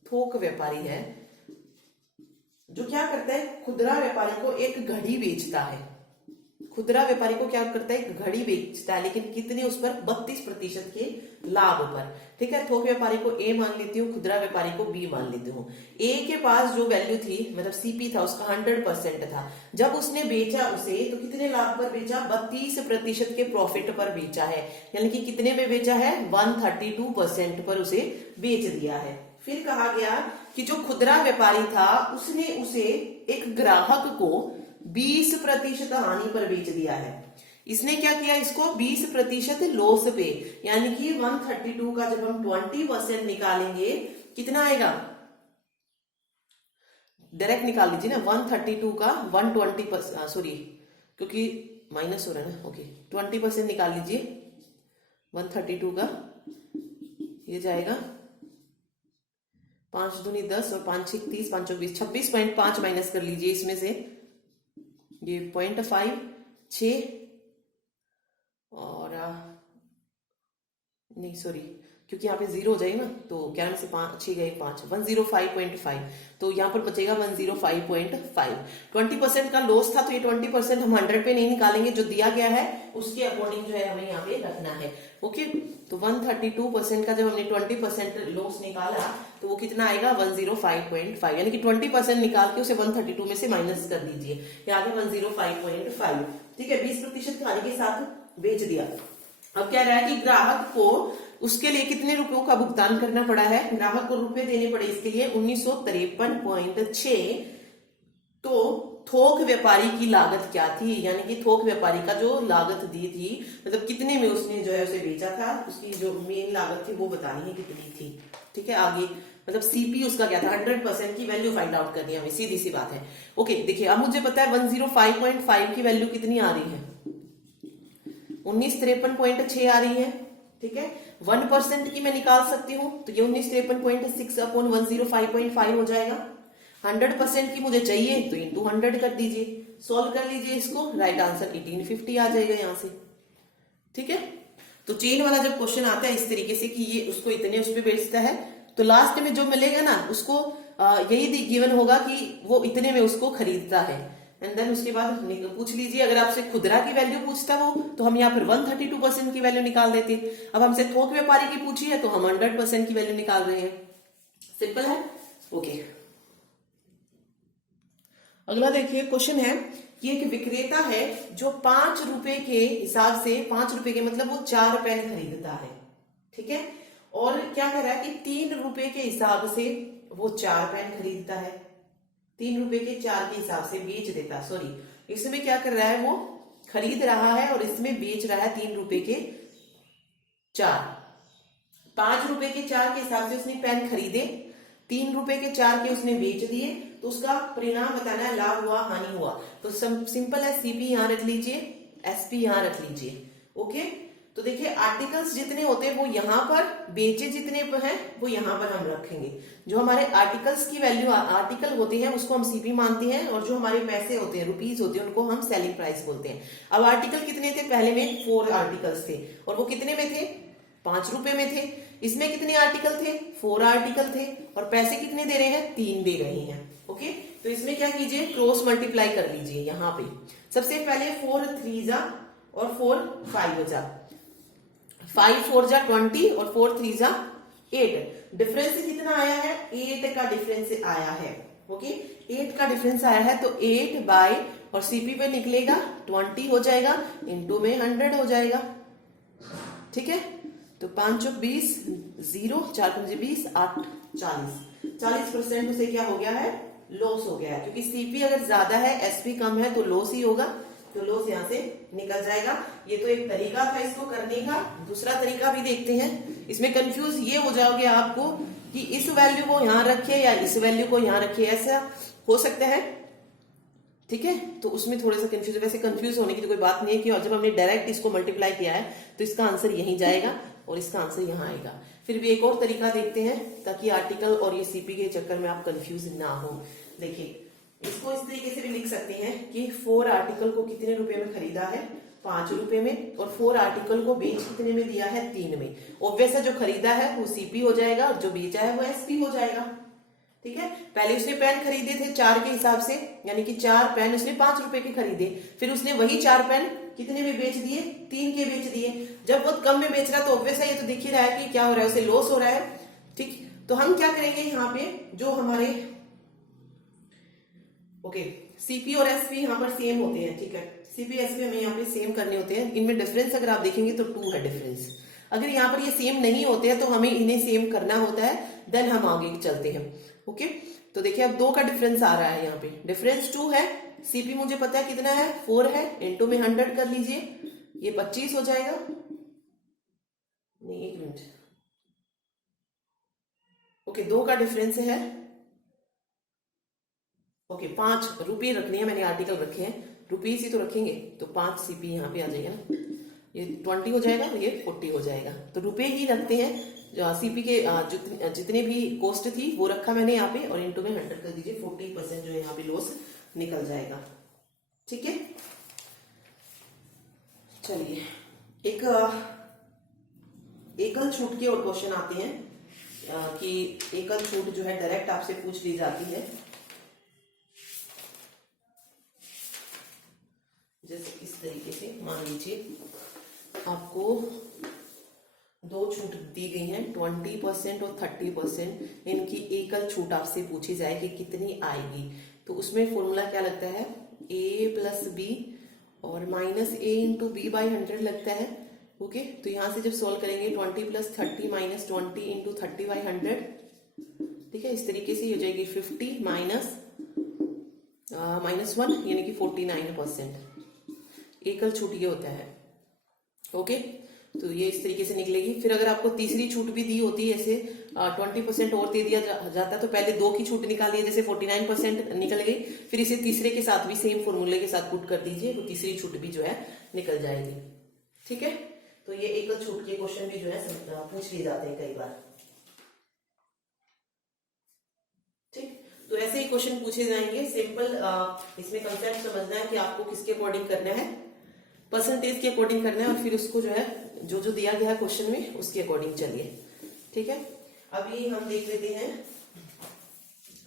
थोक व्यापारी है जो क्या करता है? खुदरा व्यापारी को एक घड़ी बेचता है। खुदरा व्यापारी को क्या करता है? एक घड़ी बेचता है, लेकिन कितने? उस पर 32% के लाभ पर। ठीक है, थोक व्यापारी को ए मान लेती हूँ, खुदरा व्यापारी को बी मान लेती हूँ। ए के पास जो वैल्यू थी, मतलब सीपी था, उसका 100% था। जब उसने बेचा उसे तो कितने लाभ पर बेचा? 32% के प्रॉफिट पर बेचा है, यानी कि कितने में बेचा है? 132% पर उसे बेच दिया है। फिर कहा गया कि जो खुदरा व्यापारी था उसने उसे एक ग्राहक को 20% हानि पर बेच दिया है। इसने क्या किया? इसको 20% लॉस पे, यानी कि 132 का जब हम 20% निकालेंगे कितना आएगा? डायरेक्ट निकाल लीजिए ना, 132 का 120%, सॉरी क्योंकि माइनस हो रहा है ना। ओके, 20% निकाल लीजिए 132 का, ये जाएगा 5 दूनी 10 और 5 6 30, 5 20, 26.5 माइनस कर लीजिए इसमें से, ये 0.5 6 और नहीं सॉरी, क्योंकि यहाँ पे 0 हो जाएगा ना, तो क्या से 5 6 गए 5, 105.5, तो यहाँ पर बचेगा 105.5। 20% का लॉस था, तो ये 20% हम 100 पे नहीं निकालेंगे, जो दिया गया है उसके अकॉर्डिंग जो है हमें यहाँ पे रखना है। ओके, तो 132% का जब हमने 20% लॉस निकाला तो वो कितना आएगा? 105.5, यानी कि 20% निकाल के उसे 132 में से माइनस कर दीजिए, ये आ गया 105.5। ठीक है, 20% खाने के साथ बेच दिया। अब क्या रहा है कि ग्राहक को उसके लिए कितने रुपयों का भुगतान करना पड़ा है? ग्राहक को रुपए देने पड़े इसके लिए 1953.6। तो थोक व्यापारी की लागत क्या थी? यानी कि थोक व्यापारी का जो लागत दी थी, मतलब कितने में उसने जो है उसे बेचा था, उसकी जो मेन लागत थी वो बतानी है कितनी थी। ठीक है, आगे मतलब सीपी उसका क्या था? 100% की वैल्यू फाइंड आउट करनी है हमें, सीधी सी बात है। ओके, देखिए अब मुझे पता है 105.5 की वैल्यू कितनी आ रही है? 1953.6 आ रही है। ठीक है, 1% की मैं निकाल सकती हूँ, तो ये 1953.6 अपॉन 105.5 हो जाएगा। 100% की मुझे चाहिए तो इंटू 100 कर दीजिए, सॉल्व कर लीजिए इसको, राइट आंसर 1850 आ जाएगा यहां से। ठीक है, तो चेन वाला जब क्वेश्चन आता है इस तरीके से कि ये उसको इतने उस पर बेचता है, तो लास्ट में जो मिलेगा ना उसको यही गिवन होगा कि वो इतने में उसको खरीदता है। एंड देन उसके बाद पूछ लीजिए, अगर आपसे खुदरा की वैल्यू पूछता वो तो हम यहाँ पर 132% की वैल्यू निकाल देते। अब हमसे थोक व्यापारी की पूछी है तो हम 100% की वैल्यू निकाल रहे हैं। सिंपल है। ओके, अगला देखिए क्वेश्चन है कि एक विक्रेता है जो 5 रुपए के हिसाब से, 5 रुपए के मतलब वो 4 पेन खरीदता है। ठीक है, और क्या कह रहा है कि 3 रुपए के हिसाब से वो 4 पेन खरीदता है, 3 रुपए के 4 के हिसाब से बेच देता, सॉरी इसमें क्या कर रहा है, वो खरीद रहा है और इसमें बेच रहा है 3 रुपए के 4। 5 रुपए के 4 के हिसाब से उसने पेन खरीदे, ₹3 के 4 के उसने बेच दिए, तो उसका परिणाम बताना है, लाभ हुआ हानि हुआ। तो सिंपल है, सीपी यहां रख लीजिए, एसपी यहां रख लीजिए। ओके, तो देखिए आर्टिकल्स जितने होते हैं वो यहाँ पर, बेचे जितने हैं वो यहाँ पर हम रखेंगे। जो हमारे आर्टिकल्स की वैल्यू आर्टिकल होते हैं उसको हम सीपी मानते हैं, और जो हमारे पैसे होते हैं, रुपीज होते हैं, उनको हम सेलिंग प्राइस बोलते हैं। अब आर्टिकल कितने थे, पहले में 4 आर्टिकल्स थे, और वो कितने में थे, ₹5 में थे। इसमें कितने आर्टिकल थे, 4 आर्टिकल थे, और पैसे कितने दे रहे हैं, 3 दे रहे हैं। ओके, तो इसमें क्या कीजिए, क्रॉस मल्टीप्लाई कर लीजिए। यहाँ पे सबसे पहले 4 3 जा और 4 5 जा, 5 4 जा 20 और 4 3 जा 8। डिफरेंस कितना आया है, 8 का डिफरेंस आया है। ओके, 8 का डिफरेंस आया है, तो 8 बाय, और सीपी पे निकलेगा 20 हो जाएगा, इंटू में 100 हो जाएगा। ठीक है, तो 5 चौक 20, 0 4 पंजे 20, 8 40% उसे क्या हो गया है, लॉस हो गया है। क्योंकि सीपी अगर ज्यादा है, एसपी कम है, तो लॉस ही होगा, तो लॉस यहाँ से निकल जाएगा। ये तो एक तरीका था इसको करने का। दूसरा तरीका भी देखते हैं। इसमें कंफ्यूज ये हो जाओगे आपको कि इस वैल्यू को यहाँ रखे या इस वैल्यू को यहाँ रखे, ऐसा हो सकता है। ठीक है, तो उसमें थोड़ा सा कंफ्यूज, वैसे कंफ्यूज होने की तो कोई बात नहीं है कि जब हमने डायरेक्ट इसको मल्टीप्लाई किया है तो इसका आंसर यहीं जाएगा और इसका आंसर यहाँ आएगा। फिर भी एक और तरीका देखते हैं ताकि आर्टिकल और ये सीपी के चक्कर में आप कंफ्यूज ना हो। देखिए, इसको इस तरीके से भी लिख सकते हैं कि 4 आर्टिकल को कितने रुपए में खरीदा है, ₹5 में, और 4 आर्टिकल को बेच कितने में दिया है, 3 में। ऑब्वियस है, जो खरीदा है वो सीपी हो जाएगा और जो बेचा है वो एसपी हो जाएगा। ठीक है, पहले उसने पेन खरीदे थे 4 के हिसाब से, यानी कि 4 पेन उसने ₹5 के खरीदे, फिर उसने वही 4 पेन कितने में बेच दिए, 3 के बेच दिए। जब वो कम में बेच रहा तो ऑब्वियस है, ये तो दिख ही रहा है कि क्या हो रहा है, उसे लॉस हो रहा है। ठीक, तो हम क्या करेंगे यहाँ पे, जो हमारे ओके सीपी और एसपी यहाँ पर सेम होते हैं। ठीक है, सीपी एसपी हमें यहाँ पे सेम करने होते हैं। इनमें डिफरेंस अगर आप देखेंगे तो 2 है डिफरेंस। अगर यहाँ पर ये सेम नहीं होते हैं तो हमें इन्हें सेम करना होता है, देन हम आगे चलते हैं। ओके, तो देखिए अब 2 का डिफरेंस आ रहा है, यहाँ पे डिफरेंस 2 है। सीपी मुझे पता है कितना है, 4 है, इंटू में 100 कर लीजिए, ये 25 हो जाएगा। नहीं, 1 मिनट। ओके, 2 का डिफरेंस है। ओके, ₹5 रखने हैं, मैंने आर्टिकल रखे हैं, रुपीज ही तो रखेंगे, तो 5 सीपी यहाँ पे आ जाएगा ना, ये 20 हो जाएगा, ये 40 हो जाएगा। तो रुपए ही रखते हैं। सीपी के जितने भी कॉस्ट थी वो रखा मैंने यहाँ पे, और इंटू में 100 कर दीजिए, 40% जो है यहाँ पे लॉस निकल जाएगा। ठीक है, चलिए एक एकल छूट के और क्वेश्चन आते हैं कि एकल छूट जो है डायरेक्ट आपसे पूछ ली जाती है। जैसे इस तरीके से मान लीजिए आपको 2 छूट दी गई हैं, 20% और 30%। इनकी एकल छूट आपसे पूछी जाए कि कितनी आएगी, तो उसमें फॉर्मूला क्या लगता है, a प्लस बी और minus a into b by 100 लगता है। ओके, तो यहां से जब सॉल्व करेंगे 20 प्लस 30 माइनस 20 इंटू 30 बाई 100, ठीक है, इस तरीके से हो जाएगी 50 माइनस -1 यानी कि 49%। एकल छूट ये होता है। ओके, तो ये इस तरीके से निकलेगी। फिर अगर आपको तीसरी छूट भी दी होती है, ऐसे 20% और दे दिया जाता, तो पहले 2 की छूट निकालिए, जैसे 49% निकल गई, फिर इसे तीसरे के साथ भी सेम फॉर्मूले के साथ पुट कर दीजिए, तो तीसरी छूट भी जो है निकल जाएगी। ठीक है, तो ये एकल छूट के क्वेश्चन भी जो है पूछ लिए जाते हैं कई बार। ठीक, तो ऐसे ही क्वेश्चन पूछे जाएंगे। सिंपल इसमें कंसेप्ट समझना है कि आपको किसके अकॉर्डिंग करना है, परसेंटेज के अकॉर्डिंग करना है, और फिर उसको जो है जो जो दिया गया है क्वेश्चन में उसके अकॉर्डिंग चलिए। ठीक है, अभी हम देख लेते हैं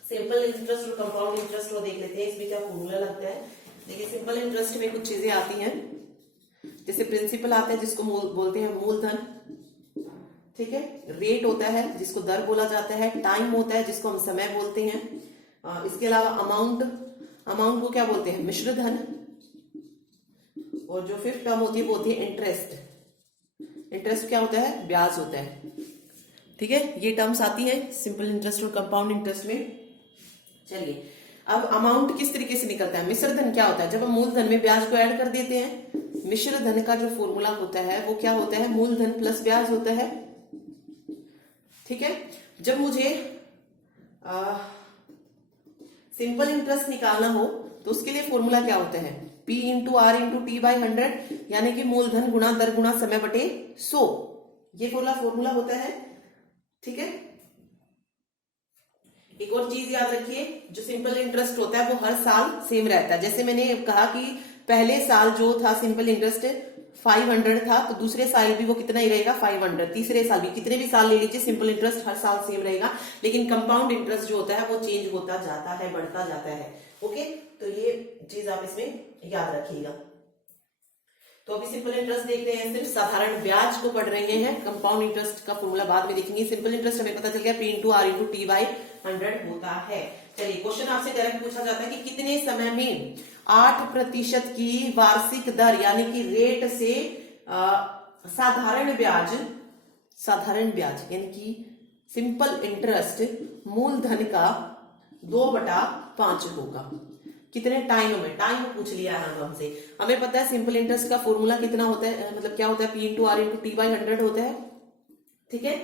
सिंपल इंटरेस्ट और कंपाउंड इंटरेस्ट को देख लेते हैं, इसमें क्या फॉर्मूला लगता है। देखिए, सिंपल इंटरेस्ट में कुछ चीजें आती हैं, जैसे प्रिंसिपल आता है जिसको बोलते हैं मूलधन। ठीक है, रेट होता है जिसको दर बोला जाता है, टाइम होता है जिसको हम समय बोलते हैं, इसके अलावा अमाउंट को क्या बोलते हैं, मिश्र धन, और जो 5th टर्म होती है वो होती है इंटरेस्ट। इंटरेस्ट क्या होता है, ब्याज होता है। ठीक है, ये टर्म्स आती है सिंपल इंटरेस्ट और कंपाउंड इंटरेस्ट में। चलिए, अब अमाउंट किस तरीके से निकलता है, मिश्र धन क्या होता है, जब हम मूलधन में ब्याज को ऐड कर देते हैं। मिश्र धन का जो फॉर्मूला होता है वो क्या होता है, मूलधन प्लस ब्याज होता है। ठीक है, जब मुझे सिंपल इंटरेस्ट निकालना हो तो उसके लिए फॉर्मूला क्या होता है, P into r into t by 100, यानी कि मूलधन गुणा दर गुणा समय बटे 100, ये फॉर्मूला होता है। ठीक है, एक और चीज याद रखिए, जो सिंपल इंटरेस्ट होता है वो हर साल सेम रहता है। जैसे मैंने कहा कि पहले साल जो था सिंपल इंटरेस्ट 500 था, तो दूसरे साल भी वो कितना ही रहेगा 500, तीसरे साल भी, कितने भी साल ले लीजिए सिंपल इंटरेस्ट हर साल सेम रहेगा। लेकिन कंपाउंड इंटरेस्ट जो होता है वो चेंज होता जाता है, बढ़ता जाता है। ओके, तो ये चीज आप इसमें याद रखिएगा। तो अभी सिंपल इंटरेस्ट देख रहे हैं, सिर्फ साधारण ब्याज को पढ़ रहे हैं। कंपाउंड इंटरेस्ट का फॉर्मूला बाद में देखेंगे। सिंपल इंटरेस्ट हमें पता चल गया P into r into t by 100 होता है। चलिए, क्वेश्चन आपसे डायरेक्ट पूछा जाता है कि कितने समय में 8% की वार्षिक दर यानी कि रेट से साधारण ब्याज यानी कि सिंपल इंटरेस्ट मूलधन का 2/5 होगा। कितने टाइम में, टाइम पूछ लिया है हमसे। हमें पता है सिंपल इंटरेस्ट का फॉर्मूला कितना होता है, मतलब क्या होता है, P into r into t by 100 होता है। ठीक है,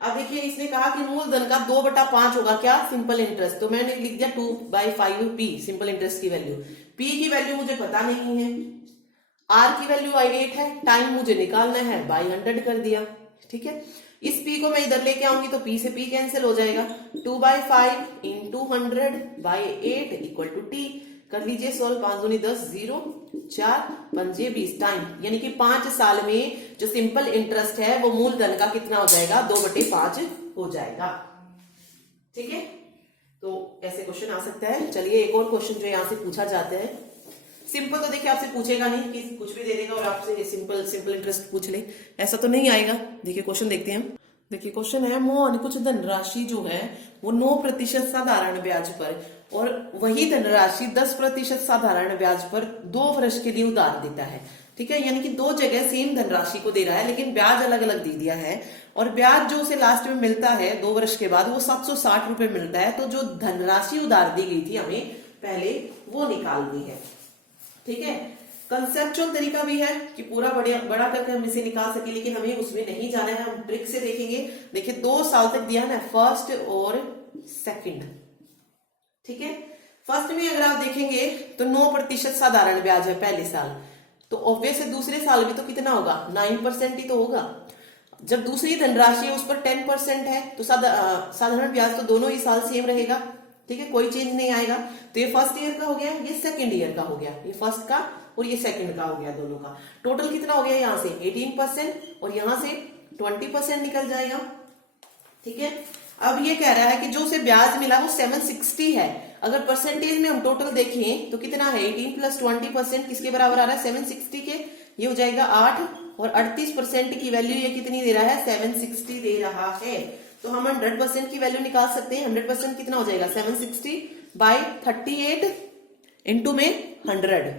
अब देखिए इसने कहा कि मूलधन का 2/5 होगा क्या, सिंपल इंटरेस्ट, तो मैंने लिख दिया 2/5 P सिंपल इंटरेस्ट की वैल्यू। P की वैल्यू मुझे पता नहीं है, R की वैल्यू 8 है, टाइम मुझे निकालना है, बाई 100 कर दिया। ठीक है, इस P को मैं इधर लेके आऊंगी तो P से P कैंसिल हो जाएगा, 2/5 इंटू 100/8 इक्वल टू T। कर लीजिए सोल्व, 5 दूनी 10, 0 4 5 20 टाइम, यानी कि 5 साल में जो सिंपल इंटरेस्ट है वो मूलधन का कितना हो जाएगा, 2/5 हो जाएगा। ठीक है, तो ऐसे क्वेश्चन आ सकता है। चलिए एक और क्वेश्चन जो यहाँ से पूछा जाता है, सिंपल तो देखिए आपसे पूछेगा नहीं कि कुछ भी दे देगा और आपसे सिंपल इंटरेस्ट पूछ ले, ऐसा तो नहीं आएगा। देखिए क्वेश्चन देखते हैं। देखिए क्वेश्चन है, मोहन कुछ धनराशि जो है वो 9% साधारण ब्याज पर और वही धनराशि 10% साधारण ब्याज पर 2 वर्ष के लिए उधार देता है। ठीक है, यानी कि 2 जगह सेम धनराशि को दे रहा है लेकिन ब्याज अलग अलग दे दिया है, और ब्याज जो उसे लास्ट में मिलता है 2 वर्ष के बाद वो 760 रुपए मिलता है। तो जो धनराशि उधार दी गई थी हमें पहले वो निकालनी है। ठीक है, कंसेप्चुअल तरीका भी है कि पूरा बड़ा करके हम इसे निकाल सके, लेकिन हमें उसमें नहीं जाना है, हम ट्रिक से देखेंगे। देखिए 2 साल तक दिया ना, फर्स्ट और सेकंड। ठीक है, फर्स्ट में अगर आप देखेंगे तो 9% साधारण ब्याज है पहले साल, तो ऑब्वियस है दूसरे साल भी तो कितना होगा, 9% ही तो होगा। जब दूसरी धनराशि है उस पर 10% है तो साधारण ब्याज तो दोनों ही साल सेम रहेगा। ठीक है, कोई चेंज नहीं आएगा। तो ये फर्स्ट ईयर का हो गया, ये सेकंड ईयर का हो गया, ये फर्स्ट का और ये सेकंड का हो गया, दोनों का टोटल कितना हो गया, यहाँ से 18% और यहाँ से 20% निकल जाएगा। ठीक है, अब ये कह रहा है कि जो उसे ब्याज मिला वो 760 है। अगर परसेंटेज में हम टोटल देखें तो कितना है, 18 + 20% किसके बराबर आ रहा है, 760 के, ये हो जाएगा 8, और 38% की वैल्यू ये कितनी दे रहा है, 760 दे रहा है। तो हम 100% की वैल्यू निकाल सकते हैं। 100% कितना हो जाएगा, 760/38 इंटू में 100।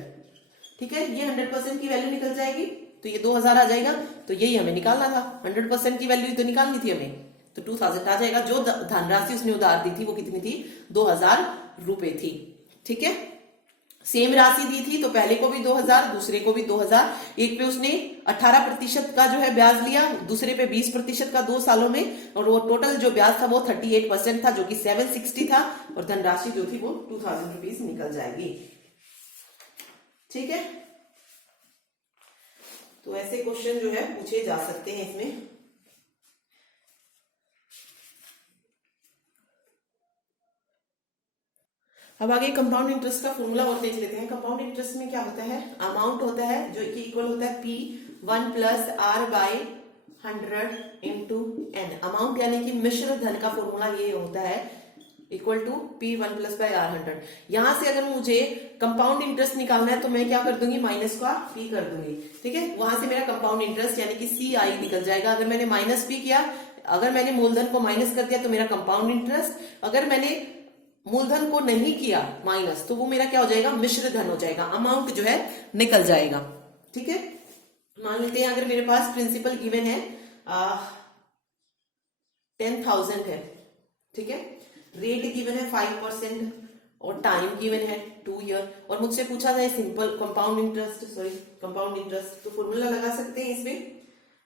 ठीक है, ये 100% की वैल्यू निकल जाएगी तो ये 2000 आ जाएगा। तो यही हमें निकालना था, 100% की वैल्यू तो निकालनी थी हमें, तो 2000 आ जाएगा। जो धनराशि उसने उधार दी थी वो कितनी थी, 2000 रुपए थी। ठीक है, सेम राशि दी थी तो पहले को भी 2000, दूसरे को भी 2000। एक पे उसने 18% का जो है ब्याज लिया, दूसरे पे 20% का 2 सालों में, और वो टोटल जो ब्याज था वो 38% था जो कि 760 था, और धनराशि जो थी वो 2000 रुपीज निकल जाएगी। ठीक है, तो ऐसे क्वेश्चन जो है पूछे जा सकते हैं इसमें। अब आगे कंपाउंड इंटरेस्ट का फॉर्मूला और देख लेते हैं। कंपाउंड इंटरेस्ट में क्या होता है, अमाउंट होता है जो कि इक्वल होता है P1 + R/100 into N। Amount यानी कि मिश्र धन का फॉर्मूला ये होता है, इक्वल टू P1 + R100। यहां से अगर मुझे कंपाउंड इंटरेस्ट निकालना है तो मैं क्या कर दूंगी, माइनस का P कर दूंगी। ठीक है, वहां से मेरा कंपाउंड इंटरेस्ट यानी कि CI निकल जाएगा। अगर मैंने माइनस P किया, अगर मैंने मूलधन को माइनस कर दिया तो मेरा कंपाउंड इंटरेस्ट, अगर मैंने मूलधन को नहीं किया माइनस तो वो मेरा क्या हो जाएगा, मिश्र धन हो जाएगा, अमाउंट जो है निकल जाएगा। ठीक है, मान लेते हैं अगर मेरे पास प्रिंसिपल गिवन है 10,000 है। ठीक है, रेट गिवन है 5% और टाइम गिवन है 2 ईयर, और मुझसे पूछा जाए सिंपल कंपाउंड इंटरेस्ट तो फॉर्मूला लगा सकते हैं इसमें।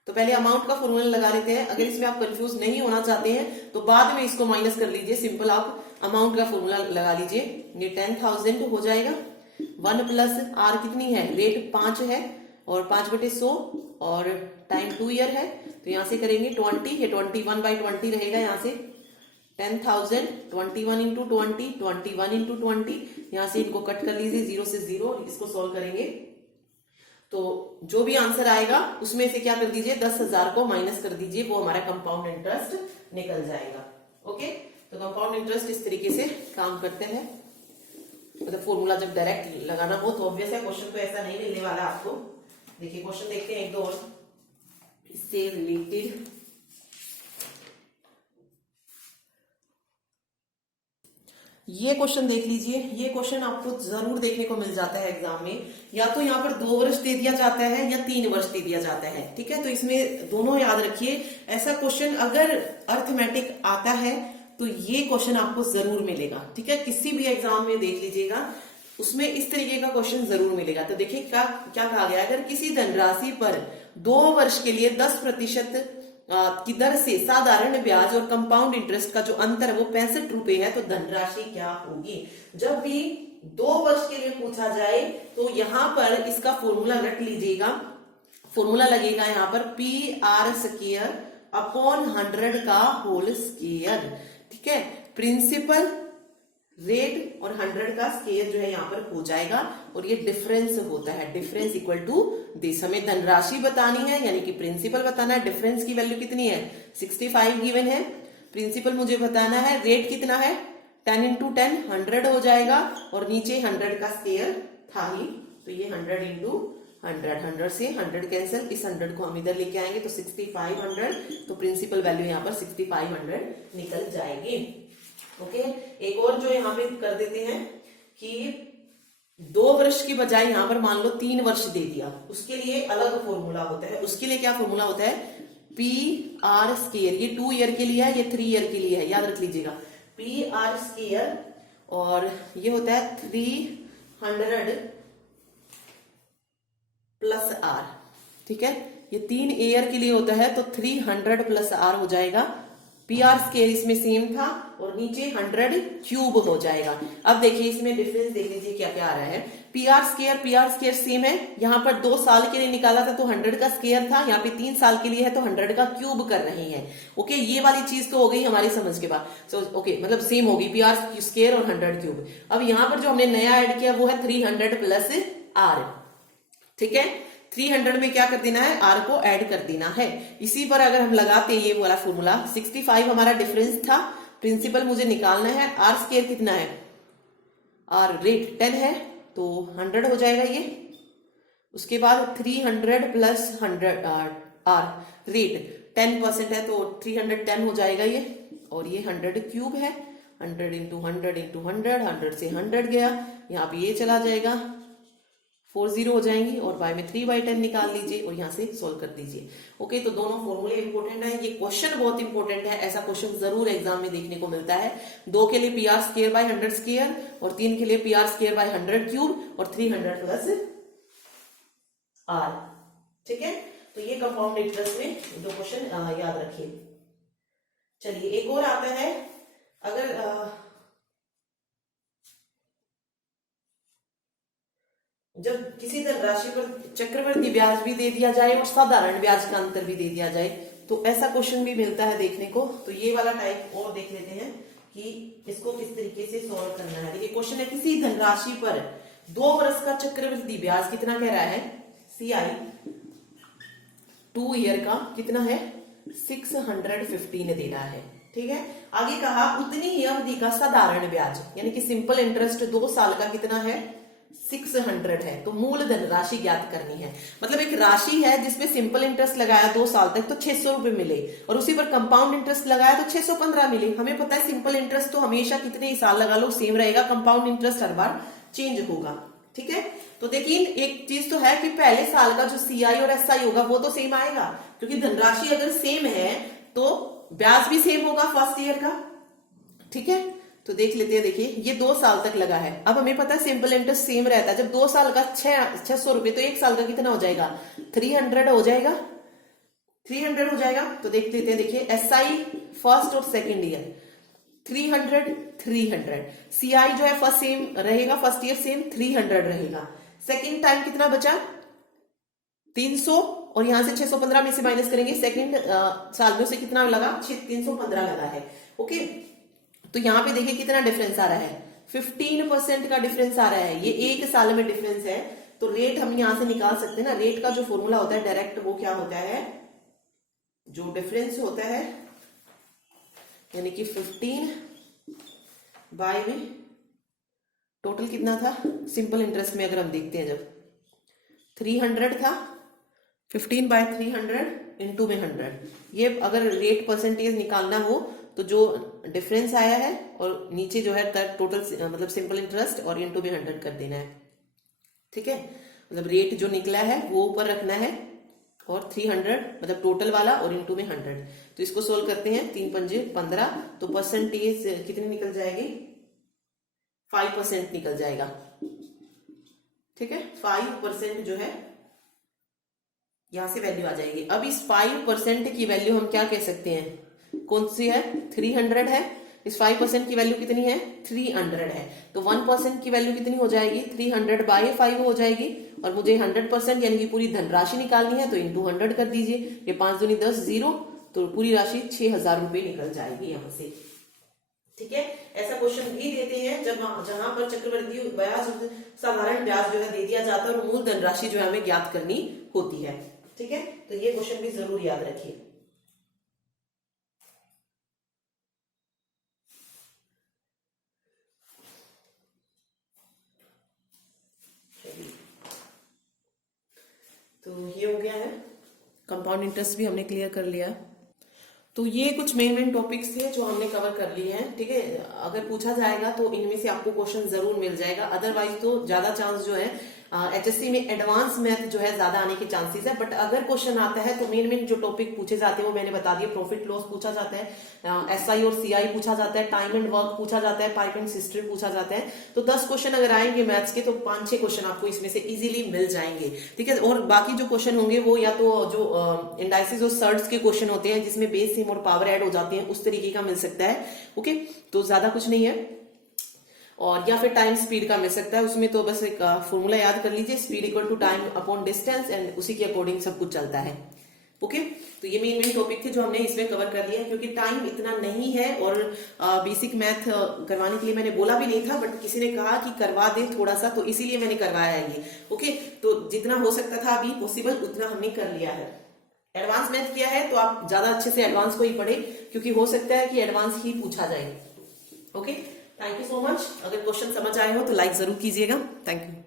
तो पहले अमाउंट का फॉर्मूला लगा लेते हैं। अगर इसमें आप कंफ्यूज नहीं होना चाहते हैं तो बाद में इसको माइनस कर लीजिए, सिंपल आप अमाउंट का फॉर्मूला लगा लीजिए। ये 10,000 हो जाएगा। 1 प्लस आर कितनी है, रेट 5 है और 5/100 और टाइम 2 ईयर है, तो यहां से करेंगे 20, ये 21/20 रहेगा। यहाँ से 10,000 21 इंटू 20, 21 इंटू 20, यहां से इनको कट कर लीजिए 0 से 0, इसको सोल्व करेंगे तो जो भी आंसर आएगा उसमें से क्या कर दीजिए, 10,000 को माइनस कर दीजिए, वो हमारा कंपाउंड इंटरेस्ट निकल जाएगा। ओके, तो कंपाउंड इंटरेस्ट इस तरीके से काम करते हैं। मतलब फॉर्मूला जब डायरेक्ट लगाना हो तो ऑब्वियस है क्वेश्चन तो ऐसा नहीं मिलने वाला आपको। देखिए क्वेश्चन देखते हैं एक दो और इससे रिलेटेड। ये क्वेश्चन देख लीजिए, ये क्वेश्चन आपको जरूर देखने को मिल जाता है एग्जाम में। या तो यहाँ पर 2 वर्ष दे दिया जाता है या 3 वर्ष दे दिया जाता है, ठीक है। तो इसमें दोनों याद रखिए। ऐसा क्वेश्चन अगर अर्थमेटिक आता है तो ये क्वेश्चन आपको जरूर मिलेगा, ठीक है। किसी भी एग्जाम में देख लीजिएगा, उसमें इस तरीके का क्वेश्चन जरूर मिलेगा। तो देखिए क्या क्या कहा गया, अगर किसी धनराशि पर 2 वर्ष के लिए 10% की दर से साधारण ब्याज और कंपाउंड इंटरेस्ट का जो अंतर है वो 65 रुपए है, तो धनराशि क्या होगी। जब भी 2 वर्ष के लिए पूछा जाए तो यहां पर इसका फॉर्मूला रट लीजिएगा। फॉर्मूला लगेगा यहां पर PR² अपॉन 100 का होल स्क्वायर, ठीक है। प्रिंसिपल, रेट और 100 का स्क्वायर जो है यहाँ पर हो जाएगा और ये डिफरेंस होता है। डिफरेंस इक्वल टू दिस, हमें धनराशि बतानी है यानी कि प्रिंसिपल बताना है। डिफरेंस की वैल्यू कितनी है, 65 गिवन है। प्रिंसिपल मुझे बताना है, रेट कितना है, 10 इंटू 10 100 हो जाएगा और नीचे 100 का स्क्वायर था ही, तो ये 100 इंटू 100 से 100 कैंसिल, इस 100 को हम इधर लेके आएंगे तो 6500, तो प्रिंसिपल वैल्यू यहाँ पर 6500 निकल जाएगी। ओके, एक और जो यहाँ पे कर देते हैं कि 2 वर्ष की बजाय यहाँ पर मान लो 3 वर्ष दे दिया, उसके लिए अलग फॉर्मूला होता है। उसके लिए क्या फॉर्मूला होता है, PR², ये 2 ईयर के लिए है, ये 3 ईयर के लिए है, याद रख लीजिएगा। PR² और ये होता है 300 प्लस R, ठीक है। ये 3 ईयर के लिए होता है तो 300 प्लस R हो जाएगा। PR² इसमें सेम था और नीचे 100 क्यूब हो जाएगा। अब देखिए इसमें डिफरेंस देख लीजिए क्या क्या आ रहा है। PR² सेम है, यहाँ पर 2 साल के लिए निकाला था तो 100 का स्क्वायर था, यहाँ पे 3 साल के लिए है तो 100 का क्यूब कर रहे हैं। ओके, ये वाली चीज तो हो गई हमारी समझ के बाद। सो ओके, मतलब सेम होगी PR² और 100 क्यूब। अब यहाँ पर जो हमने नया ऐड किया वो है 300 प्लस R, ठीक है। 300 में क्या कर देना है, R को ऐड कर देना है। इसी पर अगर हम लगाते ये वाला फॉर्मूला, 65 हमारा डिफरेंस था, प्रिंसिपल मुझे निकालना है, R² कितना है, R रेट 10 है तो 100 हो जाएगा ये। उसके बाद 300 प्लस 100 R रेट 10% है तो 310 हो जाएगा ये, और ये 100 क्यूब है, 100 इंटू 100 इंटू 100 से 100 गया, यहाँ पे ये चला जाएगा, 40 हो जाएंगी और y में 3/10 निकाल लीजिए और यहां से सोल्व कर दीजिए। ओके, तो दोनों फॉर्मूले इंपॉर्टेंट है। ये क्वेश्चन बहुत इंपॉर्टेंट है, ऐसा क्वेश्चन जरूर एग्जाम में देखने को मिलता है। 2 के लिए PR²/100² और 3 के लिए PR²/100 क्यूब और 300 प्लस R, ठीक है। तो ये कंपाउंड इंटरेस्ट में 2 क्वेश्चन याद रखिए। चलिए एक और आता है, अगर जब किसी धनराशि पर चक्रवृद्धि ब्याज भी दे दिया जाए और साधारण ब्याज का अंतर भी दे दिया जाए तो ऐसा क्वेश्चन भी मिलता है देखने को। तो ये वाला टाइप और देख लेते हैं कि इसको किस तरीके से सॉल्व करना है। देखिए क्वेश्चन है, किसी धनराशि पर 2 वर्ष का चक्रवृद्धि ब्याज कितना कह रहा है, CI 2 ईयर का कितना है, 615 दे रहा है, ठीक है। आगे कहा उतनी ही अवधि का साधारण ब्याज यानी कि सिंपल इंटरेस्ट 2 साल का कितना है, 600 है। तो मूल धनराशि ज्ञात करनी है। मतलब एक राशि है जिसपे सिंपल इंटरेस्ट लगाया 2 साल तक तो 600 रुपए मिले और उसी पर कंपाउंड इंटरेस्ट लगाया तो 615 मिले। हमें पता है सिंपल इंटरेस्ट तो हमेशा कितने ही साल लगा लो सेम रहेगा, कंपाउंड इंटरेस्ट हर बार चेंज होगा, ठीक है। तो देखिए एक चीज तो है कि पहले साल का जो CI और SI होगा वो तो सेम आएगा, क्योंकि धनराशि अगर सेम है तो ब्याज भी सेम होगा फर्स्ट ईयर का, ठीक है। तो देख लेते हैं, देखिए ये 2 साल तक लगा है। अब हमें पता है सिंपल इंटरेस्ट सेम रहता है, जब 2 साल का 600 रुपए तो 1 साल का कितना हो जाएगा, 300 हो जाएगा। 300 हो जाएगा। तो देख लेते हैं, देखिए एसआई फर्स्ट और सेकंड ईयर 300 300, सीआई जो है फर्स्ट सेम रहेगा, फर्स्ट ईयर सेम 300 रहेगा। सेकंड टाइम कितना बचा 300, और यहां से 615 में से माइनस करेंगे, सेकंड साल में से कितना लगा 315 लगा है। ओके, तो यहां पे देखिए कितना डिफरेंस आ रहा है, 15% का डिफरेंस आ रहा है, ये एक साल में डिफरेंस है। तो रेट हम यहां से निकाल सकते हैं ना, रेट का जो फॉर्मूला होता है डायरेक्ट, वो क्या होता है, जो डिफरेंस होता है यानी कि 15 बाय में टोटल कितना था, सिंपल इंटरेस्ट में अगर हम देखते हैं जब 300 था, 15 बाय 300 इंटू में 100, ये अगर रेट परसेंटेज निकालना हो तो जो डिफरेंस आया है और नीचे जो है टोटल मतलब सिंपल इंटरेस्ट और इंटू में 100 कर देना है। ठीक है, मतलब रेट जो निकला है वो ऊपर रखना है और 300 मतलब टोटल वाला और इंटू में 100। तो इसको सोल्व करते हैं, 3 पंजे 15, तो परसेंटेज कितनी निकल जाएगी, 5% निकल जाएगा। ठीक है, 5% जो है यहां से वैल्यू आ जाएगी। अब इस 5% की वैल्यू हम क्या कह सकते हैं, कौन सी है, 300 है, इस 5% की वैल्यू कितनी है 300 है, तो 1% की वैल्यू कितनी हो जाएगी 300 बाय 5 हो जाएगी, और मुझे 100% यानी कि पूरी धनराशि निकालनी है, तो इंटू 100 कर दीजिए, ये 5 दूनी 10 0, तो पूरी राशि 6000 रुपए निकल जाएगी यहां से। ठीक है, ऐसा क्वेश्चन भी देते हैं जहां पर चक्रवृद्धि ब्याज साधारण ब्याज जो है दे दिया जाता है और मूल धनराशि जो है हमें ज्ञात करनी होती है। ठीक है, तो ये क्वेश्चन भी जरूर याद रखिए। तो ये हो गया है, कंपाउंड इंटरेस्ट भी हमने क्लियर कर लिया। तो ये कुछ मेन टॉपिक्स थे जो हमने कवर कर लिए हैं। ठीक है, अगर पूछा जाएगा तो इनमें से आपको क्वेश्चन जरूर मिल जाएगा, अदरवाइज तो ज्यादा चांस जो है एचएससी में एडवांस मैथ जो है ज्यादा आने के चांसेस है। बट अगर क्वेश्चन आता है तो मेन जो टॉपिक पूछे जाते हैं वो मैंने बता दिया, प्रॉफिट लॉस पूछा जाता है, एसआई और सीआई पूछा जाता है, टाइम एंड वर्क पूछा जाता है, पाइप एंड सिस्टम पूछा जाता है। तो 10 क्वेश्चन अगर आएंगे मैथ्स के तो 5-6 क्वेश्चन आपको इसमें से इजीली मिल जाएंगे। ठीक है, और बाकी जो क्वेश्चन होंगे वो या तो जो इंडाइसिस और सर्ट्स के क्वेश्चन होते हैं जिसमें बेस सेम और पावर ऐड हो जाती है, उस तरीके का मिल सकता है। ओके, तो ज्यादा कुछ नहीं है, और या फिर टाइम स्पीड का मिल सकता है, उसमें तो बस एक फॉर्मूला याद कर लीजिए, speed equal to time upon distance, and उसी के अकॉर्डिंग सब कुछ चलता है। ओके, तो ये मेन टॉपिक थे जो हमने इसमें कवर कर लिया, क्योंकि टाइम इतना नहीं है और बेसिक मैथ करवाने के लिए मैंने बोला भी नहीं था, बट किसी ने कहा कि करवा दे थोड़ा सा, तो इसीलिए मैंने करवाया है ये। ओके, तो जितना हो सकता था अभी पॉसिबल उतना हमने कर लिया है। एडवांस मैथ किया है तो आप ज्यादा अच्छे से एडवांस को ही पढ़े, क्योंकि हो सकता है कि एडवांस ही पूछा जाए। Okay, thank you so much. अगर क्वेश्चन समझ आए हो तो लाइक जरूर कीजिएगा। Thank you.